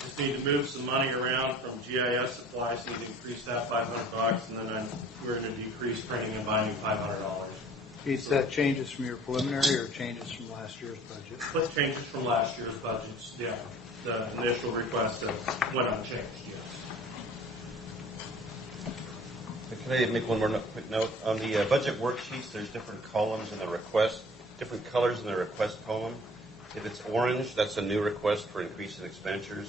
Just need to move some money around from GIS supplies, need to increase that $500, and then we're going to decrease printing and binding $500. Is that changes from your preliminary or changes from last year's budget? What changes from last year's budgets? Yeah, the initial request went unchanged. Yes. Can I make one more quick note? On the budget worksheets, there's different columns in the request, different colors in the request column. If it's orange, that's a new request for increase in expenditures.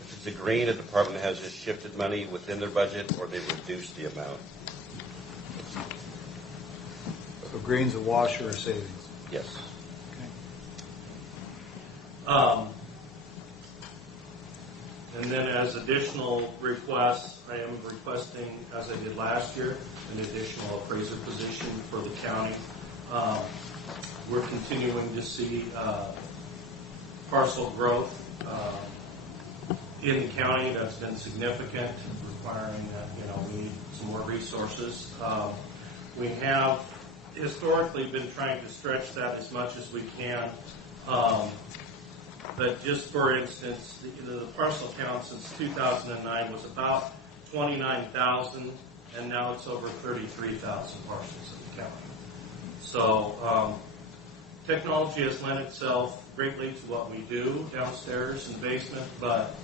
If it's a green, a department has just shifted money within their budget or they've reduced the amount. So green's a wash or a savings? Yes. Okay. And then as additional requests, I am requesting, as I did last year, an additional appraiser position for the county. We're continuing to see parcel growth. in the county that's been significant, requiring that, we need some more resources. We have historically been trying to stretch that as much as we can. But just for instance, the parcel count since 2009 was about 29,000, and now it's over 33,000 parcels in the county. So technology has lent itself greatly to what we do downstairs in the basement, but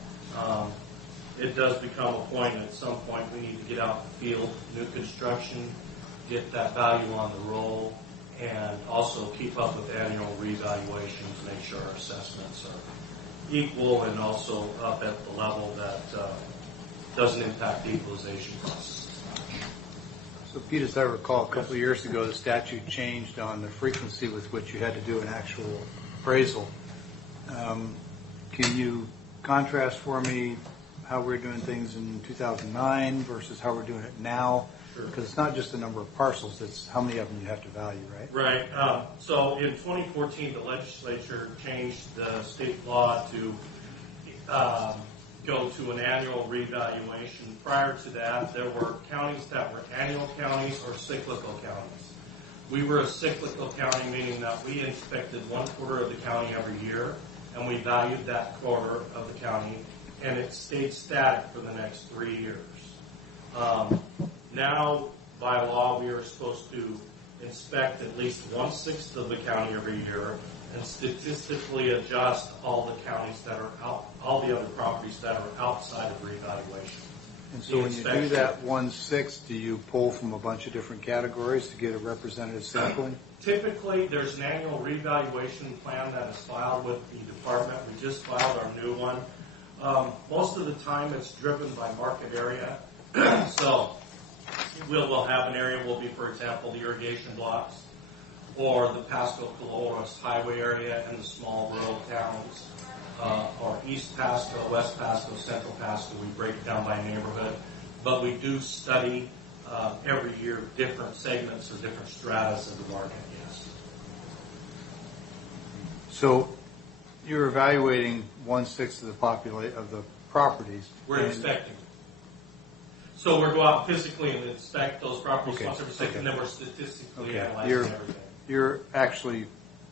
it does become a point at some point we need to get out in the field, new construction, get that value on the roll, and also keep up with annual revaluations, make sure our assessments are equal and also up at the level that doesn't impact the equalization process. So, Pete, as I recall, a couple of years ago, the statute changed on the frequency with which you had to do an actual appraisal. Can you contrast for me how we're doing things in 2009 versus how we're doing it now? Because it's not just the number of parcels, it's how many of them you have to value, right? Right. So in 2014, the legislature changed the state law to go to an annual revaluation. Prior to that, there were counties that were annual counties or cyclical counties. We were a cyclical county, meaning that we inspected 1/4 of the county every year, and we valued that quarter of the county, and it stayed static for the next 3 years. Now, by law, we are supposed to inspect at least 1/6 of the county every year and statistically adjust all the counties that are out, all the other properties that are outside of revaluation. And so when you do that 1/6, do you pull from a bunch of different categories to get a representative sampling? Typically, there's an annual revaluation plan that is filed with the department. We just filed our new one. Most of the time, it's driven by market area. So we'll have an area will be, for example, the irrigation blocks or the Pasco-Coloros highway area and the small rural towns, or East Pasco, West Pasco, Central Pasco. We break it down by neighborhood. But we do study every year different segments or different stratas of the market, yes. So you're evaluating 1/6 of the properties. We're inspecting. So we're go out physically and inspect those properties once every 6, and then we're statistically analyzing everything. You're actually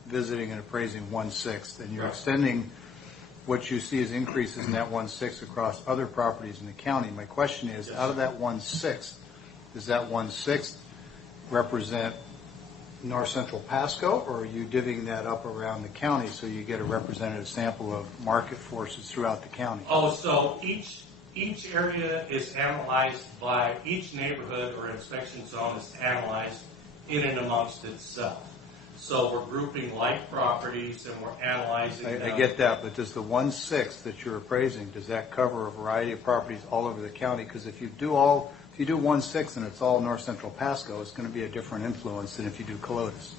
visiting and appraising 1/6, and you're extending what you see as increases in that 1/6 across other properties in the county. My question is, out of that 1/6, does that 1/6 represent North Central Pasco, or are you divvying that up around the county so you get a representative sample of market forces throughout the county? Oh, so each area is analyzed by each neighborhood or inspection zone is analyzed in and amongst itself. So we're grouping like properties and we're analyzing them. I get that, but does the 1/6 that you're appraising, does that cover a variety of properties all over the county? Because if you do 1/6 and it's all North Central Pasco, it's going to be a different influence than if you do Colotis.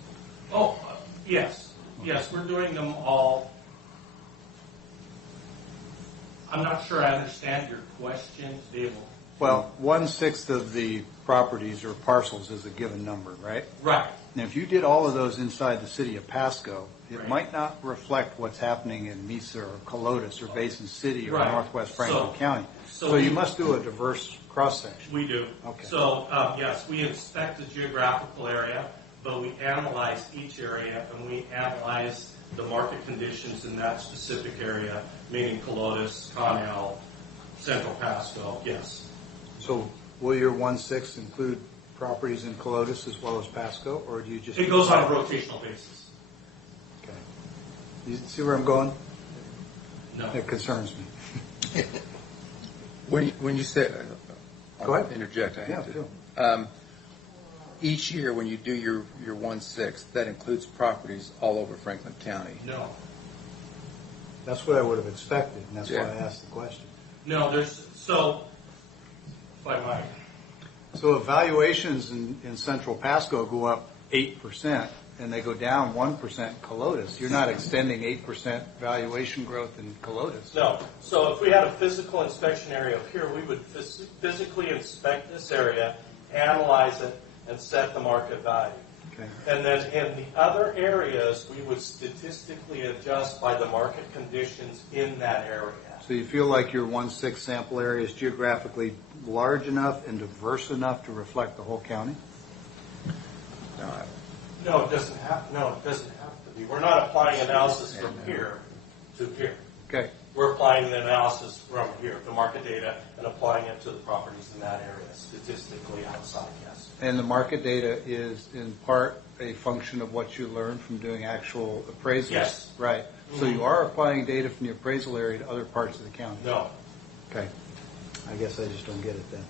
Oh, yes. Yes, we're doing them all. I'm not sure I understand your question to be able. Well, 1/6 of the properties or parcels is a given number, right? Right. Now, if you did all of those inside the city of Pasco, it might not reflect what's happening in Mesa or Colotis or Basin City or Northwest Franklin County. So you must do a diverse cross-section. We do. Okay. So, yes, we inspect the geographical area, but we analyze each area and we analyze the market conditions in that specific area, meaning Colotis, Connell, Central Pasco, yes. So will your 1/6 include properties in Colotis as well as Pasco, or do you just... It goes on a rotational basis. Okay. You see where I'm going? No. It concerns me. When you say... Go ahead. Interject. I have Yeah, to. Each year when you do your 1/6, that includes properties all over Franklin County. No. That's what I would have expected, and that's why I asked the question. No, so, if I might. So evaluations in Central Pasco go up 8%, and they go down 1% in Colotis. You're not extending 8% valuation growth in Colotis. No. So if we had a physical inspection area up here, we would physically inspect this area, analyze it, and set the market value. Okay. And then in the other areas, we would statistically adjust by the market conditions in that area. So you feel like your 1/6 sample area is geographically large enough and diverse enough to reflect the whole county? No, it doesn't have to be. We're not applying analysis from here to here. Okay. We're applying the analysis from here, the market data, and applying it to the properties in that area, statistically outside, yes. And the market data is in part a function of what you learned from doing actual appraisals? Yes. Right. So you are applying data from the appraisal area to other parts of the county? No. Okay. I guess I just don't get it then.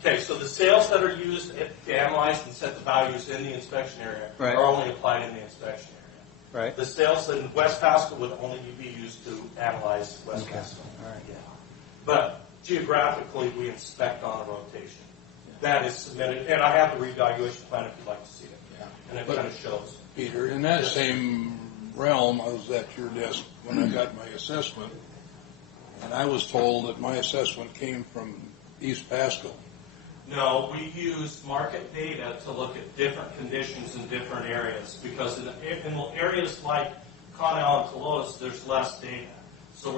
Okay, so the sales that are used to analyze and set the values in the inspection area Right. are only applied in the inspection area. Right. The sales in West Pasco would only be used to analyze West Pasco. All right. Yeah. But geographically, we inspect on a rotation. That is submitted, and I have the revaluation plan if you'd like to see it. Yeah. And it But, kind of shows. Peter, in that same realm, I was at your desk when I got my assessment, and I was told that my assessment came from East Pasco. No, we use market data to look at different conditions in different areas because in areas like Connell and Coloas, there's less data. So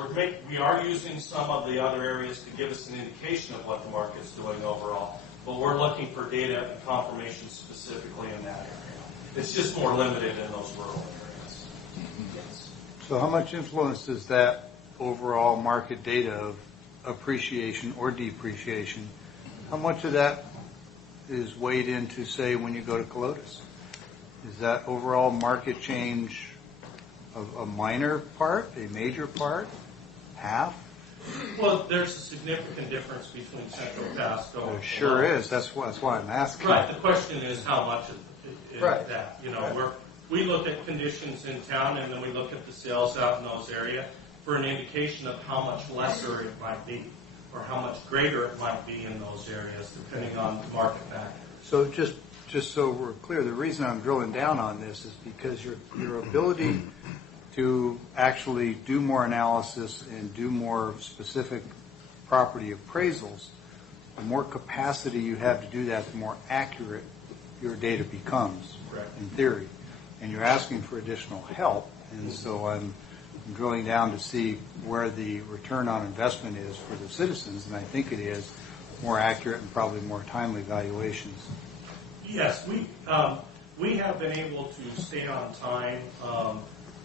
we are using some of the other areas to give us an indication of what the market's doing overall, but we're looking for data and confirmation specifically in that area. It's just more limited in those rural areas. Yes. So how much influence does that overall market data of appreciation or depreciation, how much of that is weighed into, say, when you go to Colotus? Is that overall market change a minor part, a major part, half? Well, there's a significant difference between Central Pasco. There sure is. That's why I'm asking. Right. The question is how much is Right. that? You know, we look at conditions in town and then we look at the sales out in those areas for an indication of how much lesser it might be or how much greater it might be in those areas depending on the market factor. So just so we're clear, the reason I'm drilling down on this is because your ability to actually do more analysis and do more specific property appraisals, the more capacity you have to do that, the more accurate your data becomes, in theory. And you're asking for additional help, and so I'm drilling down to see where the return on investment is for the citizens, and I think it is more accurate and probably more timely valuations. Yes, we have been able to stay on time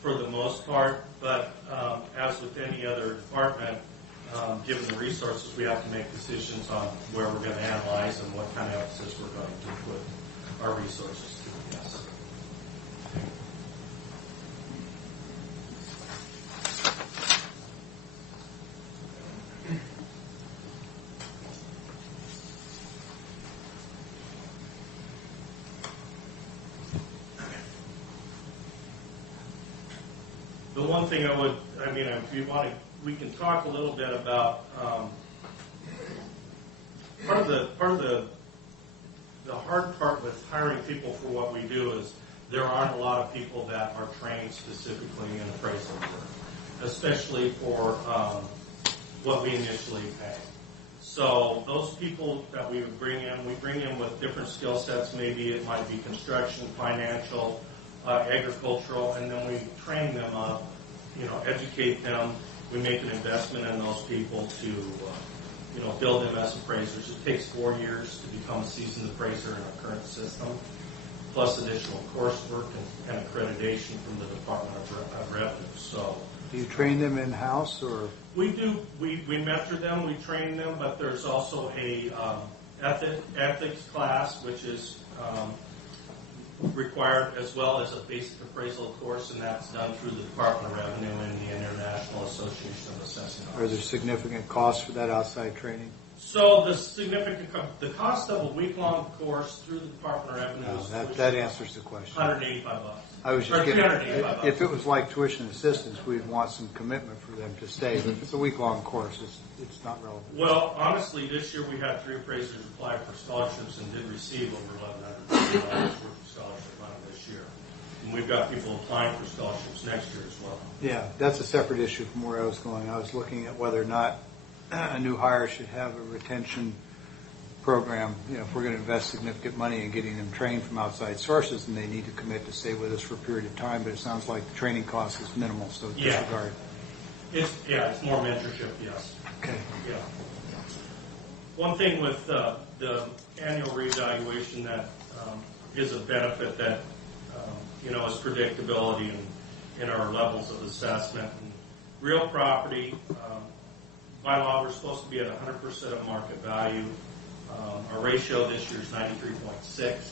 for the most part, but as with any other department, given the resources, we have to make decisions on where we're going to analyze and what kind of emphasis we're going to put our resources to. Yes. The one thing if you want to, we can talk a little bit about part of the hard part with hiring people for what we do is there aren't a lot of people that are trained specifically in appraisal work, especially for what we initially pay. So those people that we would bring in with different skill sets. Maybe it might be construction, financial, agricultural, and then we train them up, educate them. We make an investment in those people to, build them as appraisers. It takes 4 years to become a seasoned appraiser in our current system, plus additional coursework and accreditation from the Department of Revenue. So, do you train them in-house or? We do. We mentor them. We train them, but there's also a ethics class, which is required, as well as a basic appraisal course, and that's done through the Department of Revenue and the International Association of Assessing Officers. Are there significant costs for that outside training? So the cost of a week-long course through the Department of Revenue is that answers the question. $185. I was just kidding. $385. If it was like tuition assistance, we'd want some commitment for them to stay. But if it's a week-long course, it's not relevant. Well, honestly, this year we had 3 appraisers apply for scholarships and did receive over $1,100 worth of scholarship money this year. And we've got people applying for scholarships next year as well. Yeah, that's a separate issue from where I was going. I was looking at whether or not a new hire should have a retention program. If we're going to invest significant money in getting them trained from outside sources, then they need to commit to stay with us for a period of time. But it sounds like the training cost is minimal, so disregard. It's more mentorship, yes. Okay. Yeah. One thing with the annual reevaluation that is a benefit that is predictability in our levels of assessment. And real property, by law, we're supposed to be at 100% of market value. Our ratio this year is 93.6.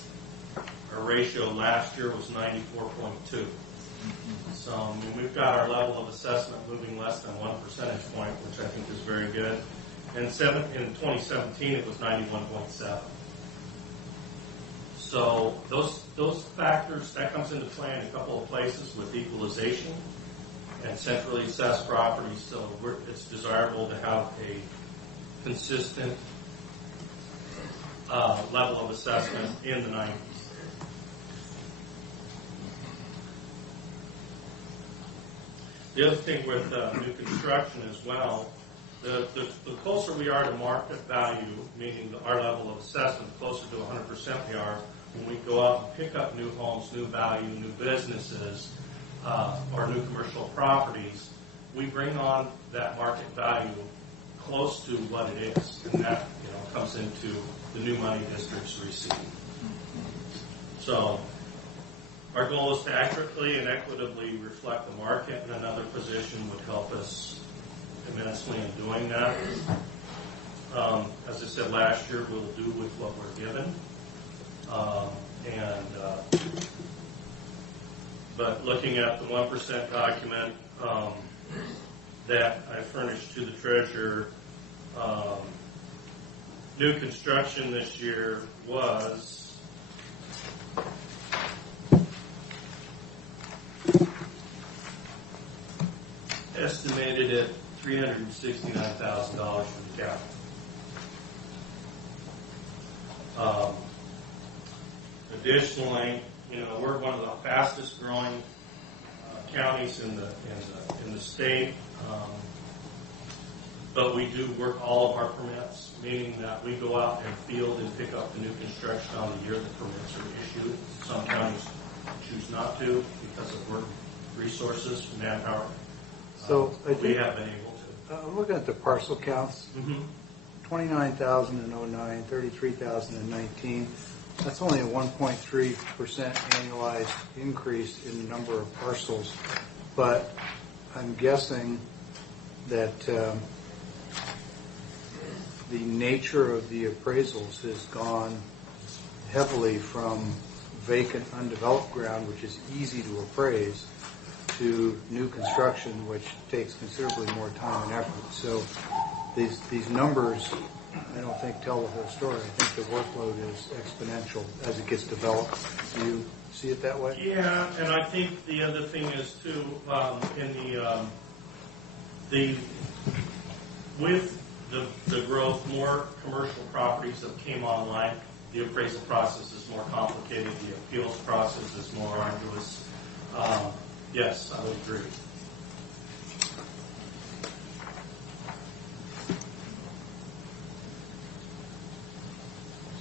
Our ratio last year was 94.2. So we've got our level of assessment moving less than 1 percentage point, which I think is very good. And in 2017, it was 91.7. So those factors, that comes into play in a couple of places with equalization and centrally assessed properties. So it's desirable to have a consistent level of assessment in the 90s. The other thing with new construction as well, the closer we are to market value, meaning our level of assessment, the closer to 100% we are when we go out and pick up new homes, new value, new businesses, or new commercial properties, we bring on that market value close to what it is, and that comes into the new money districts receive. So our goal is to accurately and equitably reflect the market, and another position would help us immensely in doing that. As I said last year, we'll do with what we're given. But looking at the 1% document that I furnished to the treasurer, new construction this year was estimated at $369,000 for the capital. Additionally, we're one of the fastest growing counties in the state, but we do work all of our permits, meaning that we go out and field and pick up the new construction on the year the permits are issued. Some counties choose not to because of work resources, manpower. So we have been able to. I'm looking at the parcel counts. 29,000 in 09, 33,000 in 19. That's only a 1.3% annualized increase in the number of parcels. But I'm guessing that the nature of the appraisals has gone heavily from vacant, undeveloped ground, which is easy to appraise, to new construction, which takes considerably more time and effort. So these numbers, I don't think, tell the whole story. I think the workload is exponential as it gets developed. Do you see it that way? Yeah, and I think the other thing is too, with the growth, more commercial properties that came online. The appraisal process is more complicated. The appeals process is more arduous. Yes, I would agree.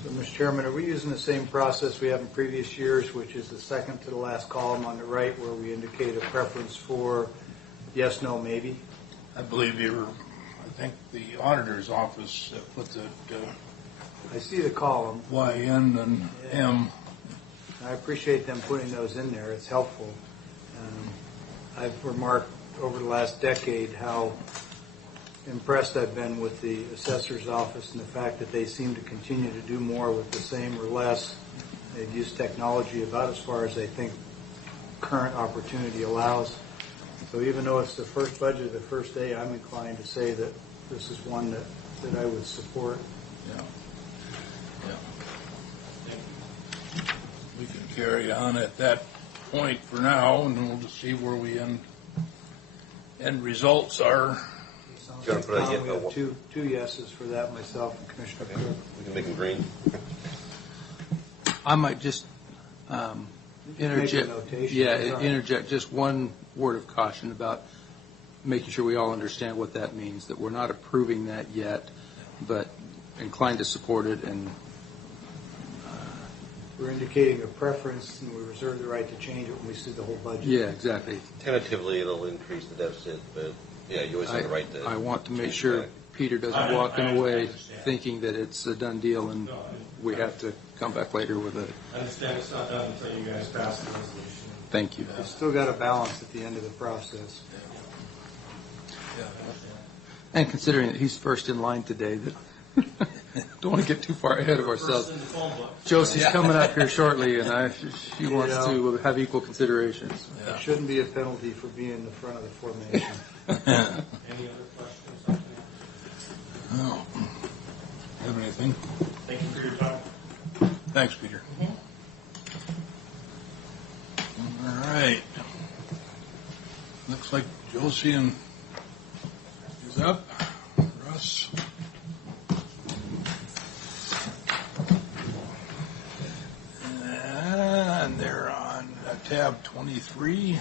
So, Mr. Chairman, are we using the same process we have in previous years, which is the second to the last column on the right, where we indicate a preference for yes, no, maybe? I believe I think the auditor's office put the I see the column. YN and M. I appreciate them putting those in there. It's helpful. I've remarked over the last decade how impressed I've been with the assessor's office and the fact that they seem to continue to do more with the same or less. They've used technology about as far as they think current opportunity allows. So even though it's the first budget of the first day, I'm inclined to say that this is one that I would support. Yeah. We can carry on at that point for now, and we'll just see where we end results are. We have two yeses for that, myself and Commissioner Cook. We can make them green. I might just interject. Interject just one word of caution about making sure we all understand what that means. That we're not approving that yet, but inclined to support it, and we're indicating a preference, and we reserve the right to change it when we see the whole budget. Yeah, exactly. Tentatively, it'll increase the deficit, but Yeah, you always have the right to. I want to make change sure back. Peter doesn't walk away thinking that it's a done deal and we have to come back later with it. I understand it's not done until you guys pass the resolution. Thank you. You've still got a balance at the end of the process. And considering that he's first in line today, that don't want to get too far ahead of ourselves. First in the phone book. Josie's coming up here shortly, and she wants to have equal considerations. There shouldn't be a penalty for being in the front of the formation. Any other questions on that? No. Have anything? Thank you for your time. Thanks, Peter. All right. Looks like Josie is up. Russ. And they're on tab 23.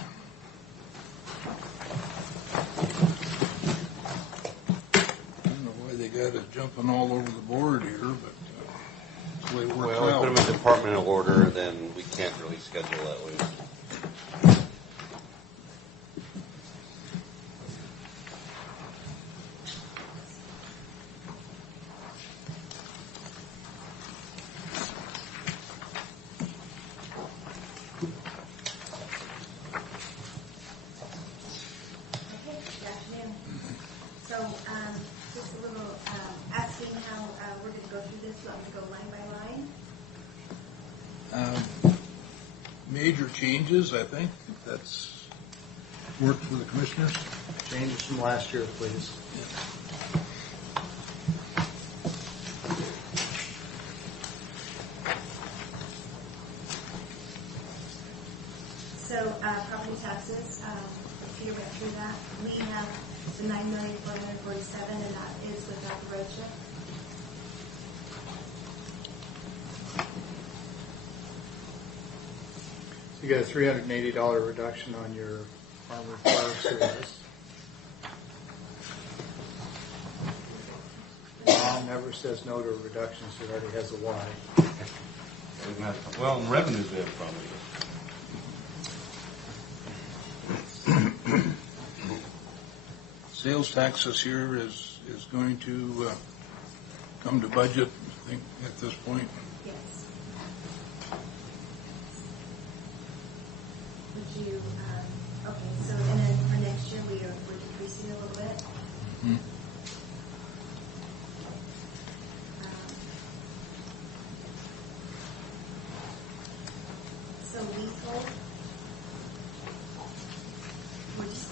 I don't know why they got us jumping all over the board here, but that's the way it works Well, we out. put them in departmental order, then we can't really schedule that way. Good afternoon. So, just a little asking how we're going to go through this. Want to go line by line? Major changes, I think. That's worked for the commissioners. Changes from last year, please. So, property taxes, Peter went through that. We have the $9,447,000, and that is without the road chip. You got a $380 reduction on your armored car service. Mom never says no to a reduction, so it already has a why. Well, in revenues we have a problem. Sales tax this year is going to come to budget, I think, at this point. Yes. Would you, okay, so, and then for next year, we're decreasing a little bit. Hmm. So leasehold,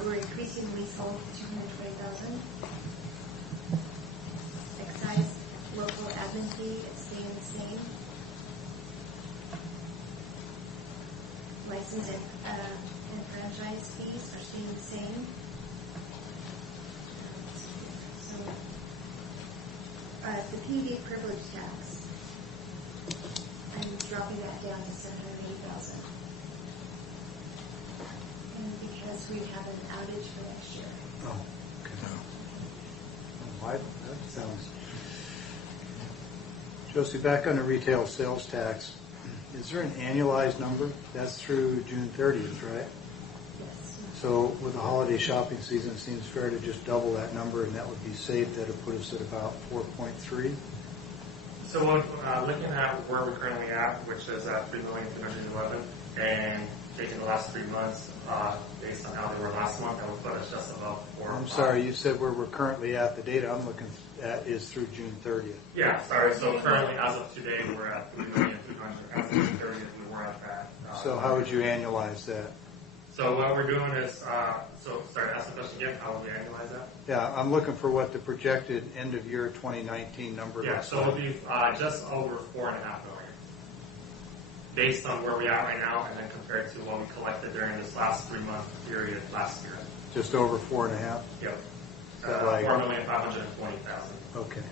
we're increasing leasehold to 220,000. Excise, local admin fee, it's staying the same. License and franchise fees are staying the same. So, the PUD privilege tax, I'm dropping that down to 780,000. And because we have an outage for next year. Oh, okay. Why, that sounds... Josie, back on the retail sales tax, is there an annualized number? That's through June 30th, right? Yes. So with the holiday shopping season, it seems fair to just double that number, and that would be safe. That would put us at about 4.3. So looking at where we're currently at, which is at 3,211,000, and taking the last 3 months based on how they were last month, that would put us just above 4. I'm sorry, you said where we're currently at. The data I'm looking at is through June 30th. Yeah, sorry. So currently, as of today, we're at 3,200,000. As of June 30th, we were at that. So how would you annualize that? So what we're doing is, sorry, ask the question again. How would we annualize that? Yeah, I'm looking for what the projected end of year 2019 number Yeah, looks so like. it'll be just over 4.5 million, based on where we are right now, and then compared to what we collected during this last 3-month period last year. Just over 4.5? Yep. that like- 4,520,000. Okay.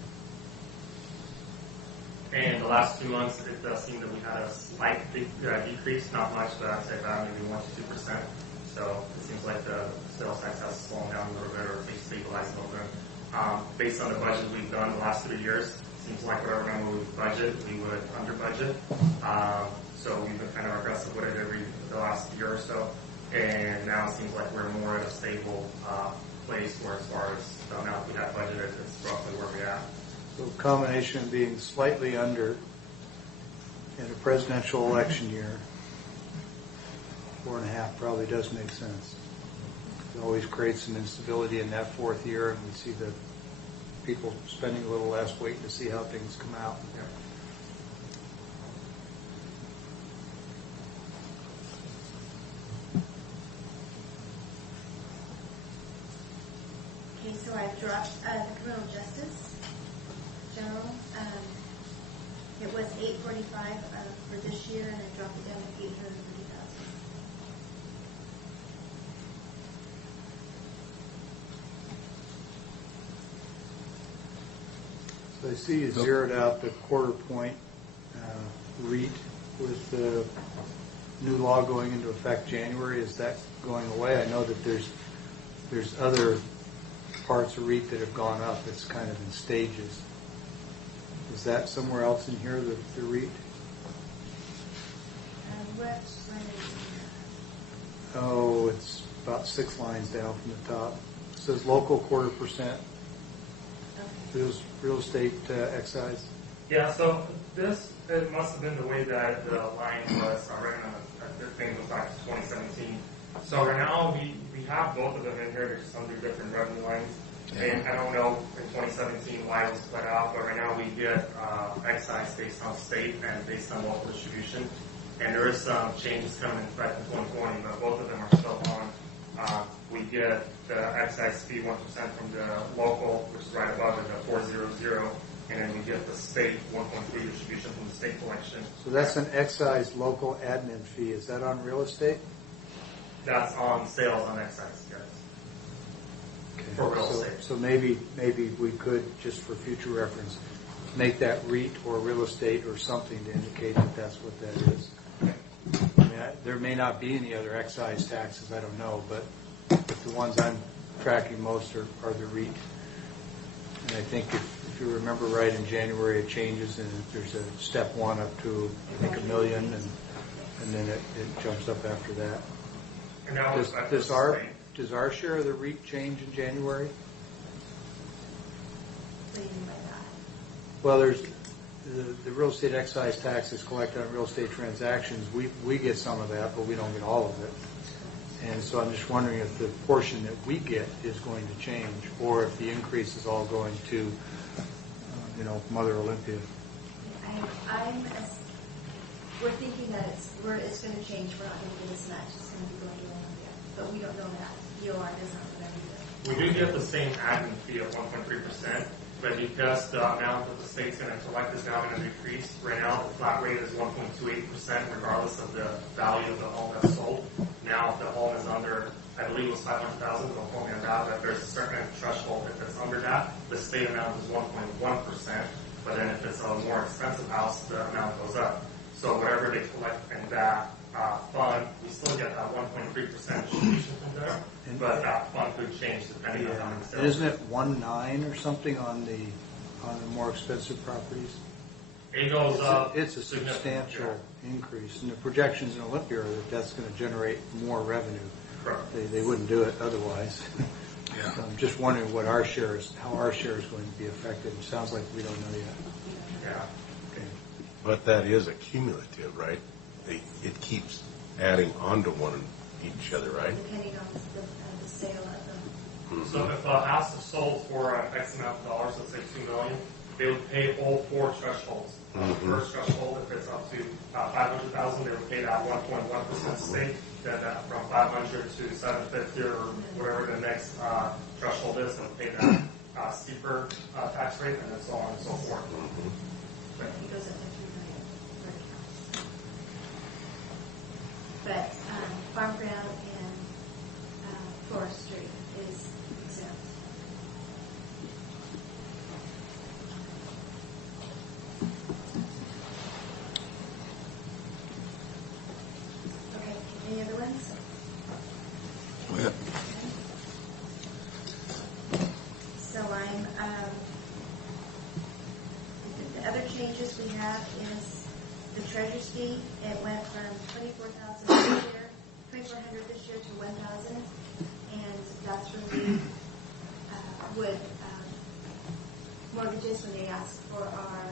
And the last 2 months, it does seem that we had a slight decrease, not much, but I'd say about maybe 1 to 2%. So it seems like the sales tax has slowed down a little bit, or at least stabilized a little bit. Based on the budget we've done the last 3 years, it seems like whatever number we budget, we would under budget. So we've been kind of aggressive with it the last year or so. And now it seems like we're more at a stable place where as far as the amount we have budgeted, it's roughly where we're at. So combination of being slightly under in a presidential election year, 4.5 probably does make sense. It always creates some instability in that fourth year, and we see the people spending a little less, waiting to see how things come out. Okay, so I've dropped the criminal justice general. It was $845 for this year, and I dropped it down to $830,000. So I see you zeroed out the quarter point REIT with the new law going into effect January. Is that going away? I know that there's other parts of REIT that have gone up. It's kind of in stages. Is that somewhere else in here, the REIT? What line is Oh, it's about 6 lines down from the top. It says local 0.25%. Real estate excise. Yeah, so this, it must have been the way that the line was written on the thing goes back to 2017. So right now we have both of them in here. They're just under different revenue lines. And I don't know in 2017 why it was split out, but right now we get excise based on state and based on local distribution. And there is some changes coming in effect in 2020, but both of them are still on. We get the excise fee 1% from the local, which is right above it, the 400, and then we get the state 1.3 distribution from the state collection. So that's an excise local admin fee. Is that on real estate? That's on sales on excise, yes. For real estate. So maybe we could, just for future reference, make that REIT or real estate or something to indicate that that's what that is. I mean, there may not be any other excise taxes, I don't know, but the ones I'm tracking most are the REIT. And I think if you remember right, in January it changes, and there's a step 1 up to, I think, $1 million, and then it jumps up after that. And that was Does our share of the REIT change in January? What do you mean by that? Well, there's the real estate excise tax is collected on real estate transactions. We get some of that, but we don't get all of it. And so I'm just wondering if the portion that we get is going to change, or if the increase is all going to, Mother Olympia. We're thinking that it's going to change. We're not going to get as much. It's going to be going to Olympia, but we don't know that. DOR does not know that either. We do get the same admin fee of 1.3%, but because the amount that the state's going to collect is now going to decrease, right now the flat rate is 1.28% regardless of the value of the home that's sold. Now if the home is under, I believe it was 500,000, don't quote me on that, but there's a certain threshold. If it's under that, the state amount is 1.1%, but then if it's a more expensive house, the amount goes up. So whatever they collect in that fund, we still get that 1.3% distribution from there, but that fund could change depending on how many sales. Isn't it 1.9 or something on the more expensive properties? It goes up. It's a substantial increase, and the projections in Olympia are that that's going to generate more revenue. Correct. They wouldn't do it otherwise. Yeah. So I'm just wondering what our share is, how our share is going to be affected. It sounds like we don't know yet. Yeah. Okay. But that is a cumulative, right? It keeps adding on to one each other, right? Depending on the sale of them. So if a house is sold for X amount of dollars, let's say $2 million, they would pay all 4 thresholds. The first threshold, if it's up to $500,000, they would pay that 1.1% stake. Then from 500 to 750 or whatever the next threshold is, they'll pay that steeper tax rate, and then so on and so forth. It goes up to $3 million for the house. But farm ground and forestry is exempt. Okay, any other ones? Yeah. So the other changes we have is the treasurer's fee. It went from $24,000 this year, $2,400 this year to $1,000, and that's removed would mortgages, when they ask for our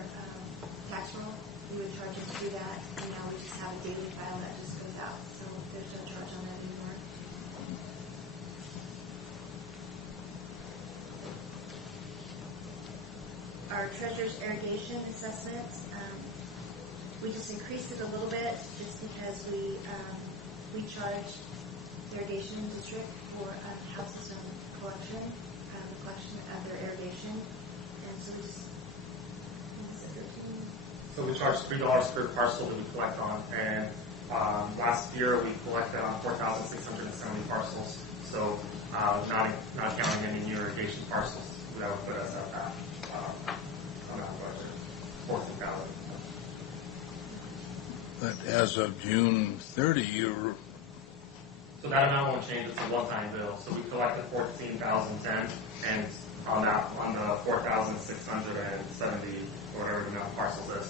tax roll, we would charge them to do that, and now we just have a daily file that just goes out, so there's no charge on that anymore. Our treasurer's irrigation assessment, we just increased it a little bit just because we charge the irrigation district for houses and collection, the collection of their irrigation, and so we just. So we charge $3 per parcel that we collect on, and last year we collected on 4,670 parcels. So not counting any new irrigation parcels, that would put us at that amount of budget, 14,000. But as of June 30, So that amount won't change. It's a one-time bill. So we collected 14,010, and on the 4,670, whatever the amount of parcels is.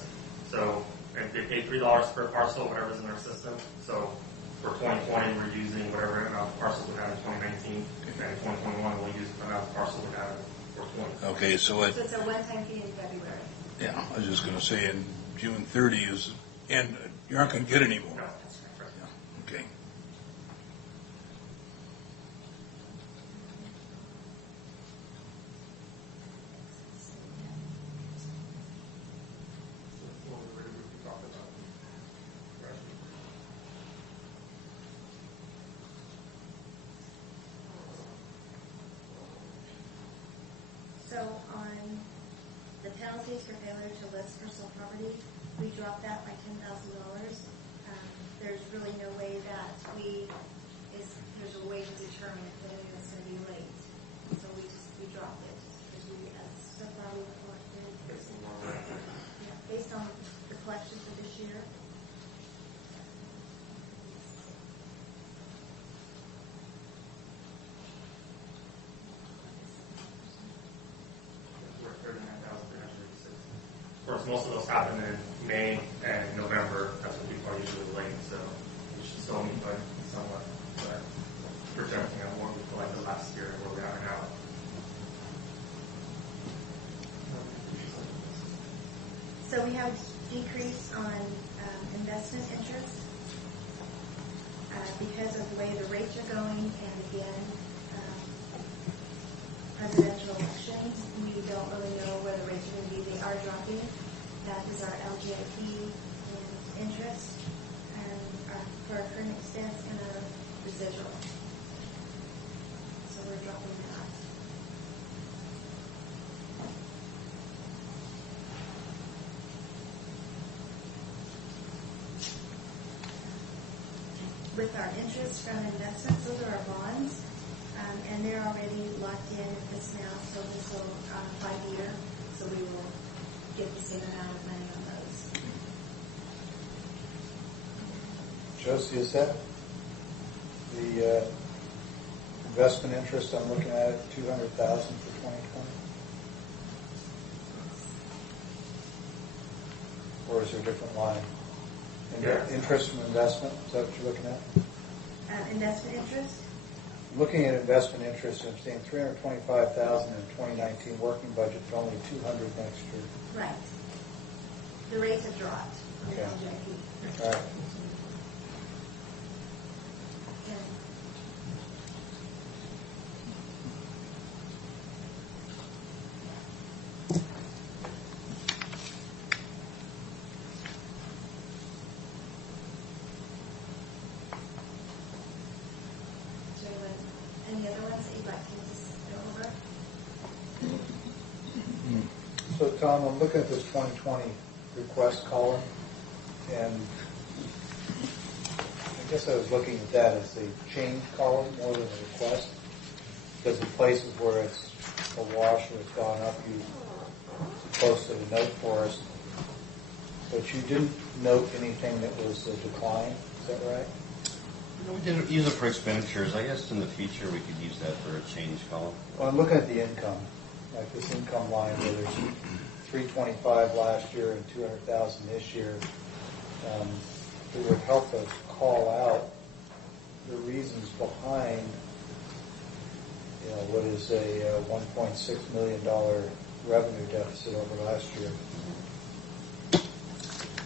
So and they pay $3 per parcel, whatever's in our system. So for 2020, we're using whatever amount of parcels we had in 2019, and in 2021, we'll use the amount of parcels we had for 20. okay, so So it's a one-time fee in February. yeah, I was just going to say, in June 30 is, and you aren't going to get any more. No. Yeah, okay. So on the penalties for failure to list personal property, we dropped that by $10,000. There's really no way that there's a way to determine whether it's going to be late. So we dropped it because so far we've collected based on the collections for this year. Of course, most of those happen in May and November. That's when people are usually late, so we should still meet by somewhat. But projecting on what we collected last year and where we are now. So we have decrease on investment interest because of the way the rates are going, and again, presidential elections, we don't really know where the rates are going to be. They are dropping. That is our LGIP and interest, and for our current expense and our residual. So we're dropping that. With our interest from investments, those are our bonds. And they're already locked in at this now, so this will 5 year, so we will get the same amount of money on those. Josie, is that the investment interest I'm looking at, $200,000 for 2020? Or is there a different line? Interest from investment, is that what you're looking at? Investment interest? Looking at investment interest, I'm seeing $325,000 in 2019 working budget, for only $200 next year. Right. The rates have dropped on the Okay. LGIP. All right. Any other ones that you'd like to just go over? So, Tom, I'm looking at this 2020 request column, and I guess I was looking at that as a change column more than a request, because in places where it's a wash or it's gone up, you posted a note for us, but you didn't note anything that was a decline. Is that right? We didn't use it for expenditures. I guess in the future we could use that for a change column. Well, I'm looking at the income, like this income line where there's 325 last year and 200,000 this year. It would help us call out the reasons behind what is a $1.6 million revenue deficit over last year.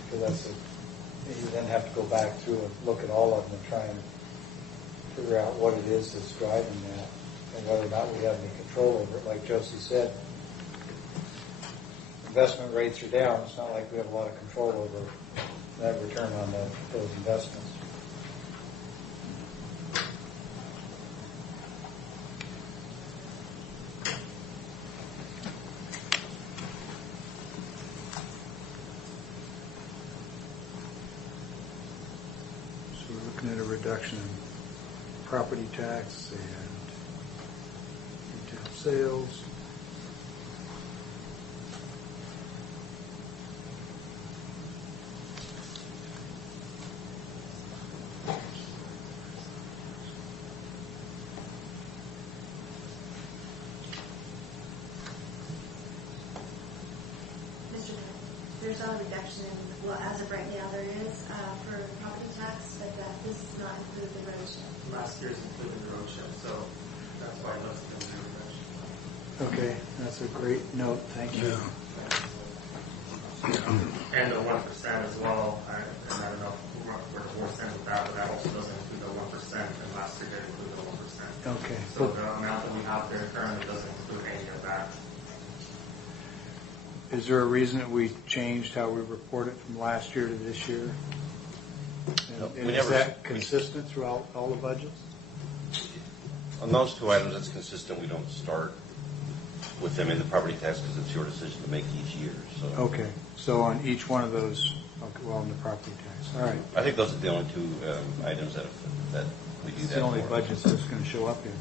So you then have to go back through and look at all of them and try and figure out what it is that's driving that and whether or not we have any control over it. Like Josie said, investment rates are down. It's not like we have a lot of control over that return on those investments. So we're looking at a reduction in property tax and retail sales. Mr. Mayor, there's not a reduction in, well, as of right now, there is for property tax, but that does not include the road chip. Last year's included the road chip, so that's why that's going to be a reduction. Okay, that's a great note. Thank you. And the 1% as well, and I don't know if we're divorced with that, but that also doesn't include the 1%, and last year did include the 1%. Okay. So the amount that we have there currently doesn't include any of that. Is there a reason that we changed how we report it from last year to this year? And is that consistent throughout all the budgets? On those two items, it's consistent. We don't start with them in the property tax because it's your decision to make each year. So Okay, so on each one of those, okay, well, on the property tax, all right. I think those are the only two items that we do It's that the only for. budgets that's going to show up here.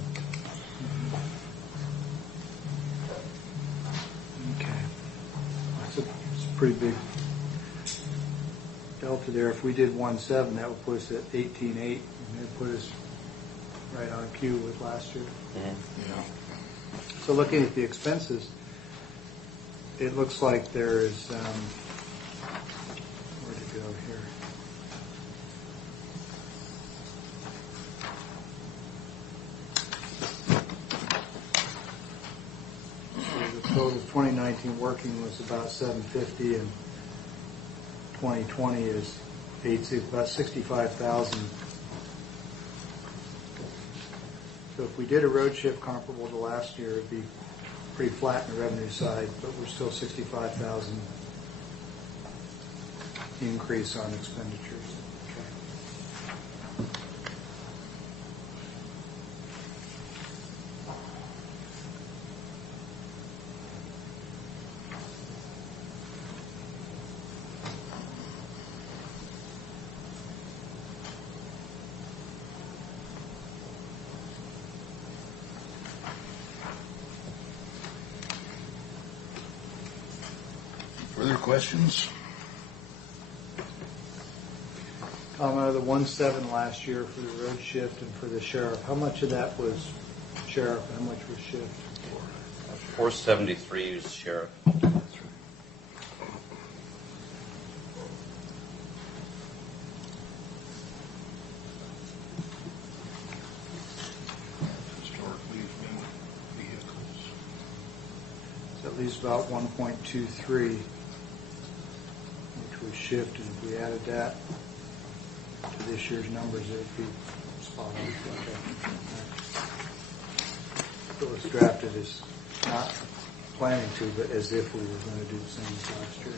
Okay. It's a pretty big delta there. If we did 1.7, that would put us at 18.8, and it would put us right on cue with last year. Mm-hmm. So looking at the expenses, it looks like there's, where'd it go here? So the total 2019 working was about 750, and 2020 is about 65,000. So if we did a road shift comparable to last year, it'd be pretty flat in the revenue side, but we're still 65,000 increase on expenditures. Further questions? Tom, out of the 1.7 last year for the road shift and for the sheriff, how much of that was sheriff and how much was shift? 473 is sheriff. Historically, it's been vehicles. So that leaves about 1.23, which was shift, and if we added that to this year's numbers, it would be spot on. Okay. So it's drafted as not planning to, but as if we were going to do the same as last year.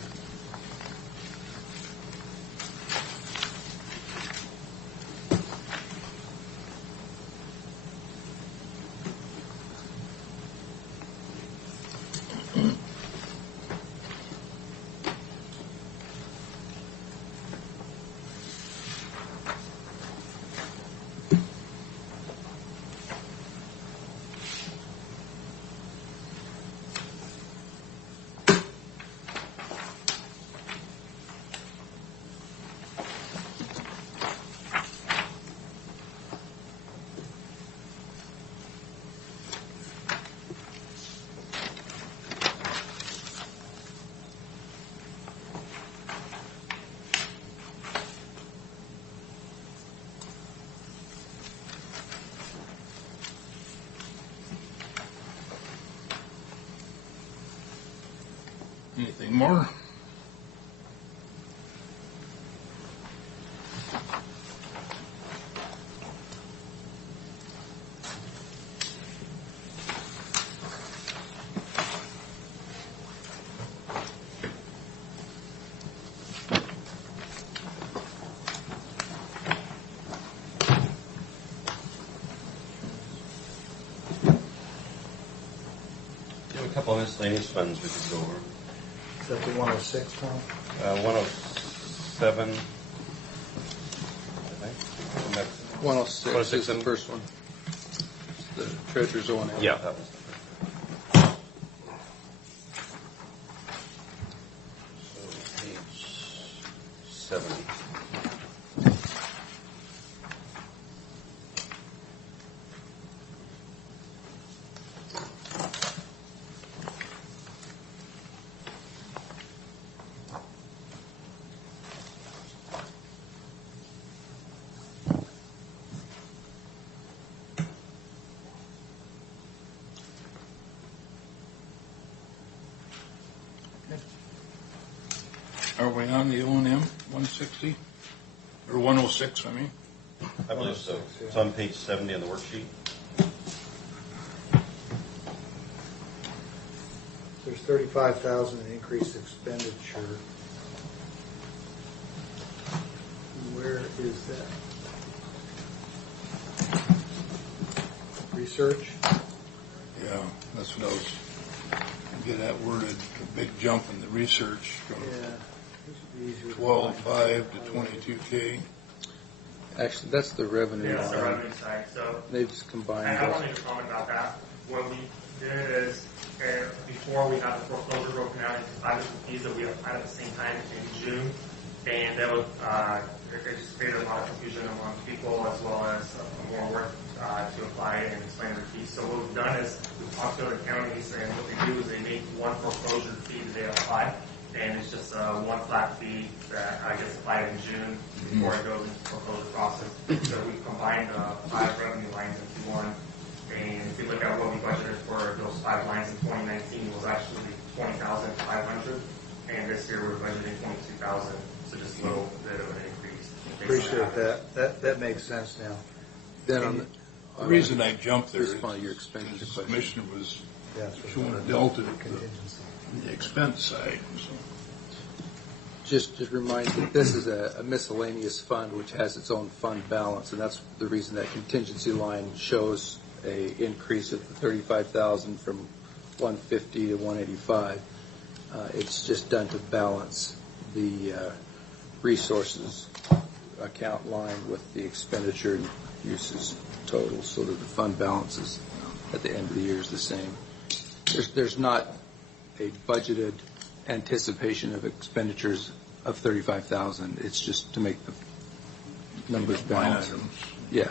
Anything more? A couple of miscellaneous funds we could go over. Is that the 106 one? 107. I think. And that's 106 is the first one. The treasurer's O&M. Yeah, that was the first. So page 70. Are we on the O&M 160? Or 106, I mean? I believe so. It's on page 70 on the worksheet. There's 35,000 in increased expenditure. Where is that? Research? Yeah, that's what I was, get that worded, a big jump in the research from 12.5 to 22K. Actually, that's the revenue. Yeah, it's the revenue side. So They just combined I those. wanted to comment about that. What we did is, before we had the foreclosure broken out into 5 different fees that we applied at the same time in June, and that was, it just created a lot of confusion among people as well as more work to apply and explain the fees. So what we've done is we've talked to other counties, and what they do is they make one foreclosure fee that they apply, and it's just one flat fee that gets applied in June before it goes into the foreclosure process. So we've combined 5 revenue lines into one. And if you look at what we budgeted for those 5 lines in 2019, it was actually $20,500, and this year we're budgeting $22,000. So just a little bit of an increase. Appreciate that. That makes sense now. Then on The reason I jumped there is respond to your expenditure the question. commissioner was Yeah, that's what showing a delta at the expense side. So. Just remind that this is a miscellaneous fund which has its own fund balance, and that's the reason that contingency line shows a increase of 35,000 from 150 to 185. It's just done to balance the resources account line with the expenditure and uses total, so that the fund balances at the end of the year is the same. There's not a budgeted anticipation of expenditures of 35,000. It's just to make the numbers balance. Yeah.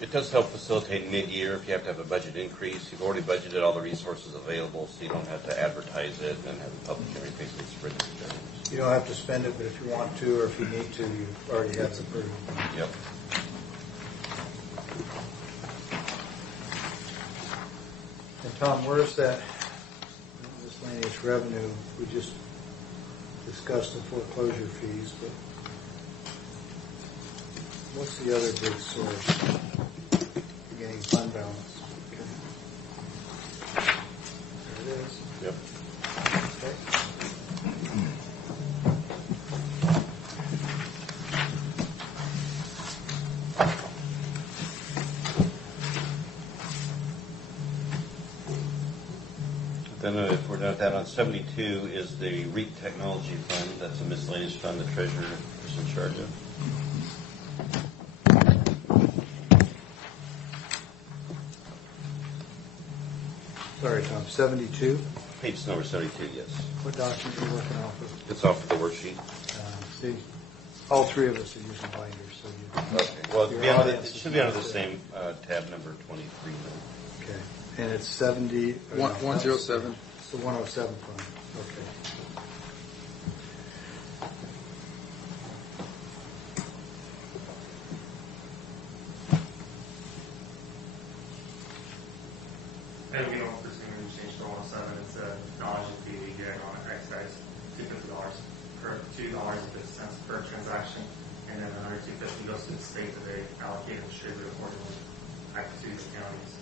It does help facilitate mid-year if you have to have a budget increase. You've already budgeted all the resources available, so you don't have to advertise it and have a public hearing, basically spread it together. You don't have to spend it, but if you want to or if you need to, you already have it approved. Yep. And Tom, where's that miscellaneous revenue? We just discussed the foreclosure fees, but what's the other big source? Beginning fund balance. Okay. There it is. Yep. Okay. Then if we're done with that, on 72 is the REAP Technology Fund. That's a miscellaneous fund the treasurer is in charge of. Sorry, Tom, 72? Page number 72, yes. What document are you working off of? It's off of the worksheet. See, all three of us are using binders, so you. Okay. Well, your it audience should is be under the not- same tab number 23. Okay, and it's 70. 107. It's the 107 fund, okay. And we don't foresee any change to 107. It's a technology fee we get on $2.50 per transaction, and then another $2.50 goes to the state that they allocate and distribute accordingly back to the counties.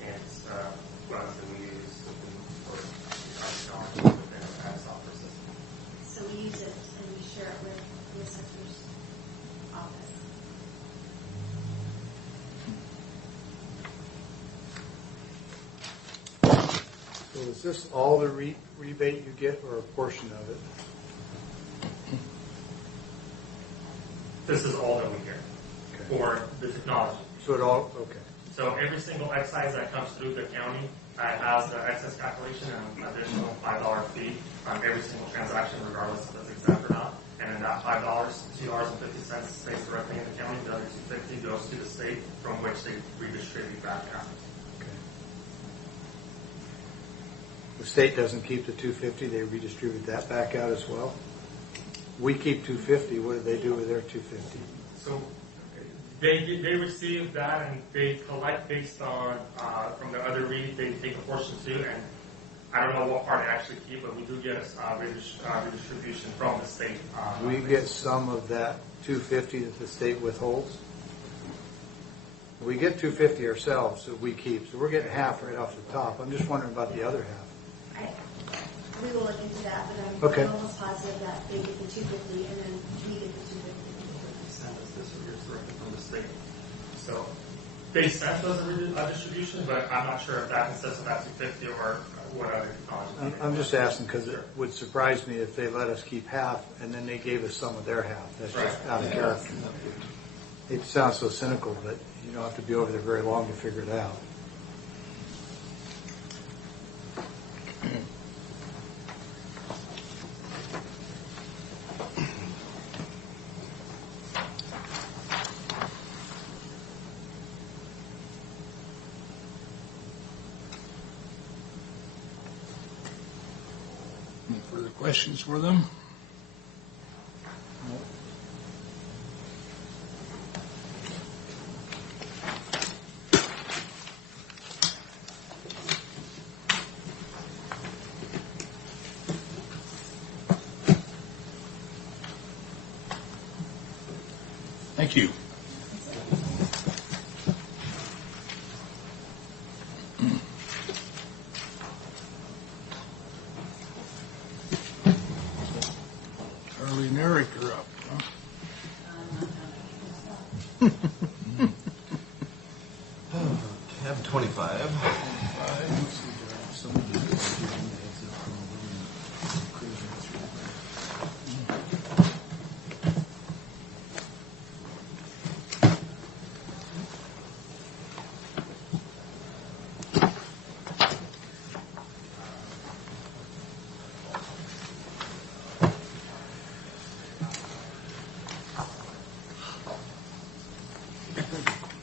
And it's funds that we use for our technology within our software system. So we use it and we share it with the assessor's office. So is this all the rebate you get, or a portion of it? This is all that we get for the technology. So it all, okay. So every single excise that comes through the county has the excess calculation and an additional $5 fee on every single transaction, regardless if it's exempt or not. And then that $5, $2.50 stays directly in the county. The other $2.50 goes to the state, from which they redistribute back out. The state doesn't keep the $2.50; they redistribute that back out as well. We keep $2.50. What do they do with their $2.50? So they receive that and they collect based on from the other read. They take a portion too, and I don't know what part they actually keep, but we do get redistribution from the state. We get some of that $2.50 that the state withholds. We get $2.50 ourselves that we keep, so we're getting half right off the top. I'm just wondering about the other half. We will look into that, but I'm almost positive that they get the $2.50 and then we get the $2.50. Send us this directly from the state. So they sent us a distribution, but I'm not sure if that consists of that $2.50 or what other technology. I'm just asking because it would surprise me if they let us keep half and then they gave us some of their half. That's just out of character. It sounds so cynical, but you don't have to be over there very long to figure it out. Any further questions for them? Thank you. Charlie Narek, you're up. Tab 25.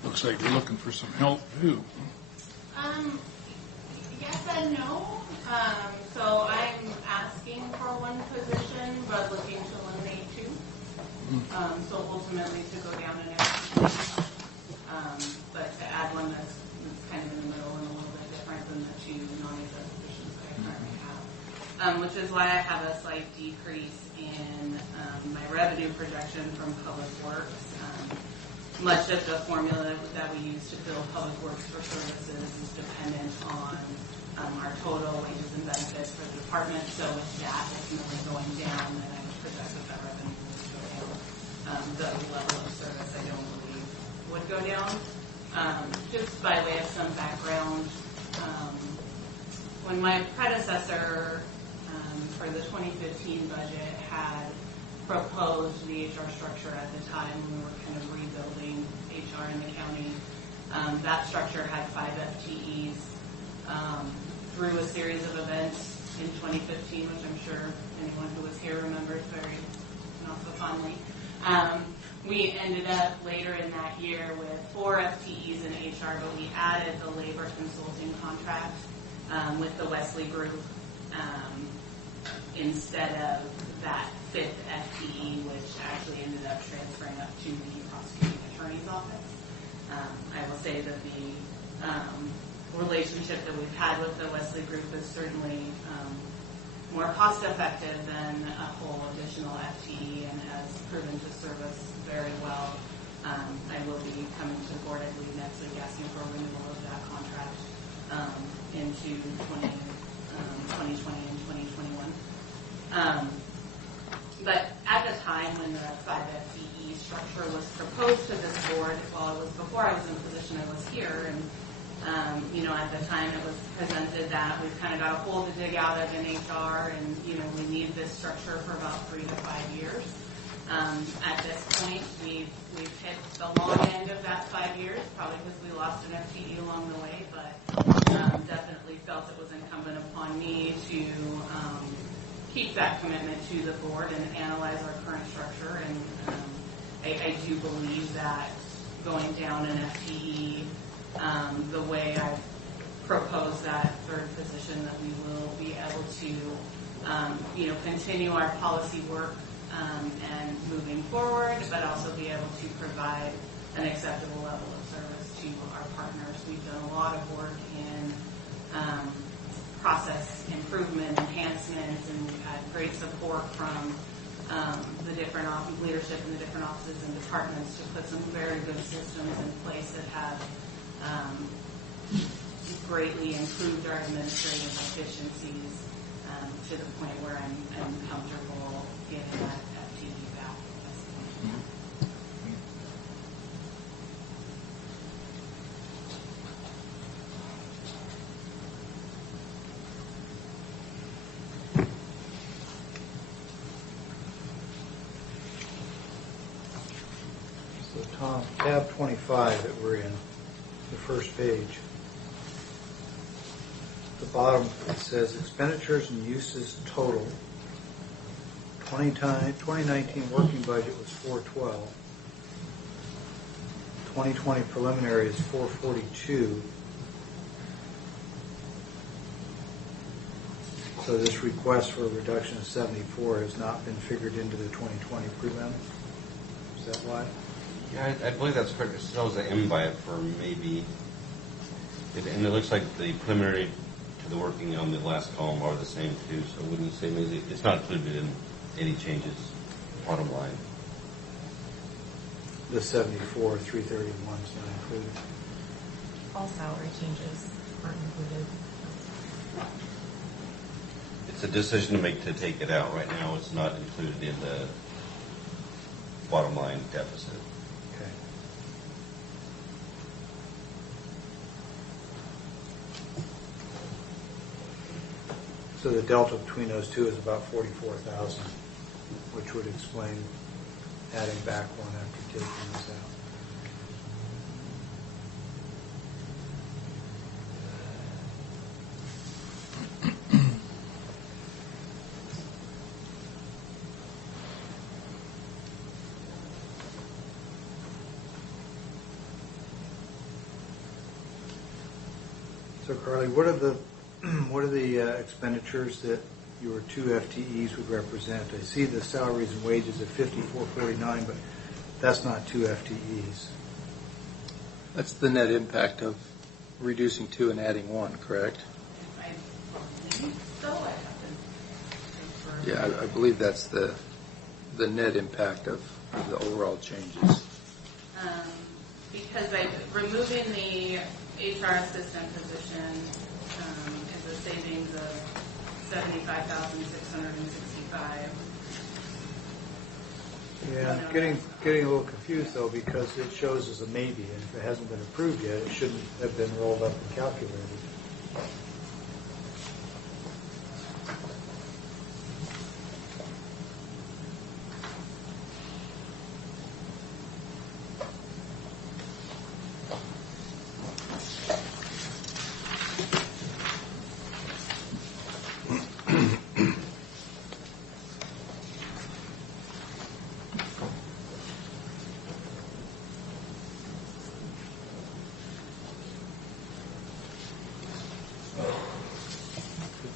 Looks like you're looking for some help too. Yes and no. So I'm asking for one position, but looking to eliminate two. So ultimately to go down an extra. But to add one that's kind of in the middle and a little bit different than the two non-exempt positions that I currently have. Which is why I have a slight decrease in my revenue projection from Public Works. Much of the formula that we use to bill Public Works for services is dependent on our total wages and benefits for the department. So with that ultimately going down, then I would project that revenue would go down. The level of service I don't believe would go down. Just by way of some background, when my predecessor for the 2015 budget had proposed the HR structure at the time when we were kind of rebuilding HR in the county. That structure had 5 FTEs through a series of events in 2015, which I'm sure anyone who was here remembers very not so fondly. We ended up later in that year with 4 FTEs in HR, but we added the labor consulting contract with the Wesley Group instead of that 5th FTE, which actually ended up transferring up to the prosecuting attorney's office. I will say that the relationship that we've had with the Wesley Group is certainly more cost effective than a whole additional FTE and has proven to serve us very well. I will be coming to the board, I believe, next week asking for a renewal of that contract into 2020 and 2021. But at the time when the 5 FTE structure was proposed to this board, well, it was before I was in position, I was here, and at the time it was presented that we've kind of got a hole to dig out of in HR, and we need this structure for about 3 to 5 years. At this point, we've hit the long end of that 5 years, probably because we lost an FTE along the way, but definitely felt it was incumbent upon me to keep that commitment to the board and analyze our current structure. And I do believe that going down an FTE, the way I've proposed that third position, that we will be able to, continue our policy work and moving forward, but also be able to provide an acceptable level of service to our partners. We've done a lot of work in process improvement, enhancements, and we've had great support from the different leadership in the different offices and departments to put some very good systems in place that have greatly improved our administrative efficiencies to the point where I'm comfortable getting that FTE back. So Tom, tab 25 that we're in, the first page. The bottom, it says expenditures and uses total. 2019 working budget was 412. 2020 preliminary is 442. So this request for a reduction of 74 has not been figured into the 2020 prelim. Is that why? Yeah, I believe that's correct. It shows the MBIT for maybe, and it looks like the preliminary to the working on the last column are the same too. So wouldn't you say maybe it's not included in any changes bottom line? The 74, 331 is not included. All salary changes aren't included. It's a decision to make to take it out. Right now, it's not included in the bottom line deficit. Okay. So the delta between those two is about 44,000, which would explain adding back one after taking this out. So Carly, what are the expenditures that your 2 FTEs would represent? I see the salaries and wages at 5449, but that's not 2 FTEs. That's the net impact of reducing 2 and adding 1, correct? I believe so. I have to. Yeah, I believe that's the net impact of the overall changes. Because removing the HR assistant position is a savings of $75,665. Yeah, I'm getting a little confused though, because it shows as a maybe, and if it hasn't been approved yet, it shouldn't have been rolled up and calculated.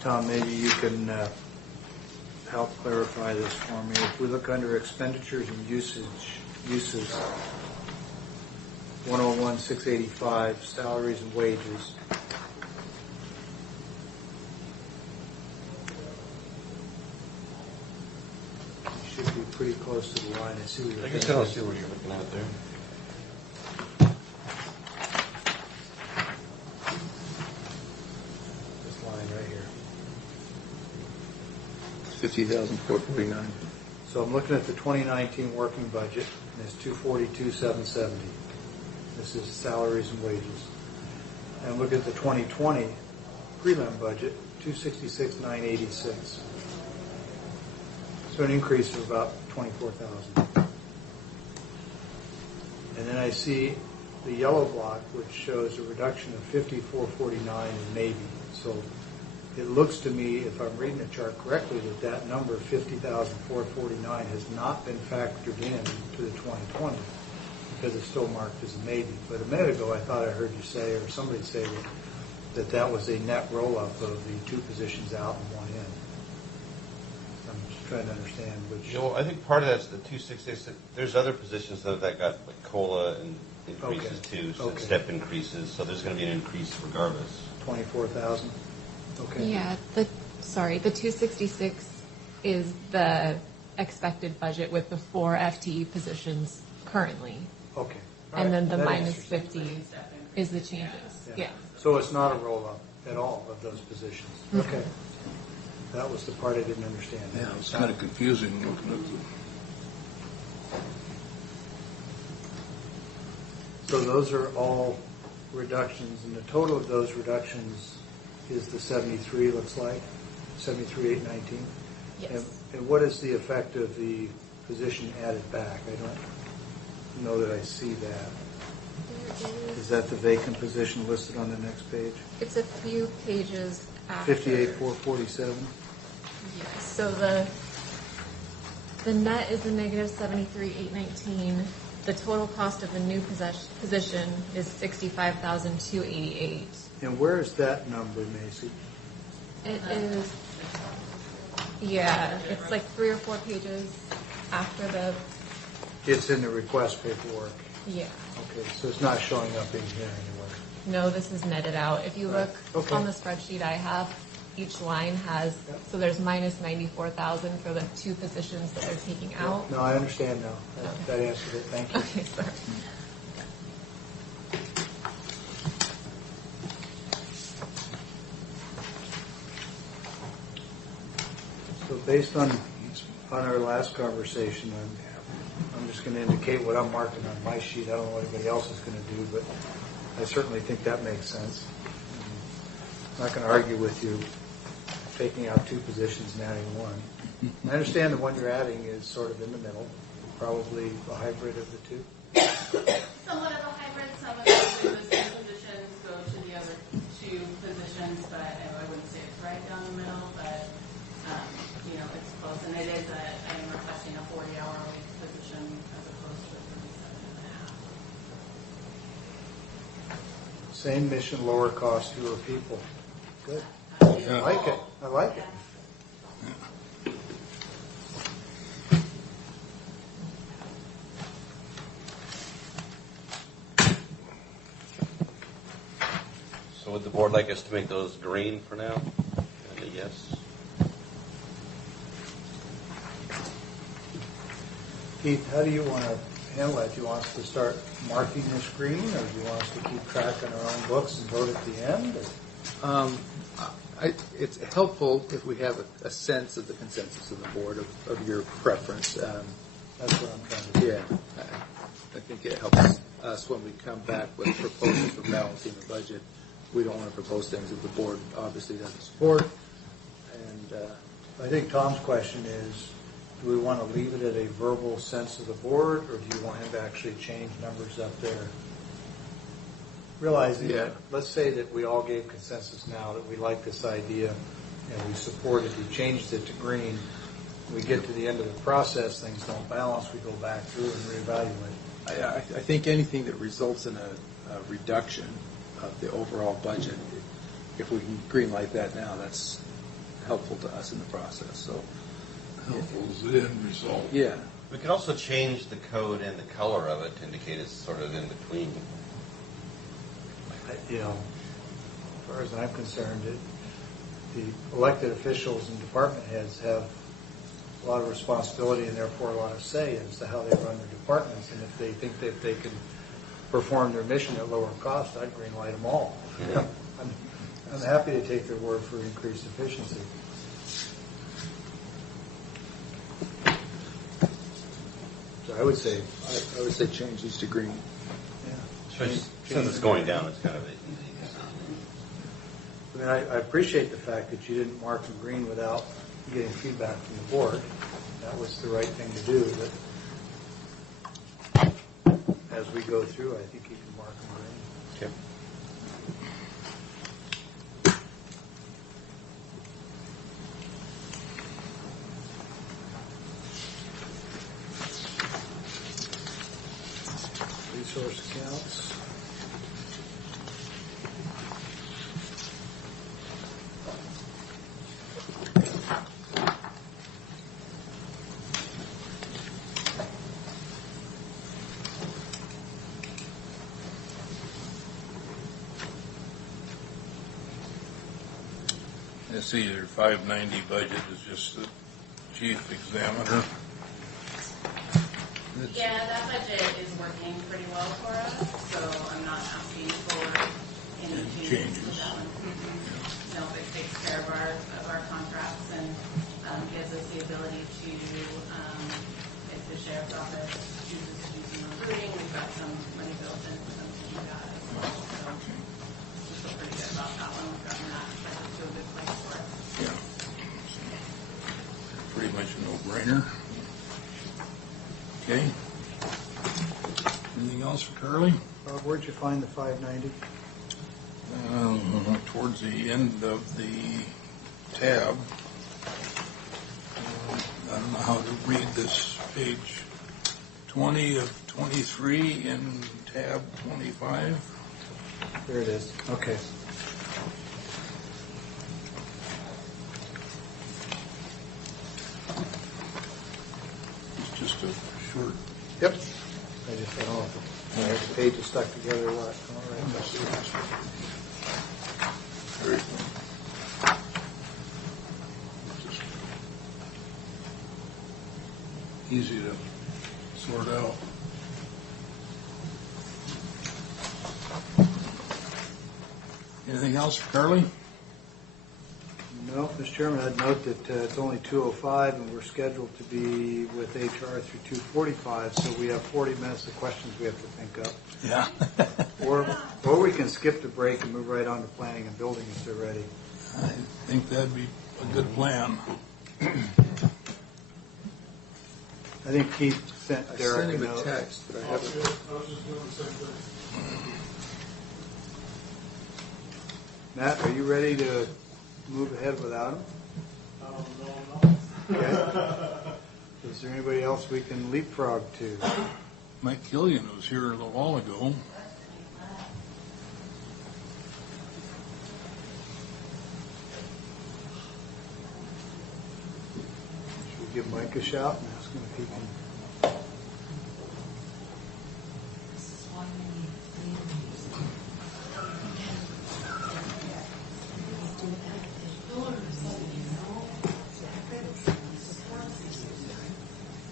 Tom, maybe you can help clarify this for me. If we look under expenditures and uses 101,685, salaries and wages. close to the line. I see what you're I guess I don't see what you're looking at there. This line right here. 50,449. So I'm looking at the 2019 working budget, and it's 242,770. This is salaries and wages. And look at the 2020 prelim budget, 266,986. So an increase of about 24,000. And then I see the yellow block, which shows a reduction of 5449 in Navy. So it looks to me, if I'm reading the chart correctly, that that number, 50,449, has not been factored in to the 2020 because it's still marked as a maybe. But a minute ago, I thought I heard you say, or somebody say, that was a net roll-up of the 2 positions out and 1 in. I'm just trying to understand which. You know, I think part of that's the 266. There's other positions though that got like COLA and increases too, so step increases. So there's going to be an increase regardless. 24,000. Okay. Yeah, the 266 is the expected budget with the 4 FTE positions currently. Okay. And then the That minus answers 50 is the changes. Yeah. So it's not a roll-up at all of those positions. Okay. That was the part I didn't understand. Yeah, it's kind of confusing looking at So those are all reductions, and the total of those reductions is the 73, looks like, 73,819? Yes. And what is the effect of the position added back? I don't know that I see that. Is that the vacant position listed on the next page? It's a few pages after. 58,447? Yes. So the net is a negative 73,819. The total cost of the new position is 65,288. And where is that number, Macy? It is, yeah, it's like 3 or 4 pages after the. It's in the request paperwork. Yeah. Okay, so it's not showing up in here anywhere. No, this is netted out. If you look Okay. on the spreadsheet I have, each line has, so there's minus 94,000 for the 2 positions that they're taking out. No, I understand now. That answered it. Thank you. Okay, sorry. So based on our last conversation, I'm just going to indicate what I'm marking on my sheet. I don't know what anybody else is going to do, but I certainly think that makes sense. I'm not going to argue with you taking out 2 positions and adding 1. I understand the one you're adding is sort of in the middle, probably a hybrid of the 2. Somewhat of a hybrid. Some of the existing positions go to the other 2 positions, but I wouldn't say it's right down the middle, but it's close. And it is I am requesting a 40-hour a week position as opposed to a 37.5. Same mission, lower cost, fewer people. Good. Yeah. I like it. I like it. So would the board like us to make those green for now? And a yes. Keith, how do you want to handle that? Do you want us to start marking this green, or do you want us to keep track on our own books and vote at the end? It's helpful if we have a sense of the consensus of the board of your preference. That's what I'm trying to do. Yeah, I think it helps us when we come back with proposals for balancing the budget. We don't want to propose things that the board obviously doesn't support. And I think Tom's question is, do we want to leave it at a verbal sense of the board, or do you want him to actually change numbers up there? Realizing, let's say that we all gave consensus now that we like this idea and we support it, he changed it to green. We get to the end of the process, things don't balance, we go back through and reevaluate. I think anything that results in a reduction of the overall budget, if we can green light that now, that's helpful to us in the process. So helpful is the end result. Yeah. We could also change the code and the color of it to indicate it's sort of in between. As far as I'm concerned, the elected officials and department heads have a lot of responsibility and therefore a lot of say as to how they run their departments. And if they think that they can perform their mission at lower cost, I'd green light them all. I'm happy to take their word for increased efficiency. So I would say change these to green. Yeah. Since it's going down, it's kind of easy. I mean, I appreciate the fact that you didn't mark them green without getting feedback from the board. That was the right thing to do. But as we go through, I think you can mark them green. Okay. Resource accounts. I see your 590 budget is just the chief examiner. Yeah, that budget is working pretty well for us, so I'm not asking for any changes to that one. No, it takes care of our contracts and gives us the ability to, if the sheriff's office chooses to do some recruiting, we've got some money built in for them to do that as well. So we feel pretty good about that one. We've gotten that to a good place for us. Yeah. Pretty much a no-brainer. Okay. Anything else for Carly? Where'd you find the 590? Towards the end of the tab. I don't know how to read this page. 20 of 23 in tab 25. There it is. Okay. It's just a short. Yep. I don't know if the page is stuck together or what. All right. Very good. Just easy to sort out. Anything else for Carly? No, Mr. Chairman, I'd note that it's only 2:05 and we're scheduled to be with HR through 2:45, so we have 40 minutes of questions we have to think up. Yeah. Or we can skip the break and move right on to planning and building if they're ready. I think that'd be a good plan. I think Keith sent Derek sent him a a note. text, but I I was just doing the same thing. Matt, are you ready to move ahead without him? No. Okay. Is there anybody else we can leapfrog to? Mike Killian was here a little while ago. Should we give Mike a shout and ask him if he can?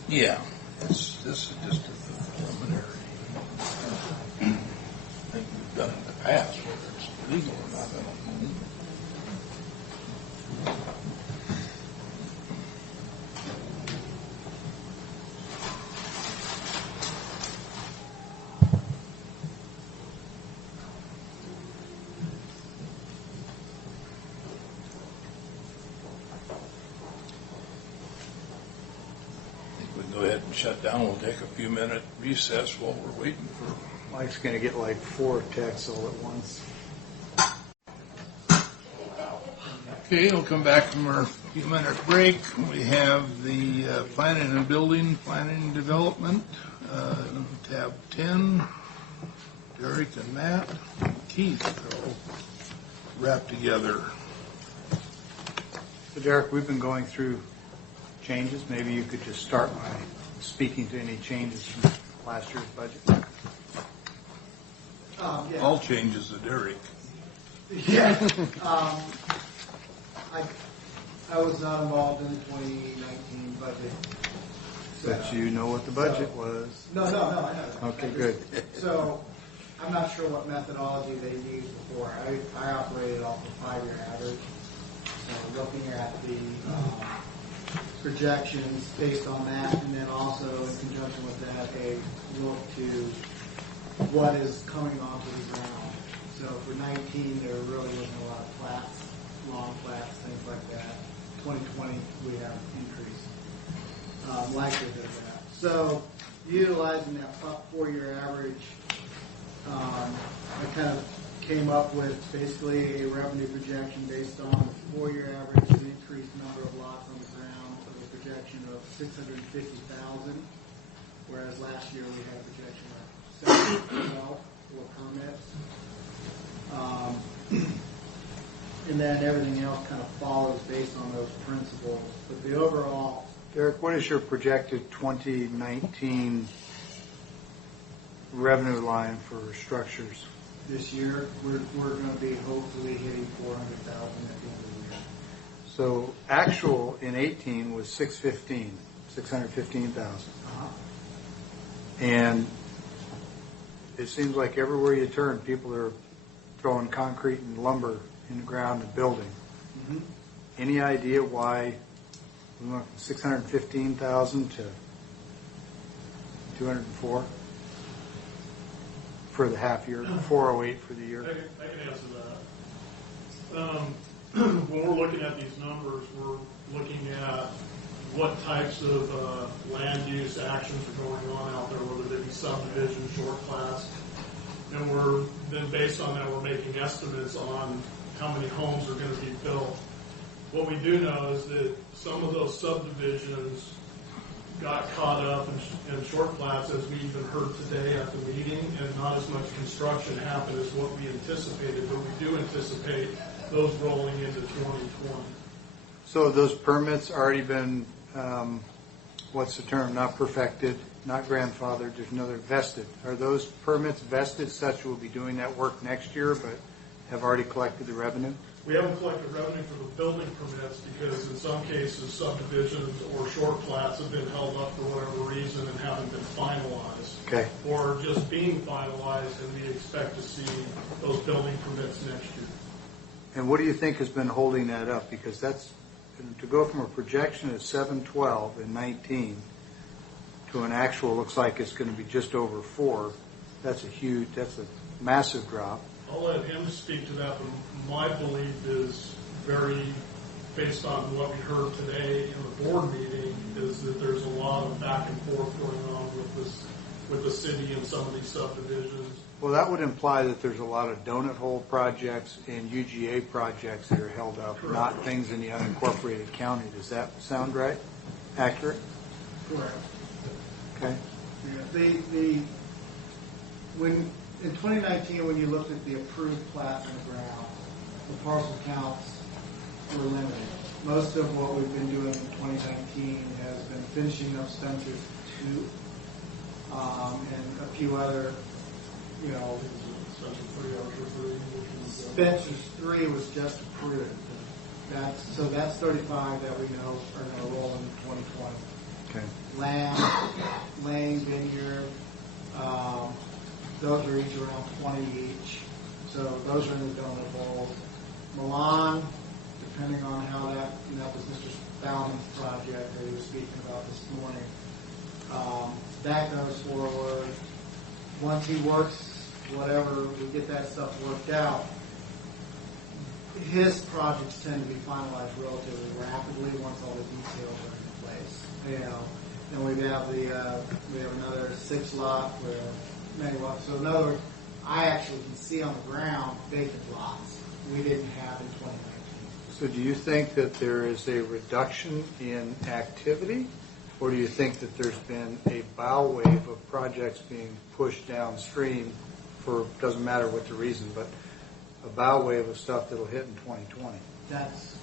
Yeah, this is just a preliminary. I think we've done it in the past, whether it's legal or not, I don't know. Go ahead and shut down. We'll take a few minute recess while we're waiting for. Mike's going to get like 4 texts all at once. Okay, we'll come back from our few minute break. We have the planning and building, planning and development, tab 10. Derek and Matt, and Keith are all wrapped together. So Derek, we've been going through changes. Maybe you could just start by speaking to any changes from last year's budget. Yeah. All changes to Derek. Yeah. I was not involved in the 2019 budget. But you know what the budget was. No, I know. Okay, good. So, I'm not sure what methodology they used before. I operated off a 5-year average. So, looking at the projections based on that, and then also in conjunction with that, a look to what is coming onto the ground. So, for 19, there really wasn't a lot of flats, long flats, things like that. 2020, we have increase. Likelihood of that. So, utilizing that 4-year average, I kind of came up with basically a revenue projection based on the 4-year average, the increased number of lots on the ground, with a projection of 650,000, whereas last year we had a projection of 712 for permits. And then everything else kind of follows based on those principles. But the overall... Derek, what is your projected 2019 revenue line for structures? This year, we're going to be hopefully hitting 400,000 at the end of the year. So actual in 18 was 615,000. And it seems like everywhere you turn, people are throwing concrete and lumber in the ground and building. Mm-hmm. Any idea why we went from 615,000 to 204 for the half year, 408 for the year? I can answer that. When we're looking at these numbers, we're looking at what types of land use actions are going on out there, whether they be subdivision, short class. And then based on that, we're making estimates on how many homes are going to be built. What we do know is that some of those subdivisions got caught up in short flats, as we even heard today at the meeting, and not as much construction happened as what we anticipated, but we do anticipate those rolling into 2020. So those permits already been, what's the term, not perfected, not grandfathered, there's another vested. Are those permits vested such we'll be doing that work next year, but have already collected the revenue? We haven't collected revenue for the building permits because in some cases subdivisions or short flats have been held up for whatever reason and haven't been finalized. Okay. Or just being finalized, and we expect to see those building permits next year. And what do you think has been holding that up? Because that's, to go from a projection of 712 in 19 to an actual looks like it's going to be just over 4, that's a massive drop. I'll let him speak to that, but my belief is very based on what we heard today in the board meeting, is that there's a lot of back and forth going on with the city and some of these subdivisions. Well, that would imply that there's a lot of donut hole projects and UGA projects that are held up, correct, not things in the unincorporated county. Does that sound right? Accurate? Correct. Okay. Yeah, in 2019, when you looked at the approved plats on the ground, the parcel counts were limited. Most of what we've been doing in 2019 has been finishing up Spencer 2 and a few other, Spencer's 3 was just approved. That's 35 that we know are going to roll into 2020. Okay. Lane, Vineyard, those are each around 20 each. So those are in the donut holes. Milan, depending on how that was Mr. Bauman's project that he was speaking about this morning. That goes forward. Once he works, whatever, we get that stuff worked out. His projects tend to be finalized relatively rapidly once all the details are in place. And we have another 6 lot where many lots. So in other words, I actually can see on the ground vacant lots we didn't have in 2019. So do you think that there is a reduction in activity, or do you think that there's been a bow wave of projects being pushed downstream for, doesn't matter what the reason, but a bow wave of stuff that'll hit in 2020? That's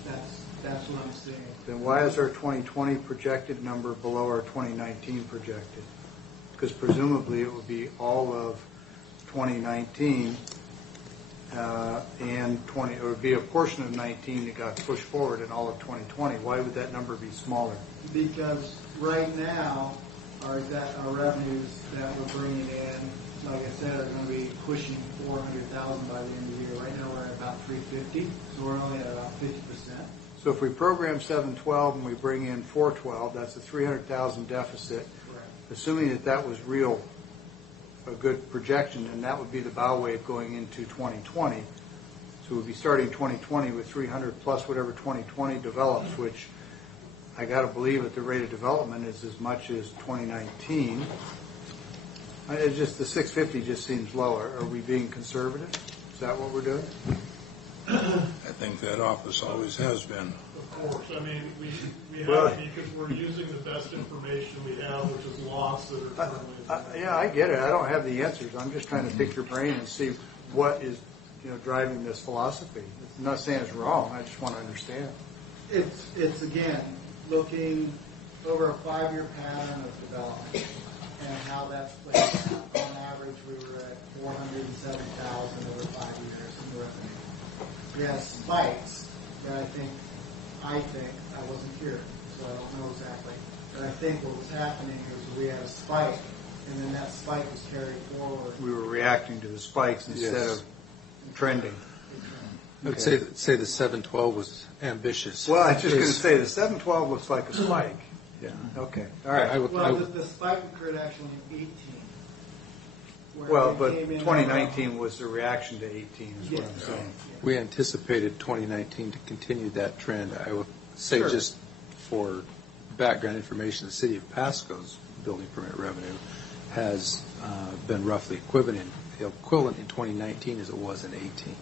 what I'm seeing. Then why is our 2020 projected number below our 2019 projected? Because presumably it would be all of 2019 and 20, it would be a portion of 19 that got pushed forward in all of 2020. Why would that number be smaller? Because right now, our revenues that we're bringing in, like I said, are going to be pushing 400,000 by the end of the year. Right now, we're at about 350, so we're only at about 50%. So if we program 712 and we bring in 412, that's a 300,000 deficit. Correct. Assuming that that was real, a good projection, and that would be the bow wave going into 2020. So we'd be starting 2020 with 300 plus whatever 2020 develops, which I got to believe at the rate of development is as much as 2019. It's just the 650 just seems lower. Are we being conservative? Is that what we're doing? I think that office always has been. Of course, I mean, we have, Well, because we're using the best information we have, which is lots that are currently. Yeah, I get it. I don't have the answers. I'm just trying to pick your brain and see what is, driving this philosophy. I'm not saying it's wrong. I just want to understand. It's again, looking over a 5-year pattern of development and how that's played out. On average, we were at 407,000 over 5 years in revenue. We had spikes that I think, I wasn't here, so I don't know exactly, but I think what was happening is we had a spike, and then that spike was carried forward. We were reacting to the spikes instead of trending. I'd say the 712 was ambitious. Well, I was just going to say the 712 looks like a spike. Yeah. Okay. All right. Well, the spike occurred actually in 18. Well, but 2019 was the reaction to 18 is what I'm saying. We anticipated 2019 to continue that trend. I would say just for background information, the city of Pasco's building permit revenue has been roughly equivalent in 2019 as it was in 18,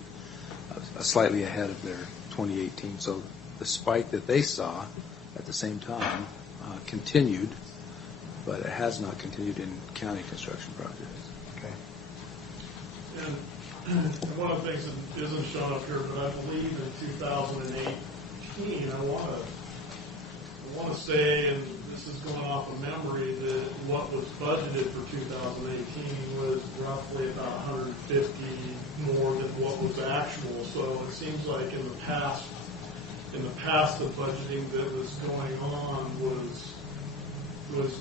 slightly ahead of their 2018. So the spike that they saw at the same time continued, but it has not continued in county construction projects. And one of the things that isn't shown up here, but I believe in 2018, I want to say, and this is going off of memory, that what was budgeted for 2018 was roughly about 150 more than what was actual. So it seems like in the past, the budgeting that was going on was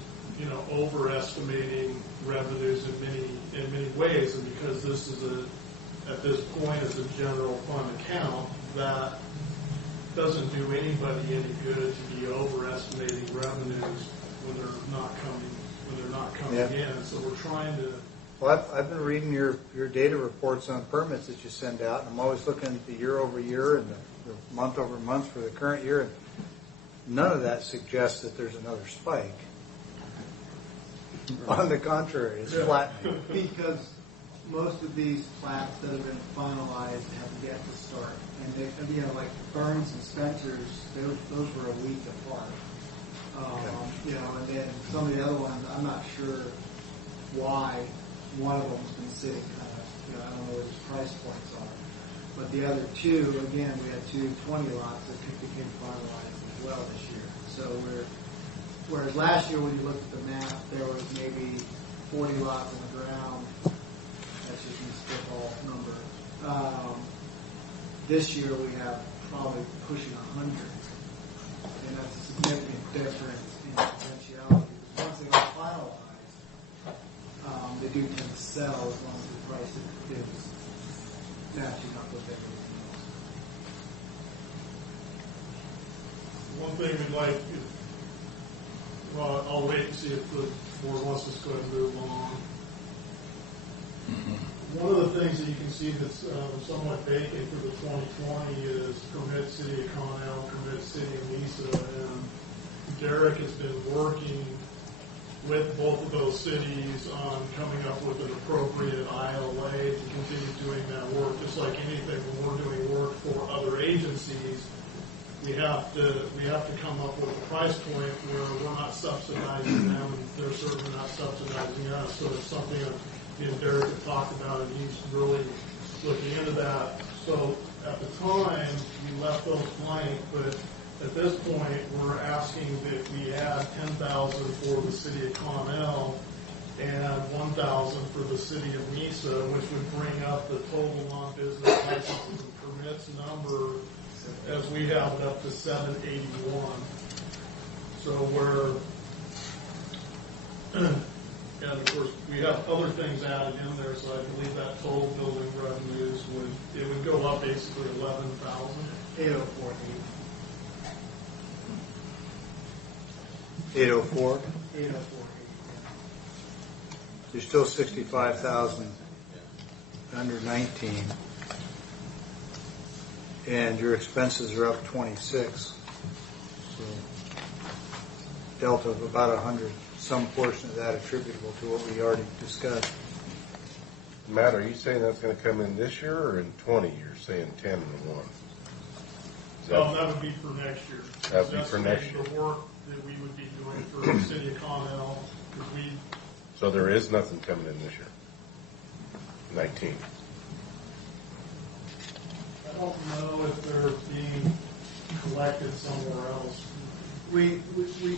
overestimating revenues in many ways, and because this is at this point is a general fund account, that doesn't do anybody any good to be overestimating revenues when they're not coming in. So we're trying to. Well, I've been reading your data reports on permits that you send out, and I'm always looking at the year over year and the month over month for the current year, and none of that suggests that there's another spike. On the contrary, it's flattening. Because most of these plats that have been finalized have yet to start. And they, like Burns and Spencer's, those were a week apart. And then some of the other ones, I'm not sure why one of them's been sitting kind of, I don't know what his price points are. But the other two, again, we had 220 lots that became finalized as well this year. So whereas last year when you looked at the map, there was maybe 40 lots on the ground. That's just a spitball number. This year we have probably pushing 100. And that's a significant difference in potentiality. Because once they are finalized, they do tend to sell as long as the price is matching up with everything else. One thing we'd like is, well, I'll wait and see if the board wants us to go ahead and move on. One of the things that you can see that's somewhat vacant for the 2020 is Commit City of Connell, Commit City of Mesa, and Derek has been working with both of those cities on coming up with an appropriate ILA to continue doing that work. Just like anything, when we're doing work for other agencies, we have to come up with a price point where we're not subsidizing them and they're certainly not subsidizing us. So it's something that Derek had talked about, and he's really looking into that. So at the time, we left those blank, but at this point, we're asking that we add $10,000 for the city of Connell and $1,000 $1,000 for the city of Mesa, which would bring up the total non-business licenses and permits number as we have it up to 781. So we're, and of course, we have other things added in there, so I believe that total building revenues would go up basically 11,000. 804. 804? 804. You're still 65,000 under 19, and your expenses are up 26. So delta of about 100. Some portion of that attributable to what we already discussed. Matt, are you saying that's going to come in this year or in 20? You're saying 10 and 1. That would be for next year. That would be for next year. The work that we would be doing for the city of Connell, because we. So there is nothing coming in this year. 19. I don't know if they're being collected somewhere else. We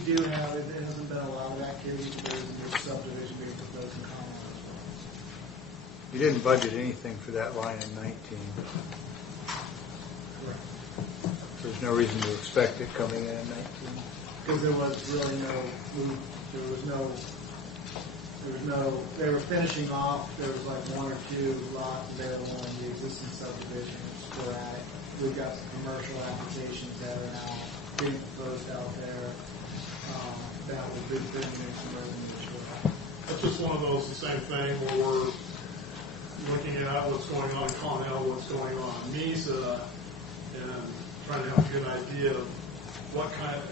do have it. There hasn't been a lot of activity. There's a new subdivision being proposed in Commonwealth. You didn't budget anything for that line in 19. Correct. There's no reason to expect it coming in 19. Because there was really they were finishing off, there was like one or two lots available in the existing subdivision. Sporadic. We've got some commercial applications that are now being proposed out there. That would be bringing in some revenue as well. That's just one of those, the same thing where we're looking at what's going on in Connell, what's going on in Mesa, and trying to have a good idea of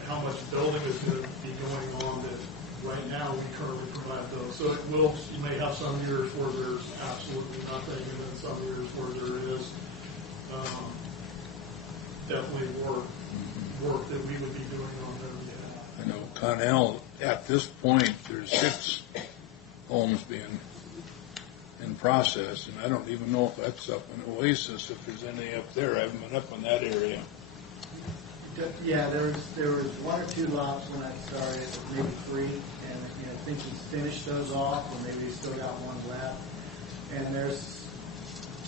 how much building is going to be going on that right now we currently provide those. So you may have some years where there's absolutely nothing, and then some years where there is definitely work that we would be doing on their behalf. I know Connell, at this point, there's 6 homes being in process, and I don't even know if that's up in Oasis, if there's any up there. I haven't been up in that area. Yeah, there was 1 or 2 lots when I started, maybe 3, and I think he's finished those off, and maybe he's still got 1 left. And there's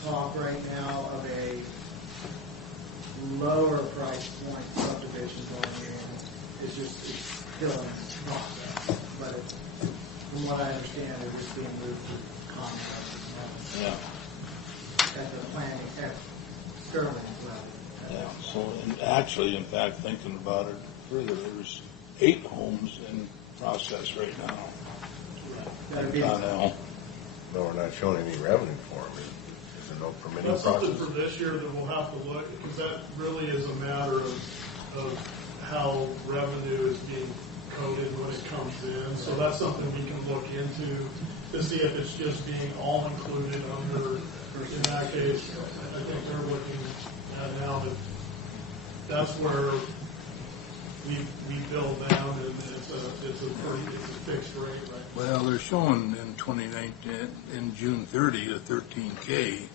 talk right now of a lower price point subdivision going in. It's killing the process, but from what I understand, it's just being moved to contract Yeah. at the planning at Sterling's level. Yeah. So, and actually, in fact, thinking about it further, there's 8 homes in process right now. That'd in Connell. No, we're not showing any revenue for them. Is there no permitting That's process? something for this year that we'll have to look, because that really is a matter of how revenue is being coded when it comes in. So that's something we can look into to see if it's just being all included under, in that case, I think they're looking at now that that's where we bill them, and it's a fixed rate, right? Well, they're showing in 2019, in June 30, the 13K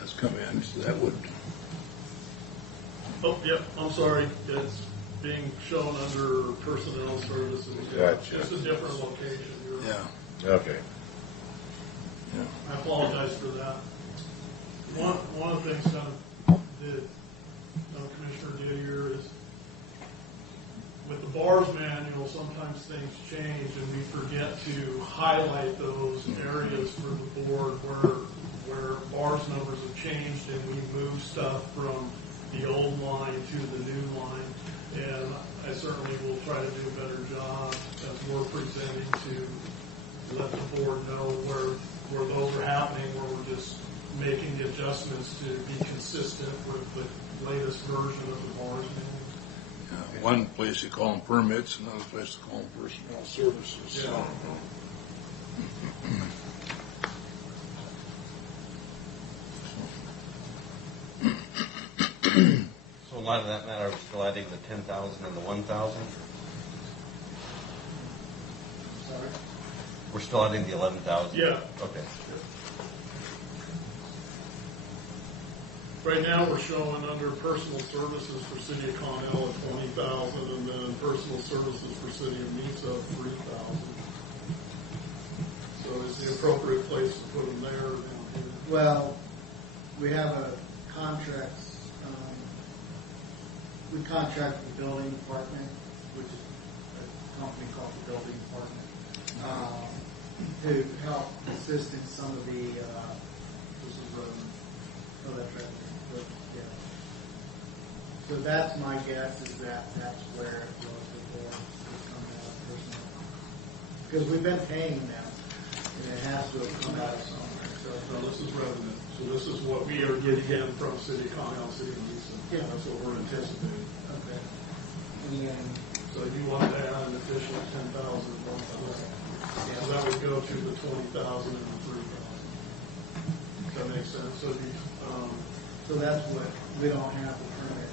has come in, so that would. Oh, yep, I'm sorry. It's being shown under personnel services. Gotcha. It's a different location. Yeah. Okay. Yeah. I apologize for that. One of the things that Commissioner did here is with the BARS manual, sometimes things change and we forget to highlight those areas for the board where BARS numbers have changed and we move stuff from the old line to the new line. And I certainly will try to do a better job as we're presenting to let the board know where those are happening, where we're just making the adjustments to be consistent with the latest version of the BARS manual. One place they call them permits, another place they call them personnel services. Yeah. So in light of that matter, are we still adding the 10,000 and the 1,000? Sorry? We're still adding the 11,000? Yeah. Okay. Right now, we're showing under personal services for City of Connell at 20,000, and then personal services for City of Mesa at 3,000. So is the appropriate place to put them there or down here? Well, we have a contract, we contract with the building department, which is a company called the Building Department, to help assist in some of the, this is, oh, that's right, but, yeah. So that's my guess, is that that's where it was before, it's coming out of personnel. Because we've been paying them, and it has to have come out of somewhere. So this is revenue. So this is what we are getting in from City of Conneaut, City of Mesa. Yeah. That's what we're anticipating. Okay. And then, So you want to add an additional 10,000, 1,000. So that would go to the 20,000 and the 3,000. Does that make sense? So so that's what, we don't have the permit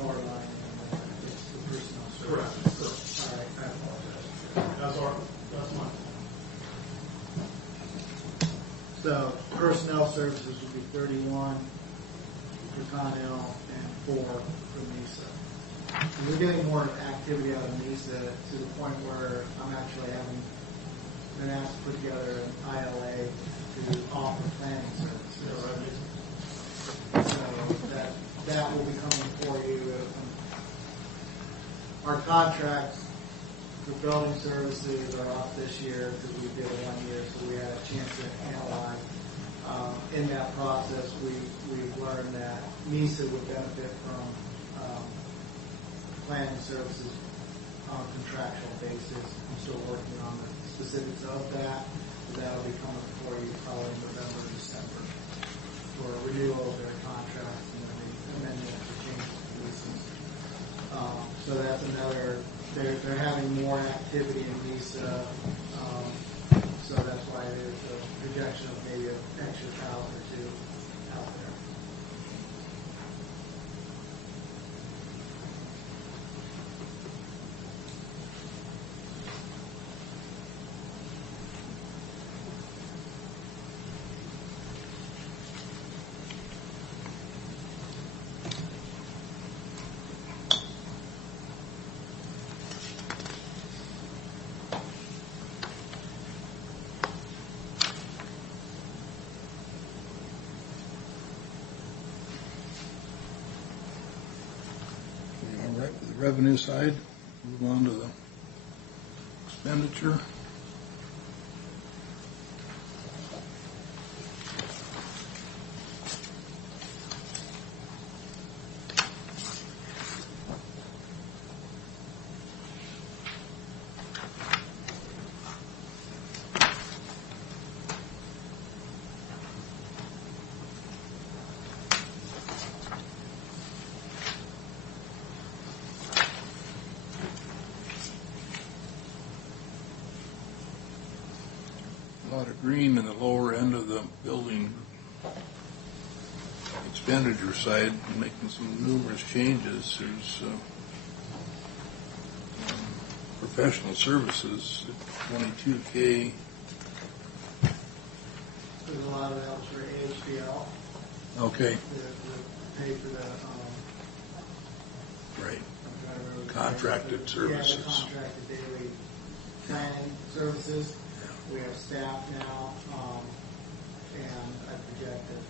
car line anymore, it's the personnel correct. services. All right, I apologize. That's mine. So personnel services would be 31 for Connell and 4 for Mesa. And we're getting more activity out of Mesa to the point where I'm actually been asked to put together an ILA to offer planning services. So that will be coming for you. Our contracts for building services are off this year because we did it 1 year, so we had a chance to analyze. In that process, we've learned that Mesa would benefit from planning services on a contractual basis. I'm still working on the specifics of that. That'll be coming for you probably in November or December for a renewal of their contracts and then the amendment for changes to leases. So that's another. They're having more activity in Mesa, so that's why there's a projection of maybe an extra 1,000 or 2 out there. All right, with the revenue side, move on to the expenditure. A lot of green in the lower end of the building expenditure side, making some numerous changes. There's professional services at 22K. There's a lot of that was for AHBL. Okay. The pay for the Right. I'm trying to remember the Contracted name. services. Yeah, the contracted daily planning services. We have staff now, and I projected.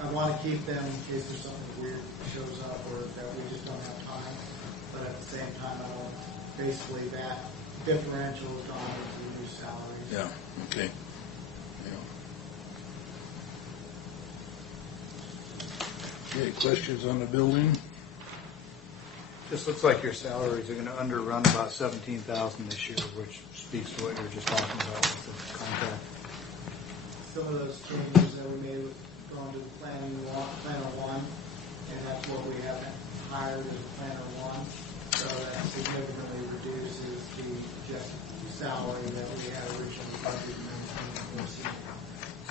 I want to keep them in case there's something weird that shows up or that we just don't have time. But at the same time, I don't. Basically, that differential is gone into the new salaries. Yeah. Okay. Yeah. Okay. Questions on the building? This looks like your salaries are going to underrun about 17,000 this year, which speaks to what you were just talking about with the contract. Some of those changes that we made with going to the planner one, and that's what we haven't hired as planner one. So that significantly reduces the projected salary that we had originally budgeted in 2014.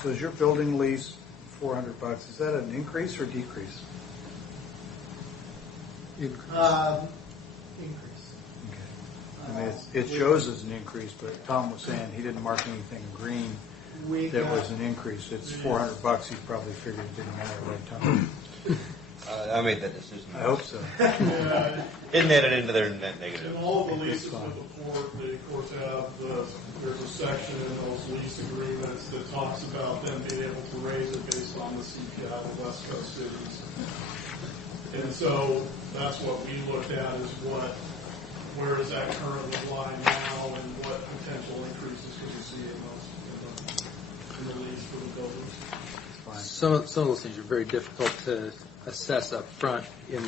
So is your building lease $400? Is that an increase or decrease? Increase. I mean, it shows as an increase, but Tom was saying he didn't mark anything green that was an increase. It's $400. He probably figured it didn't matter, right, Tom? I made that decision. I hope so. It netted into their net negative. And all of the leases with the port, they of course have there's a section in those lease that talks about them being able to raise it based on the CPI of West Coast cities. And so that's what we looked at is where is that currently lying now and what potential increases could we see in the lease for the buildings. Some of those things are very difficult to assess up front in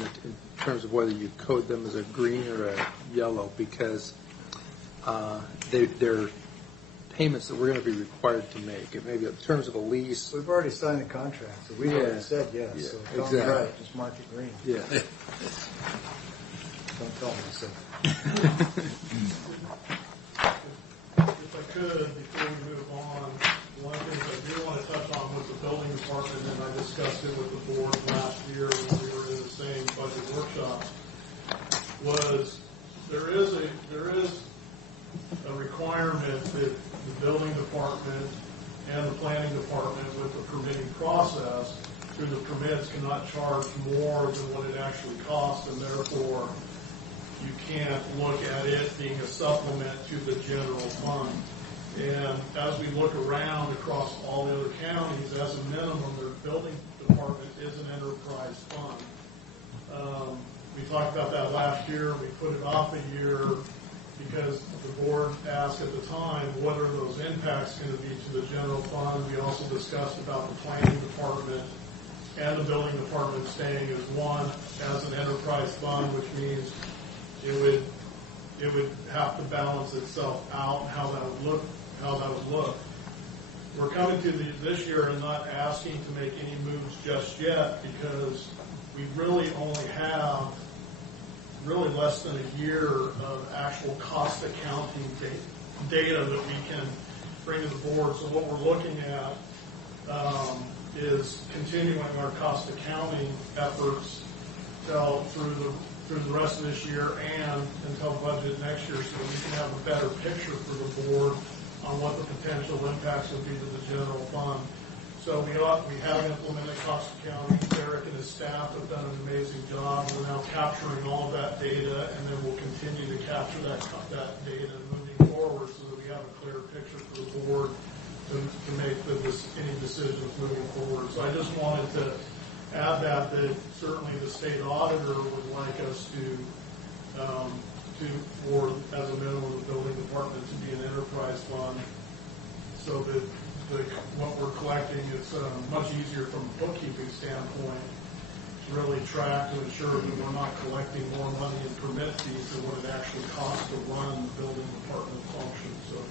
terms of whether you code them as a green or a yellow, because they're payments that we're going to be required to make. It may be in terms of a lease. We've already signed the contract, so we've already said yes. Yeah, So don't exactly. write, just mark it green. Yeah. Don't tell me to say. If I could, before we move on, one thing I do want to touch on with the building department, and I discussed it with the board last year when we were in the same budget workshop, was there is a requirement that the building department and the planning department with the permitting process through the permits cannot charge more than what it actually costs, and therefore you can't look at it being a supplement to the general fund. And as we look around across all the other counties, as a minimum, their building department is an enterprise fund. We talked about that last year. We put it off a year because the board asked at the time, what are those impacts going to be to the general fund? We also discussed about the planning department and the building department staying as one, as an enterprise fund, which means it would have to balance itself out, how that would look. We're coming to this year and not asking to make any moves just yet because we really only have less than a year of actual cost accounting data that we can bring to the board. So what we're looking at is continuing our cost accounting efforts through the rest of this year and until budget next year, so that we can have a better picture for the board on what the potential impacts would be to the general fund. So we have implemented cost accounting. Derek and his staff have done an amazing job. We're now capturing all of that data, and then we'll continue to capture that data moving forward so that we have a clear picture for the board to make any decisions moving forward. So I just wanted to add that certainly the state auditor would like us for as a minimum, the building department to be an enterprise fund, so that what we're collecting is much easier from a bookkeeping standpoint to really track to ensure that we're not collecting more money in permit fees than what it actually costs to run the building department function. So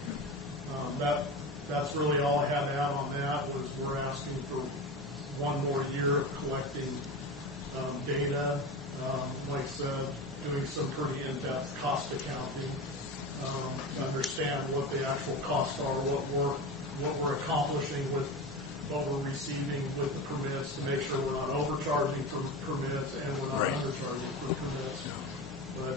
that's really all I had to add on that. Was we're asking for one more year of collecting data, like I said, doing some pretty in-depth cost accounting to understand what the actual costs are, what we're accomplishing with what we're receiving with the permits, to make sure we're not overcharging for permits and we're not undercharging for permits. But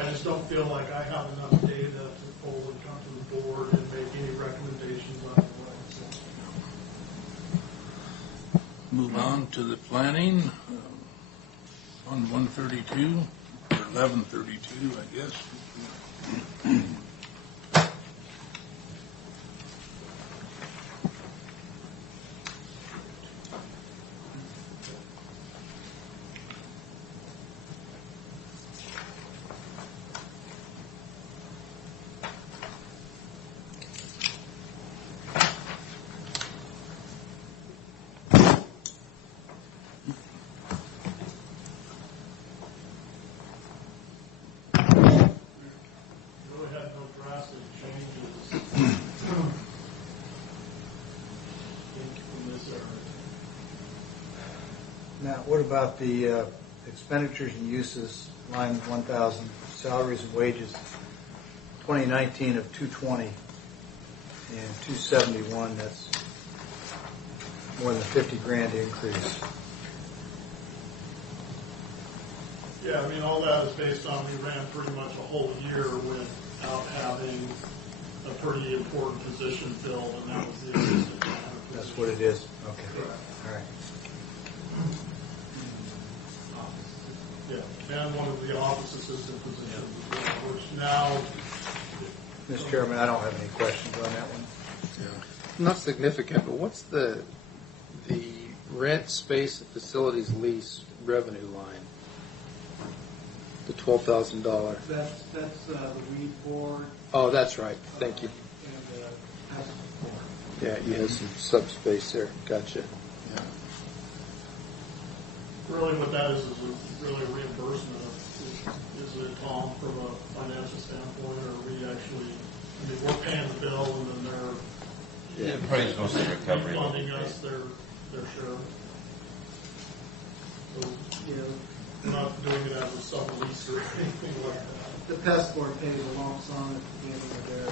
I just don't feel like I have enough data to pull and come to the board and make any recommendations on the way. So. Move on to the planning on 132 or 1132, I guess. Now, what about the expenditures and uses, line 1,000, salaries and wages, 2019 of 220 and 271, that's more than $50,000 increase. Yeah, I mean, all that is based on we ran pretty much a whole year without having a pretty important position filled, and that was the assistant manager. That's what it is? Okay. All right. Yeah, and one of the office assistant positions as well, which now... Mr. Chairman, I don't have any questions on that one. Not significant, but what's the rent, space, and facilities lease revenue line? The $12,000. That's the weed board. Oh, that's right. Thank you. And the hazardous board. Yeah, you have some subspace there. Gotcha. Really what that is really a reimbursement. Is it, Tom, from a financial standpoint, or are we actually, I mean, we're paying the bill and then they're probably just mostly recovery. funding us their share. So, we're not doing it as a sublease or anything like that. The pest board pays a lump sum at the beginning of their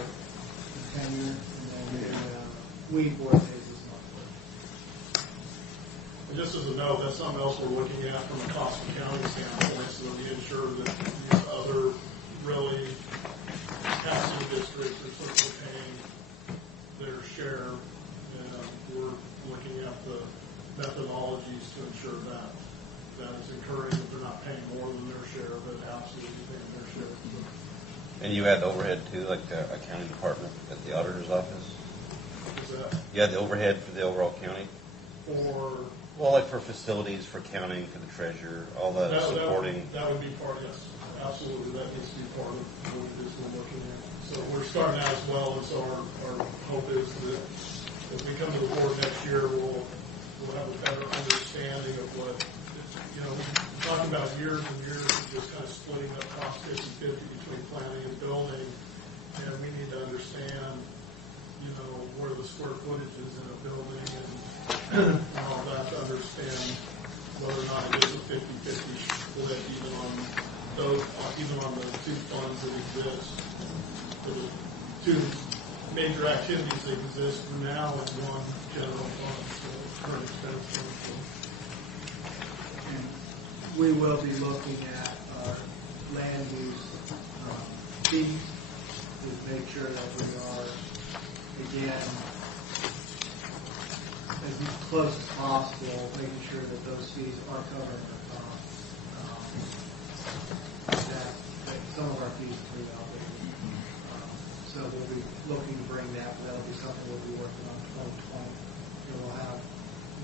tenure, and then the weed board pays us monthly. And just as a note, that's something else we're looking at from a Costa County standpoint, so that we ensure that these other really taxing districts are certainly paying their share. And we're looking at the methodologies to ensure that is incurring that they're not paying more than their share, but absolutely paying their share. And you had overhead too, like the accounting department at the auditor's office? Is that You had the overhead for the overall county? for Like for facilities, for accounting, for the treasurer, all the supporting. That would be part, yes, absolutely, that needs to be part of what it is we're looking at. So we're starting out as well, and so our hope is that as we come to the board next year, we'll have a better understanding of what, we've been talking about years and years of just kind of splitting up cost 50-50 between planning and building, and we need to understand, where the square footage is in a building and all that to understand whether or not it is a 50-50 split even on the two funds that exist. For the two major activities that exist for now in one general fund, so current expense fund. And we will be looking at our land use fees to make sure that we are, again, as close as possible, making sure that those fees are covering our costs. That some of our fees are pretty outdated. So we'll be looking to bring that, but that'll be something we'll be working on 2020. And we'll have,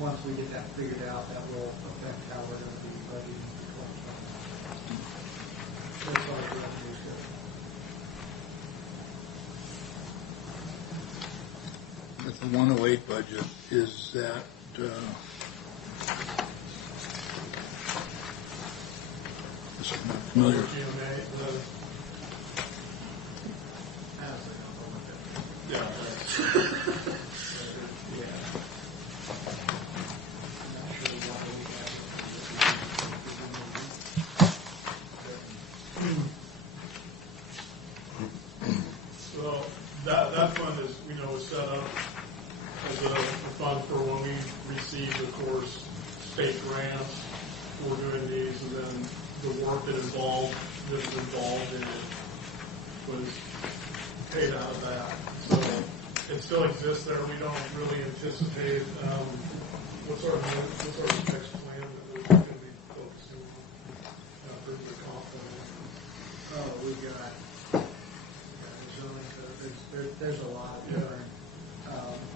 once we get that figured out, that will affect how we're going to be budgeting for 2020. That's all the revenues go. With the 108 budget, is that this is not familiar. Well, that fund is, is set up as a fund for when we receive, of course, state grants for doing these, and then the work that was involved in it was paid out of that. So it still exists there. We don't really anticipate what's our next plan that we're going to be focusing on. Pretty good confidence. Oh, we got zoning code. There's a lot of different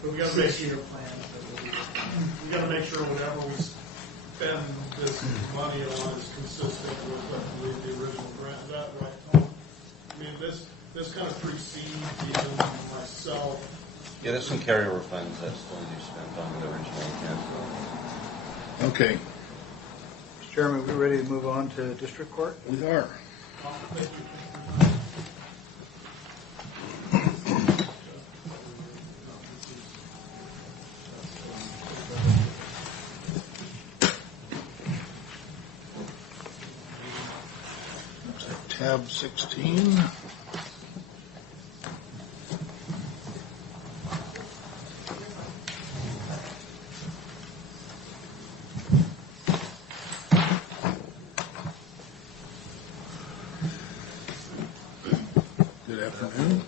But we got to make six-year plans that we'll be we got to make sure whatever we spend this money on is consistent with, I believe, the original grant. Is that right, Tom? I mean, this kind of precedes even myself. Yeah, there's some carryover funds that still need to be spent on the original intent. Okay, Mr. Chairman, we ready to move on to district court? we are. Tab 16. Good afternoon.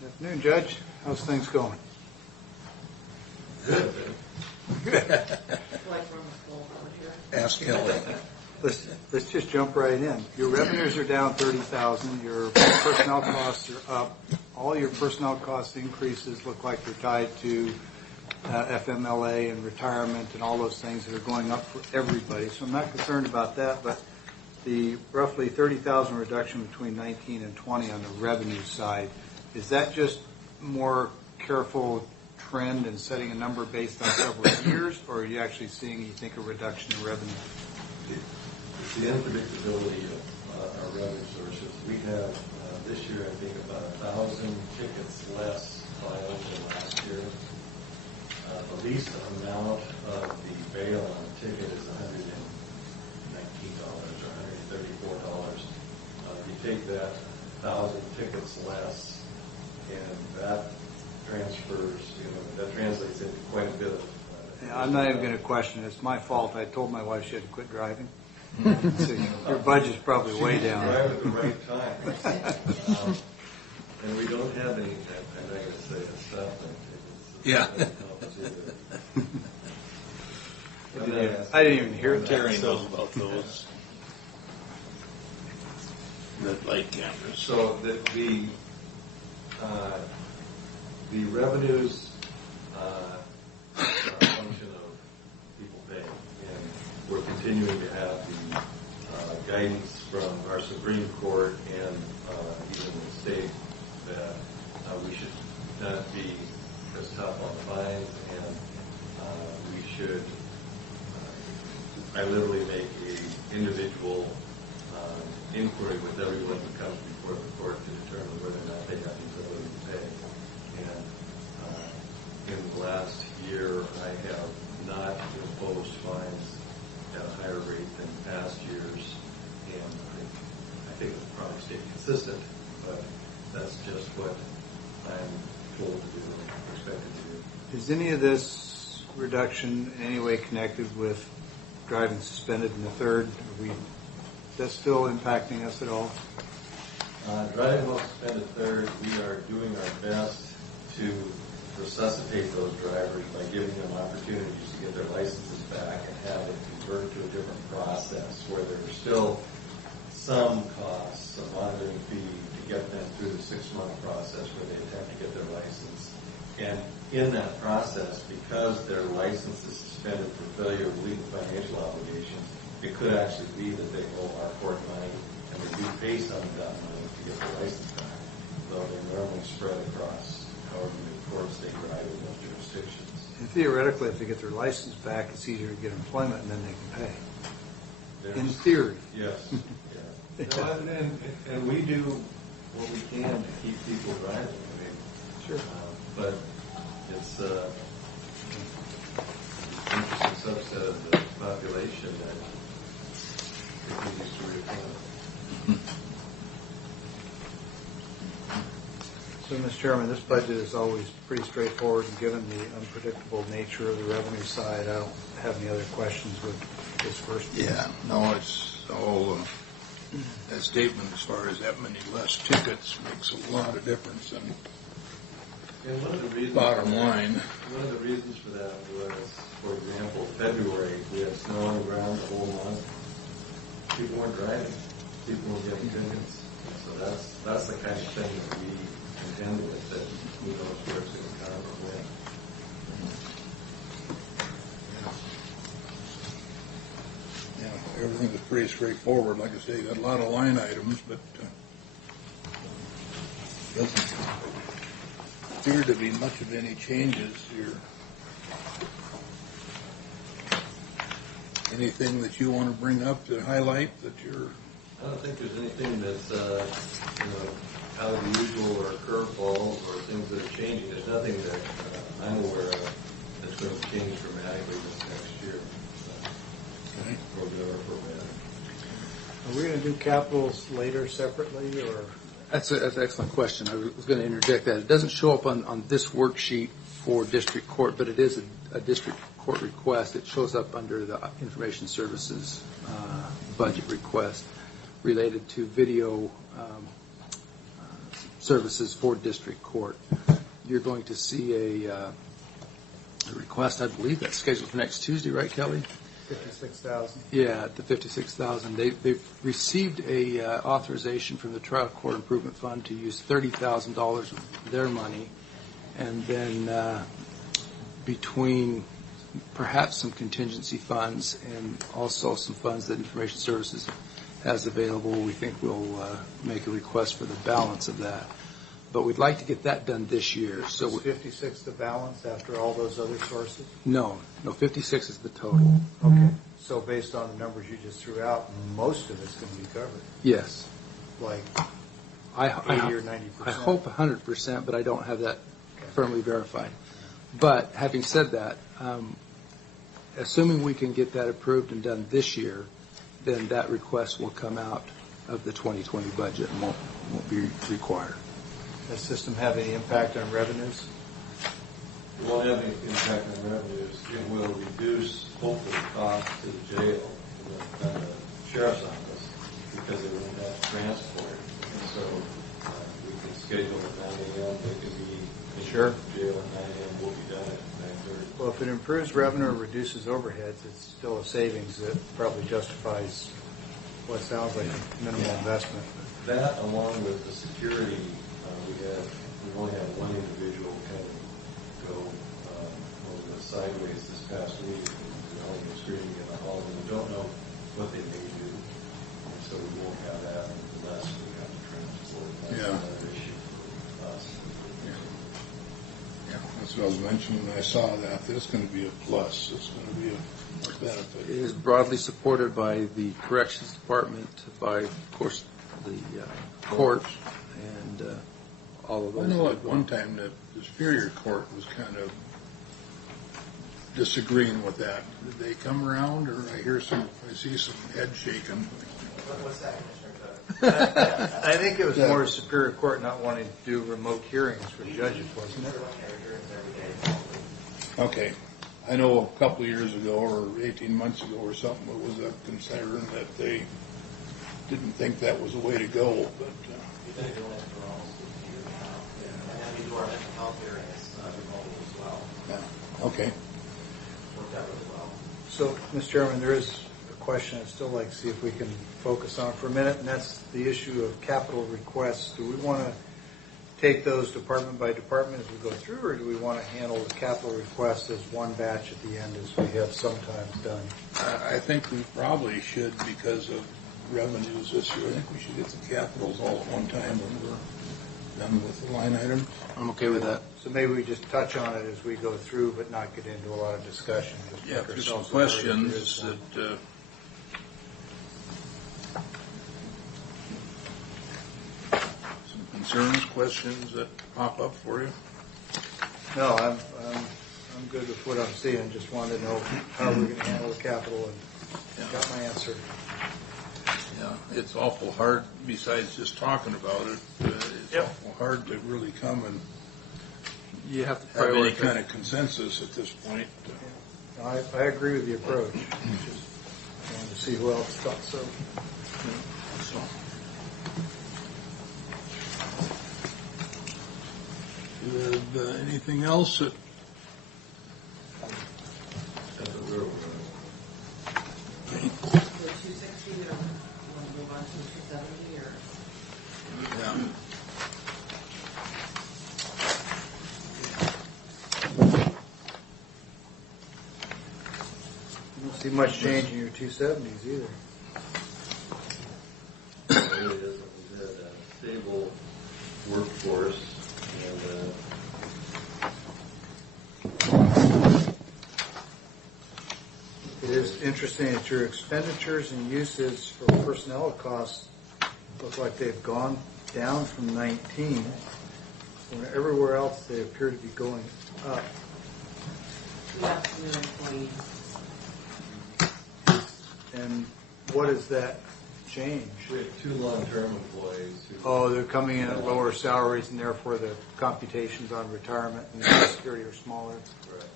Good afternoon, Judge. How's things going? Good. Ask Kelly. let's just jump right in. Your revenues are down 30,000. Your personnel costs are up. All your personnel cost increases look like they're tied to FMLA and retirement and all those things that are going up for everybody. So I'm not concerned about that, but the roughly 30,000 reduction between 19 and 20 on the revenue side, is that just more careful trend and setting a number based on several years, or are you actually seeing, you think, a reduction in revenue? It's the unpredictability of our revenue sources. We have this year, I think, about 1,000 tickets less filed than last year. The least amount of the bail on a ticket is $119 or $134. If you take that 1,000 tickets less, and that transfers, that translates into quite a bit of. I'm not even going to question it. It's my fault. I told my wife she had to quit driving. So your budget's probably way down. Drive at the right time. And we don't have any, I'm not going to say a stop tickets. Yeah. I didn't even hear Terry that. knows about those. Red light cameras. So the revenues are a function of people paying, and we're continuing to have the guidance from our Supreme Court and even the state that we should not be as tough on fines, and we should. I literally make a individual inquiry with everyone who comes before the court to determine whether or not they have the ability to pay. And in the last year, I have not imposed fines at a higher rate than past years, and I think it's probably stayed consistent, but that's just what I'm told to do and expected to do. Is any of this reduction in any way connected with driving suspended in the third? Is that still impacting us at all? Driving while suspended third, we are doing our best to resuscitate those drivers by giving them opportunities to get their licenses back and have it convert to a different process where there's still some costs, a monitoring fee to get them through the 6-month process where they attempt to get their license. And in that process, because their license is suspended for failure of legal financial obligations, it could actually be that they owe our court money and they do pay some of that money to get their license back, though they're normally spread across however many courts they drive in those jurisdictions. And theoretically, if they get their license back, it's easier to get employment and then they can pay. In theory. Yes. Yeah. No, and we do what we can to keep people driving. I mean, sure. But it's an interesting subset of the population that continues to reapply. So, Mr. Chairman, this budget is always pretty straightforward, and given the unpredictable nature of the revenue side, I don't have any other questions with this first piece. Yeah, no, it's all that statement as far as that many less tickets makes a lot of difference. And one of the reasons bottom line. One of the reasons for that was, for example, February, we had snow on the ground the whole month. People weren't driving. People were getting tickets. So that's the kind of thing that we contend with, that who knows where it's going to come or when. Yeah, everything was pretty straightforward. Like I say, got a lot of line items, but doesn't appear to be much of any changes here. Anything that you want to bring up to highlight that you're... I don't think there's anything that's out of the usual or curveballs or things that are changing. There's nothing that I'm aware of that's going to change dramatically this next year. Okay. For good or for bad. Are we going to do capitals later separately, or? That's an excellent question. I was going to interject that. It doesn't show up on this worksheet for district court, but it is a district court request. It shows up under the information services budget request related to video services for district court. You're going to see a request, I believe that's scheduled for next Tuesday, right, Kelly? 56,000. Yeah, the 56,000. They've received a authorization from the Trial Court Improvement Fund to use $30,000 of their money, and then between perhaps some contingency funds and also some funds that Information Services has available, we think we'll make a request for the balance of that. But we'd like to get that done this year. So Is 56 the balance after all those other sources? No, 56 is the total. Okay. So based on the numbers you just threw out, most of it's going to be covered. Yes. Like I 80 or 90%. I hope 100%, but I don't have that firmly verified. But having said that, assuming we can get that approved and done this year, then that request will come out of the 2020 budget and won't be required. Does the system have any impact on revenues? It won't have any impact on revenues. It will reduce, hopefully, costs to the jail and the sheriff's office because they won't have to transport. And so we can schedule at 9 a.m. They can be in Sure. jail at 9 a.m. We'll be done at 9:30. Well, if it improves revenue or reduces overheads, it's still a savings that probably justifies what sounds like a minimal investment. That, along with the security, we only had one individual kind of go over the sideways this past week, and all the screaming in the hall, and we don't know what they may do, and so we won't have that unless we have to transport. That's another issue for us. Yeah, that's what I was mentioning when I saw that. It's going to be a plus. It's going to be a benefit. It is broadly supported by the Corrections Department, by, of course, the court, and all of those. I know at one time the Superior Court was kind of disagreeing with that. Did they come around, or I see some head shaking? What's that, Commissioner? I think it was more Superior Court not wanting to do remote hearings for judges, wasn't it? Okay. I know a couple of years ago, or 18 months ago or something, it was a concern that they didn't think that was the way to go, but... We've been doing it for almost a year now. And then we do our mental health hearings remotely as well. Yeah. Okay. Worked out really well. So, Mr. Chairman, there is a question I'd still like to see if we can focus on for a minute, and that's the issue of capital requests. Do we want to take those department by department as we go through, or do we want to handle the capital requests as one batch at the end as we have sometimes done? I think we probably should, because of revenues this year. I think we should get the capitals all at one time when we're done with the line item. I'm okay with that. So maybe we just touch on it as we go through, but not get into a lot of discussion. Yeah, there's some questions that... some concerns, questions that pop up for you? No, I'm good with what I'm seeing. Just wanted to know how we're going to handle the capital, and got my answer. Yeah, it's awful hard, besides just talking about it, it's awful hard to really come and you have to have any prioritize. kind of consensus at this point. I agree with the approach. Just wanted to see who else thought so. Anything else that... So 260, or you want to move on to 270, or? Yeah. I don't see much change in your 270s either. It really isn't. We've had a stable workforce, and It is interesting that your expenditures and uses for personnel costs look like they've gone down from 19, when everywhere else they appear to be going up. We have new employees. And what does that change? we have 2 long-term employees who... Oh, they're coming in at lower salaries, and therefore the computations on retirement and Social Security are smaller? Correct.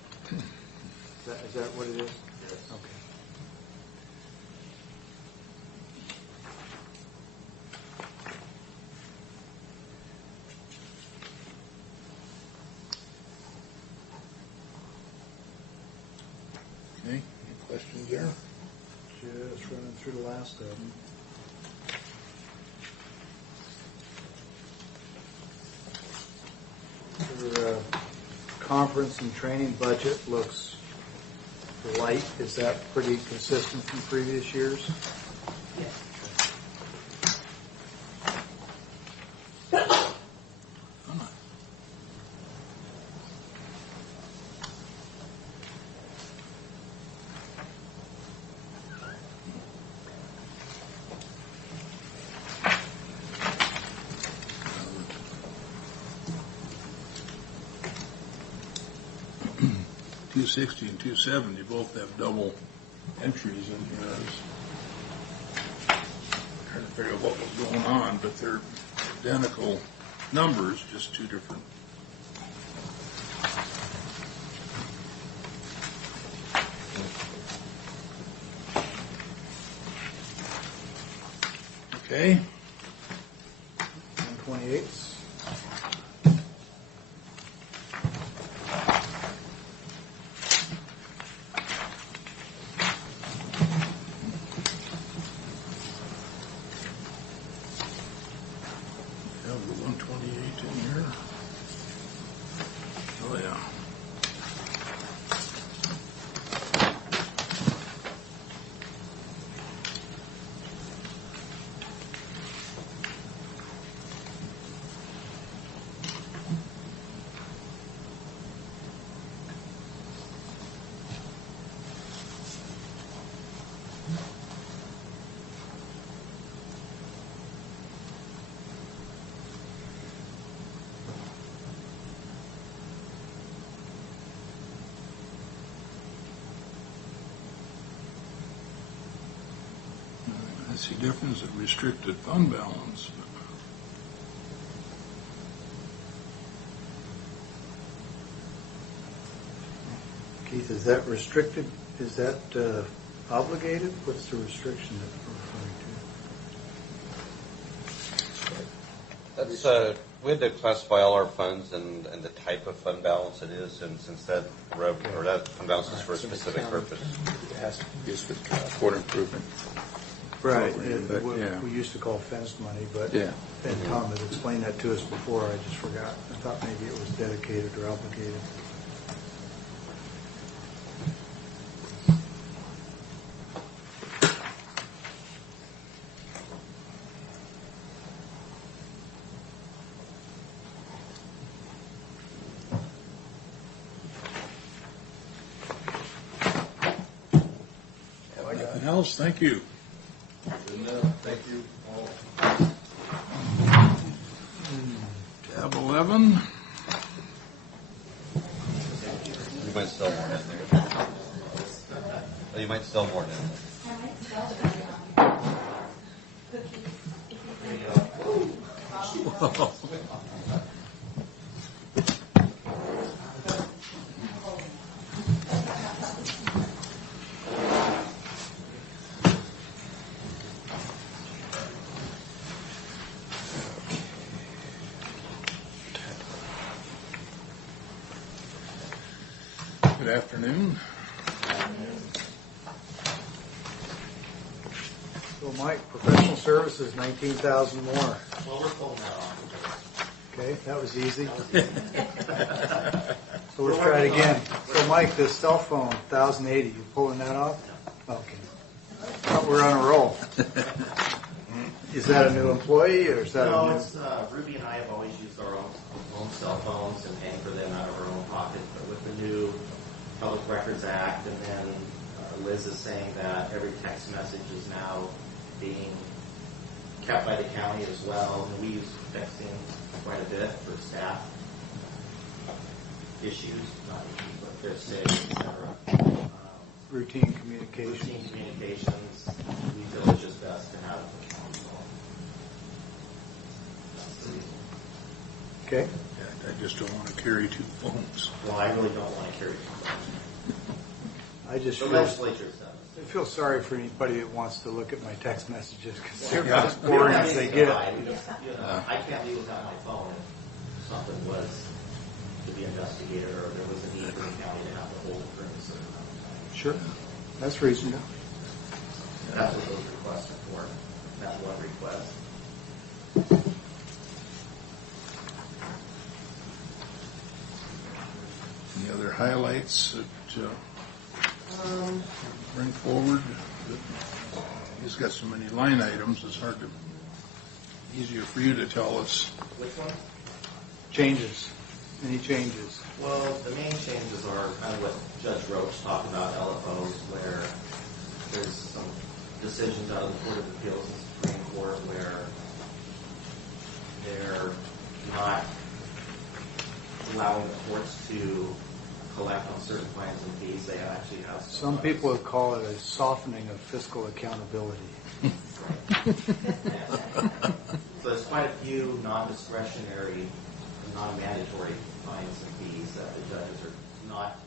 Is that what it is? Yes. Okay. Okay, any questions there? Just running through the last of them. Your conference and training budget looks light. Is that pretty consistent from previous years? Yes. $260 and $270 both have double entries in here. I was trying to figure out what was going on, but they're identical numbers, just two different. Okay. 128. I see difference in restricted fund balance. Keith, is that restricted? Is that obligated? What's the restriction that we're referring to? That's we had to classify all our funds and the type of fund balance it is, and since that that fund balance is for a specific purpose. It has to be used for court improvement. Right. But, What yeah. we used to call fenced money, but Yeah. and Tom had explained that to us before. I just forgot. I thought maybe it was dedicated or obligated. Anything else? Thank you. Thank you all. Tab 11. You might sell more in there. Oh, you might sell more in there. Good afternoon. So, Mike, professional services, 19,000 more. Well, we're pulling that off. Okay, that was easy. So let's try it again. So, Mike, this cell phone, 1,080, you pulling that off? Okay. Thought we're on a roll. Is that a new employee or is that No, a new? it's, Ruby and I have always used our own cell phones and paying for them out of our own pocket. But with the new Public Records Act, and then Liz is saying that every text message is now being kept by the county as well. And we use texting quite a bit for staff issues, not issues, but they're sick, et cetera. Routine communications. Routine communications, we feel it's just best to have the county phone. That's the reason. Okay. I just don't want to carry two phones. Well, I really don't want to carry two phones. I just The feel, legislature does. I feel sorry for anybody that wants to look at my text messages because they're Yeah. as boring as they get. I can't leave without my phone if something was to be investigated or there was a need for the county to have to hold it for a certain amount of time. Sure. That's reasonable. That's what those requests are for, that one request. Any other highlights that bring forward? He's got so many line items, it's hard to, easier for you to tell us. Which one? Changes. Any changes? Well, the main changes are kind of what Judge Roach talked about, LFOs, where there's some decisions out of the Court of Appeals and Supreme Court where they're not allowing the courts to collect on certain fines and fees. They actually have Some people would call it a softening of fiscal accountability. So there's quite a few non-discretionary, non-mandatory fines and fees that the judges are not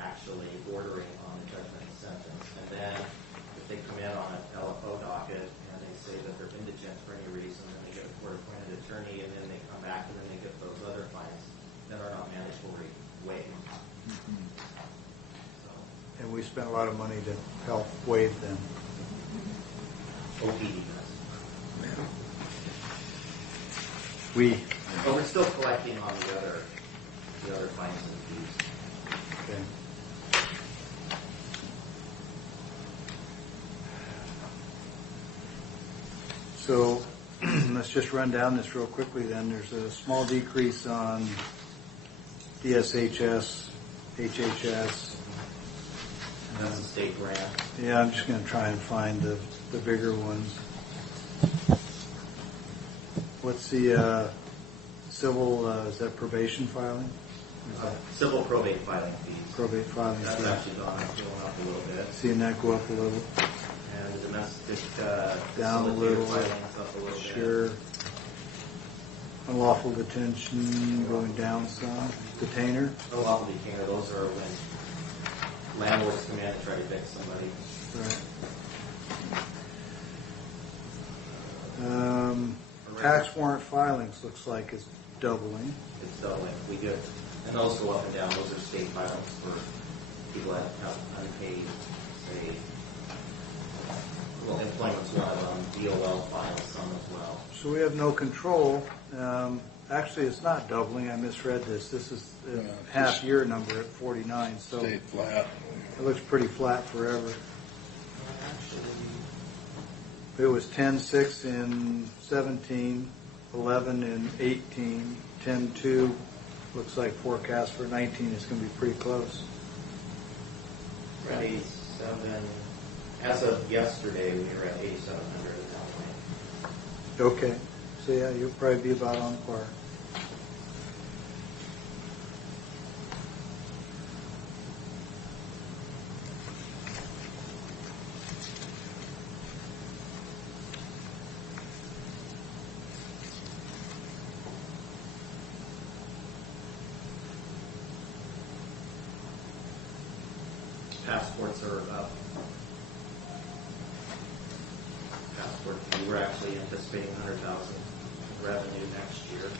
actually ordering on the judgment and sentence. And then if they come in on an LFO docket and they say that they're indigent for any reason, then they get a court-appointed attorney, and then they come back and then they get those other fines that are not mandatory waived. And we spent a lot of money to help waive them. OPD does. But we're still collecting on the other fines and fees. Okay. So let's just run down this real quickly then. There's a small decrease on DSHS, HHS. That's a state grant. Yeah, I'm just going to try and find the bigger ones. What's the civil, is that probation filing? Civil probate filing fees. Probate filing That's fees. actually going up a little bit. Seeing that go up a little. And the domestic Down a facilitator little. filing's up a little bit. Sure. Unlawful detention going down some. Detainer? Unlawful detainer, those are when landlords come in and try to evict somebody. Right. Tax warrant filings looks like it's doubling. It's doubling. We do. And those go up and down. Those are state filings for people that have unpaid, say, well, employment's one of them, DOL files, some as well. So we have no control. Actually, it's not doubling. I misread this. This is a half-year number at 49. So stayed flat. It looks pretty flat forever. It was 10.6 in 17, 11 in 18, 10.2. Looks like forecast for 19 is going to be pretty close. We're at 87. As of yesterday, we were at 8,700 at that point. Okay. So yeah, you'll probably be about on par. Passports are up. We were actually anticipating 100,000 revenue next year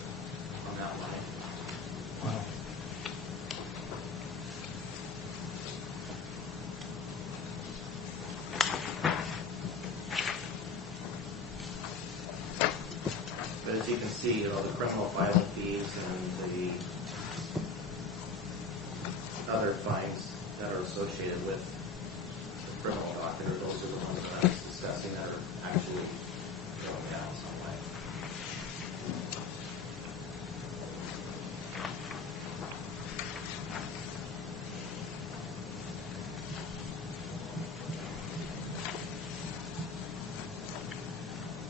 on that line. Wow. But as you can see, the criminal filing fees and the other fines that are associated with the criminal docket, those are the ones that I was discussing that are actually going down some way.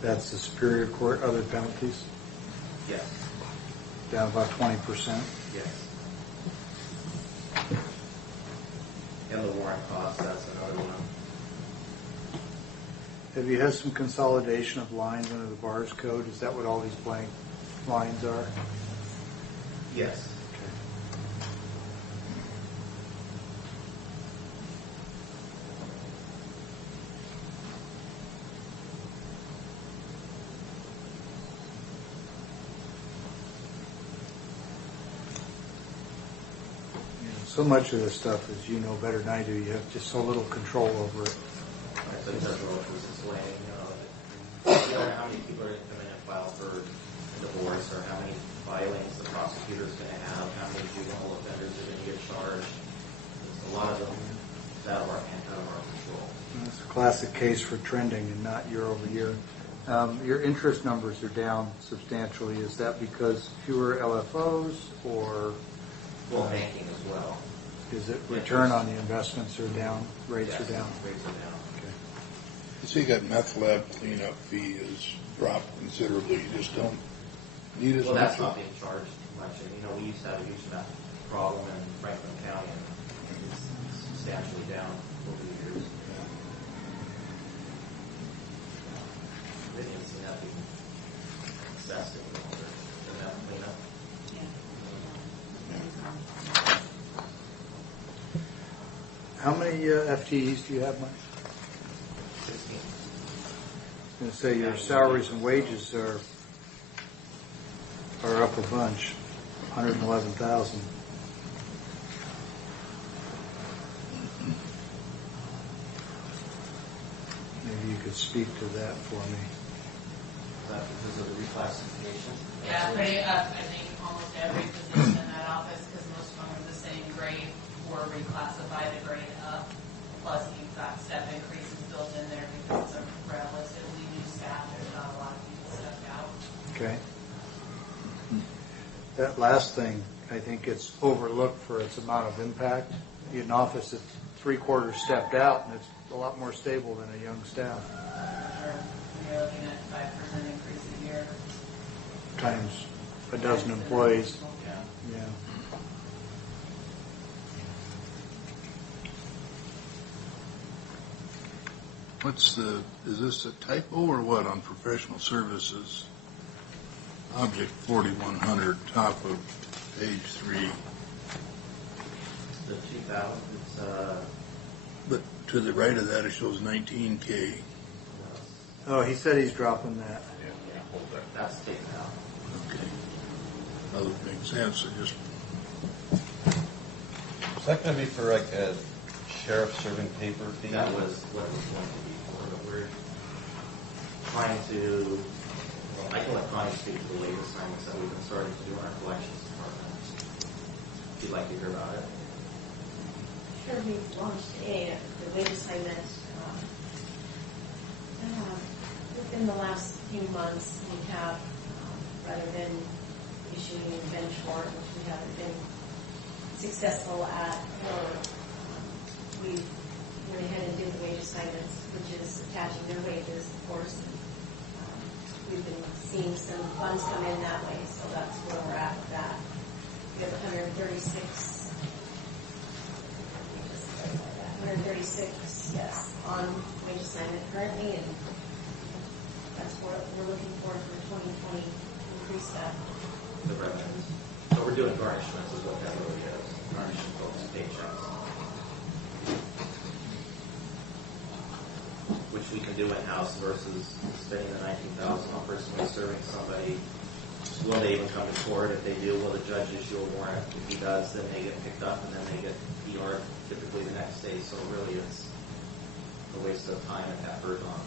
That's the Superior Court, other penalties? Yes. Down about 20%? Yes. And the warrant cost, that's another one. Have you had some consolidation of lines under the BARS code? Is that what all these blank lines are? Yes. So much of this stuff, as you know better than I do, you have just so little control over it. So it doesn't look this way, you know how many people are going to come in and file for divorce, or how many filings the prosecutor's going to have, how many juvenile offenders are going to get charged. There's a lot of them that are out of our control. It's a classic case for trending and not year over year. Your interest numbers are down substantially. Is that because fewer LFOs, or Well, banking as well. is it return on the investments are down, rates Yes, are down? Rates are down. Okay. You see, that meth lab cleanup fee has dropped considerably. You just don't need as Well, much. that's not being charged much. And, you know, we used to have a huge meth problem in Franklin County, and it's substantially down over the years. They didn't see that being excessive over the meth cleanup. How many FTEs do you have, Mike? 16. I was going to say your salaries and wages are up a bunch, 111,000. Maybe you could speak to that for me. Is that because of the reclassification? Yeah, pretty up. I think almost every position in that office, because most of them are the same grade, were reclassified a grade up. Plus, you've got step increases built in there because it's a relatively new staff. There's not a lot of people stepped out. Okay. That last thing, I think it's overlooked for its amount of impact. You get an office that's 3/4 stepped out, and it's a lot more stable than a young staff. You're looking at 5% increase a year. Times a dozen employees. Yeah. Yeah. Is this a typo or what on professional services? Object 4100, top of page 3. The 2,000, it's, But to the right of that, it shows 19K. Oh, he said he's dropping that. that's taken out. Okay. That would make sense. I just Is that going to be for like a sheriff serving paper fee? That was what it was going to be for, but we're trying to, well, I can let Connie speak to the latest assignments that we've been starting to do in our collections department. If you'd like to hear about it. Sure, we've launched the wage assignment within the last few months. We have, rather than issuing a bench warrant, which we haven't been successful at, we went ahead and did the wage assignments, which is attaching their wages, of course. We've been seeing some funds come in that way, so that's where we're at with that. We have 136, yes, on wage assignment currently, and that's what we're looking for 2020, increase that. The revenues. So we're doing garnishments is what that really is. Garnishing folks' paychecks. Which we can do in-house versus spending the $19,000 on personally serving somebody. Will they even come to court? If they do, will the judge issue a warrant? If he does, then they get picked up and then they get PR'd typically the next day. So really it's a waste of time and effort on.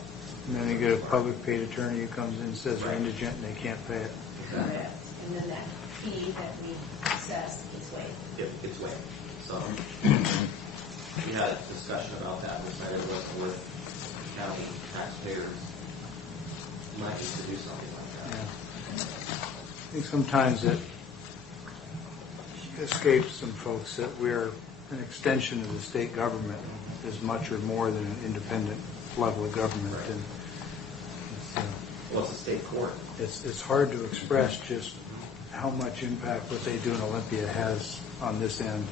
And then you get a public paid attorney who comes in and says they're indigent and they can't pay it. Correct. And then that fee that we assess is waived. It's waived. So we had a discussion about that. We decided it wasn't worth county taxpayers money to do something like that. I think sometimes it escapes some folks that we're an extension of the state government as much or more than an independent level of government. Right. And Well, it's a state court. it's hard to express just how much impact what they do in Olympia has on this end.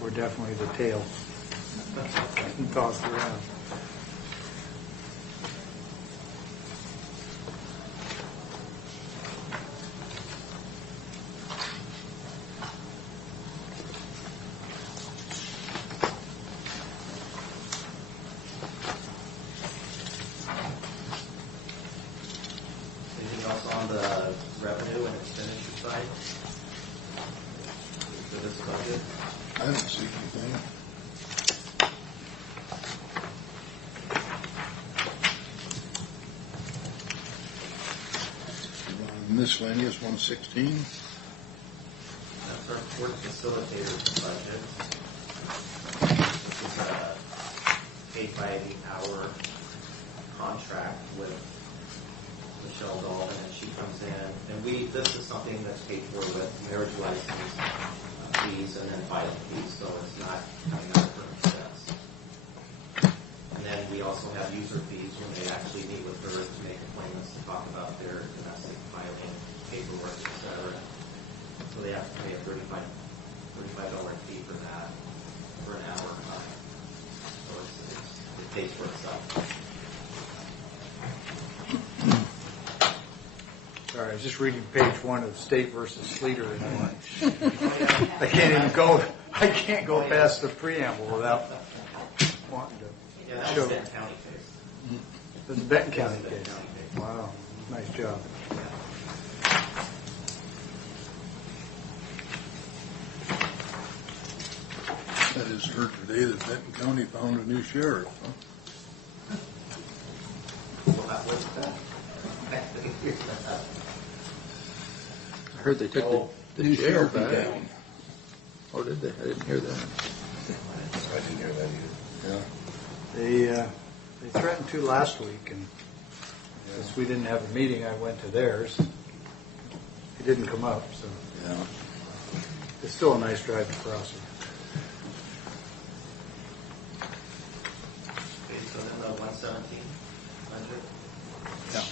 We're definitely the tail and tossed around. Anything else on the revenue and expenditure side? budget. I don't see anything. Miscellaneous 116. That's our court facilitator's budget. This is a paid by the hour contract with Michelle Dalton, and she comes in, and this is something that's paid for with marriage license fees and then filing fees, so it's not coming out of her expense. And then we also have user fees when they actually meet with her to make appointments to talk about their domestic filing, paperwork, etc. So they have to pay a $35 fee for that, for an hour time. So it pays for itself. Sorry, I was just reading page 1 of State versus Sleater, and I'm like, I can't go past the preamble without wanting to Yeah, that show. was Benton County case. It was a Benton County case. Wow, nice job. That is heard today that Benton County found a new sheriff. Huh? Well, that was that. I heard they took the new jail sheriff back. down. Oh, did they? I didn't hear that. I didn't hear that either. Yeah. They threatened to last week, and since we didn't have a meeting, I went to theirs. It didn't come up, so Yeah. it's still a nice drive to Prosser. Okay, so then the 117 budget. Yeah.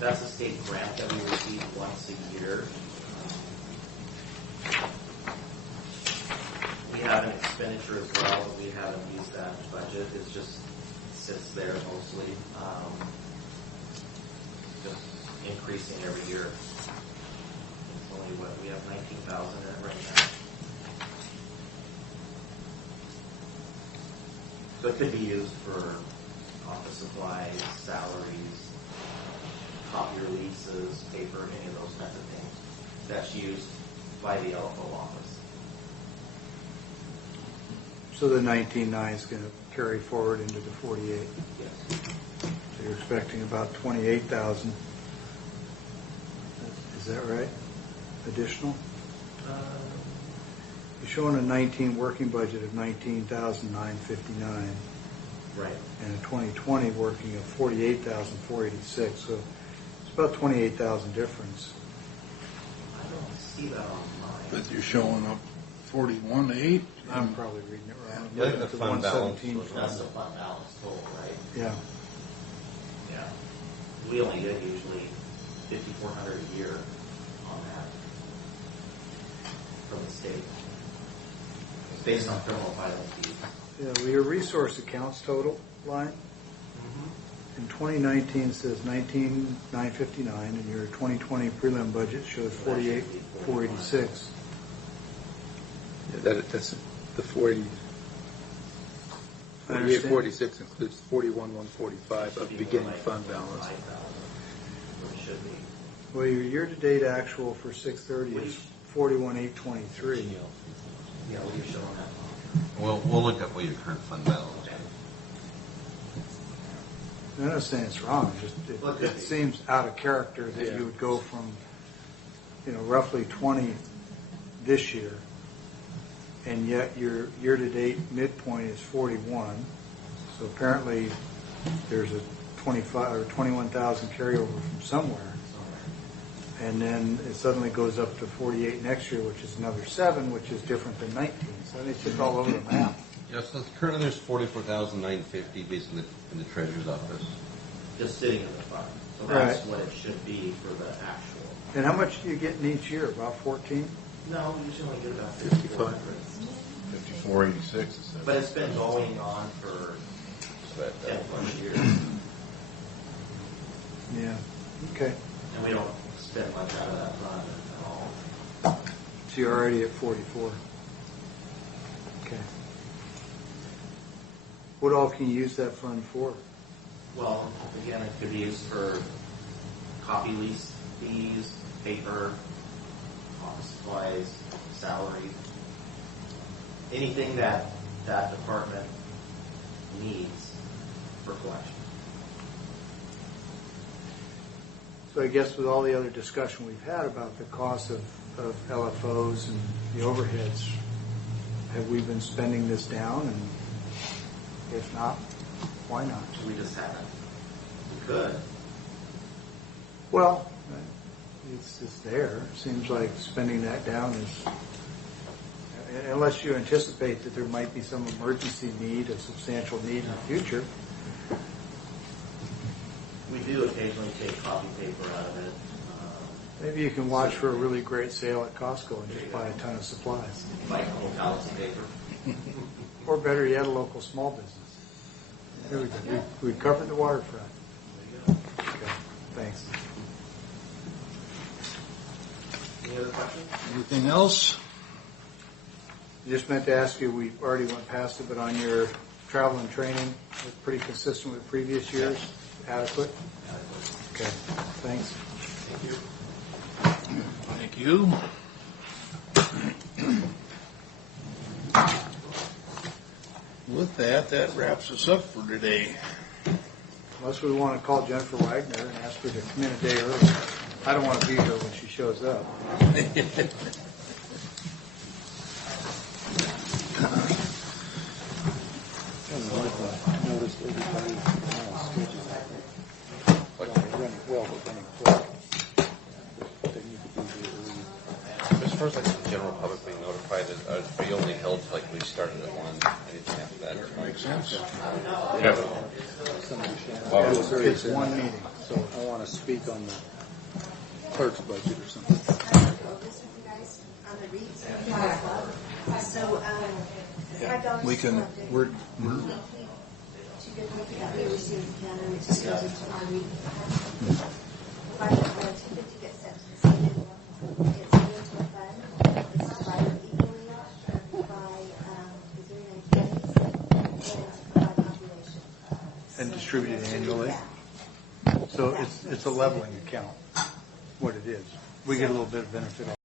That's a state grant that we receive once a year. We have an expenditure as well, but we haven't used that budget. It just sits there mostly, just increasing every year. It's only what we have 19,000 in it right now. So it could be used for office supplies, salaries, copier leases, paper, any of those kinds of things. That's used by the LFO office. So the 19.9 is going to carry forward into the 48. Yes. So you're expecting about 28,000. Is that right? Additional? You're showing a 19 working budget of 19,959. Right. And a 2020 working of 48,486. So it's about 28,000 difference. I don't see that on mine. But you're showing up 41.8. I'm probably reading it wrong. Yeah, I think the fund balance 117 That's the fund balance total, right? Yeah. Yeah. We only get usually $5,400 a year on that from the state. It's based on criminal filing fees. Yeah, well, your resource accounts total line in 2019 says 19,959, and your 2020 prelim budget shows 48,486. Yeah, that's the 40. I understand. 4846 includes 41,145 of beginning fund balance. Or it should be. Well, your year-to-date actual for 6/30 is 41,823. Yeah, what are you showing that? We'll look up what your current fund balance is. I'm not saying it's wrong. It seems out of character that you would go from, roughly 20 this year, and yet your year-to-date midpoint is 41. So apparently, there's a 25 or 21,000 carryover from somewhere, and then it suddenly goes up to 48 next year, which is another 7, which is different than 19. So it's just all over the map. Yes, so currently there's 44,950 based in the treasurer's office. Just sitting in the fund. So that's what it should be for the actual. And how much do you get in each year? About 14? No, we usually only get about 5,400. 5486 is But it's been going on for 10 plus years. Yeah. Okay. And we don't spend much out of that fund at all. So you're already at 44. Okay. What all can you use that fund for? Well, again, it could be used for copy lease fees, paper, office supplies, salary, anything that that department needs for collection. So I guess with all the other discussion we've had about the cost of LFOs and the overheads, have we been spending this down? And if not, why not? We just haven't. We could. Well, it's there. It seems like spending that down is, unless you anticipate that there might be some emergency need, a substantial need in the future. We do occasionally take copy paper out of it. Maybe you can watch for a really great sale at Costco and just buy a ton of supplies. Like whole pallets of paper. Or better yet, a local small business. There we go. We covered the waterfront. Okay, thanks. Any other questions? Anything else? I just meant to ask you, we already went past it, but on your travel and training, it's pretty consistent with previous years? Adequate? Okay, thanks. Thank you. Thank you. With that wraps us up for today. Unless we want to call Jennifer Wagner and ask her to come in a day early. I don't want to be here when she shows up. Noticed everybody's schedule. Running well, but running quick. They need to be here early. As far as like the general public being notified, are you only held till like we started at 1? Anything after that? Makes sense. Yeah. It's one meeting, so I want to speak on the clerk's budget or something. So, Yeah, we can, we're that we received in Canada, which is goes into our reading. $250 gets sent to the state. It's put into a fund. It's divided equally by Missouri and counties and by population. And distributed annually? So it's a leveling account, what it is. We get a little bit of benefit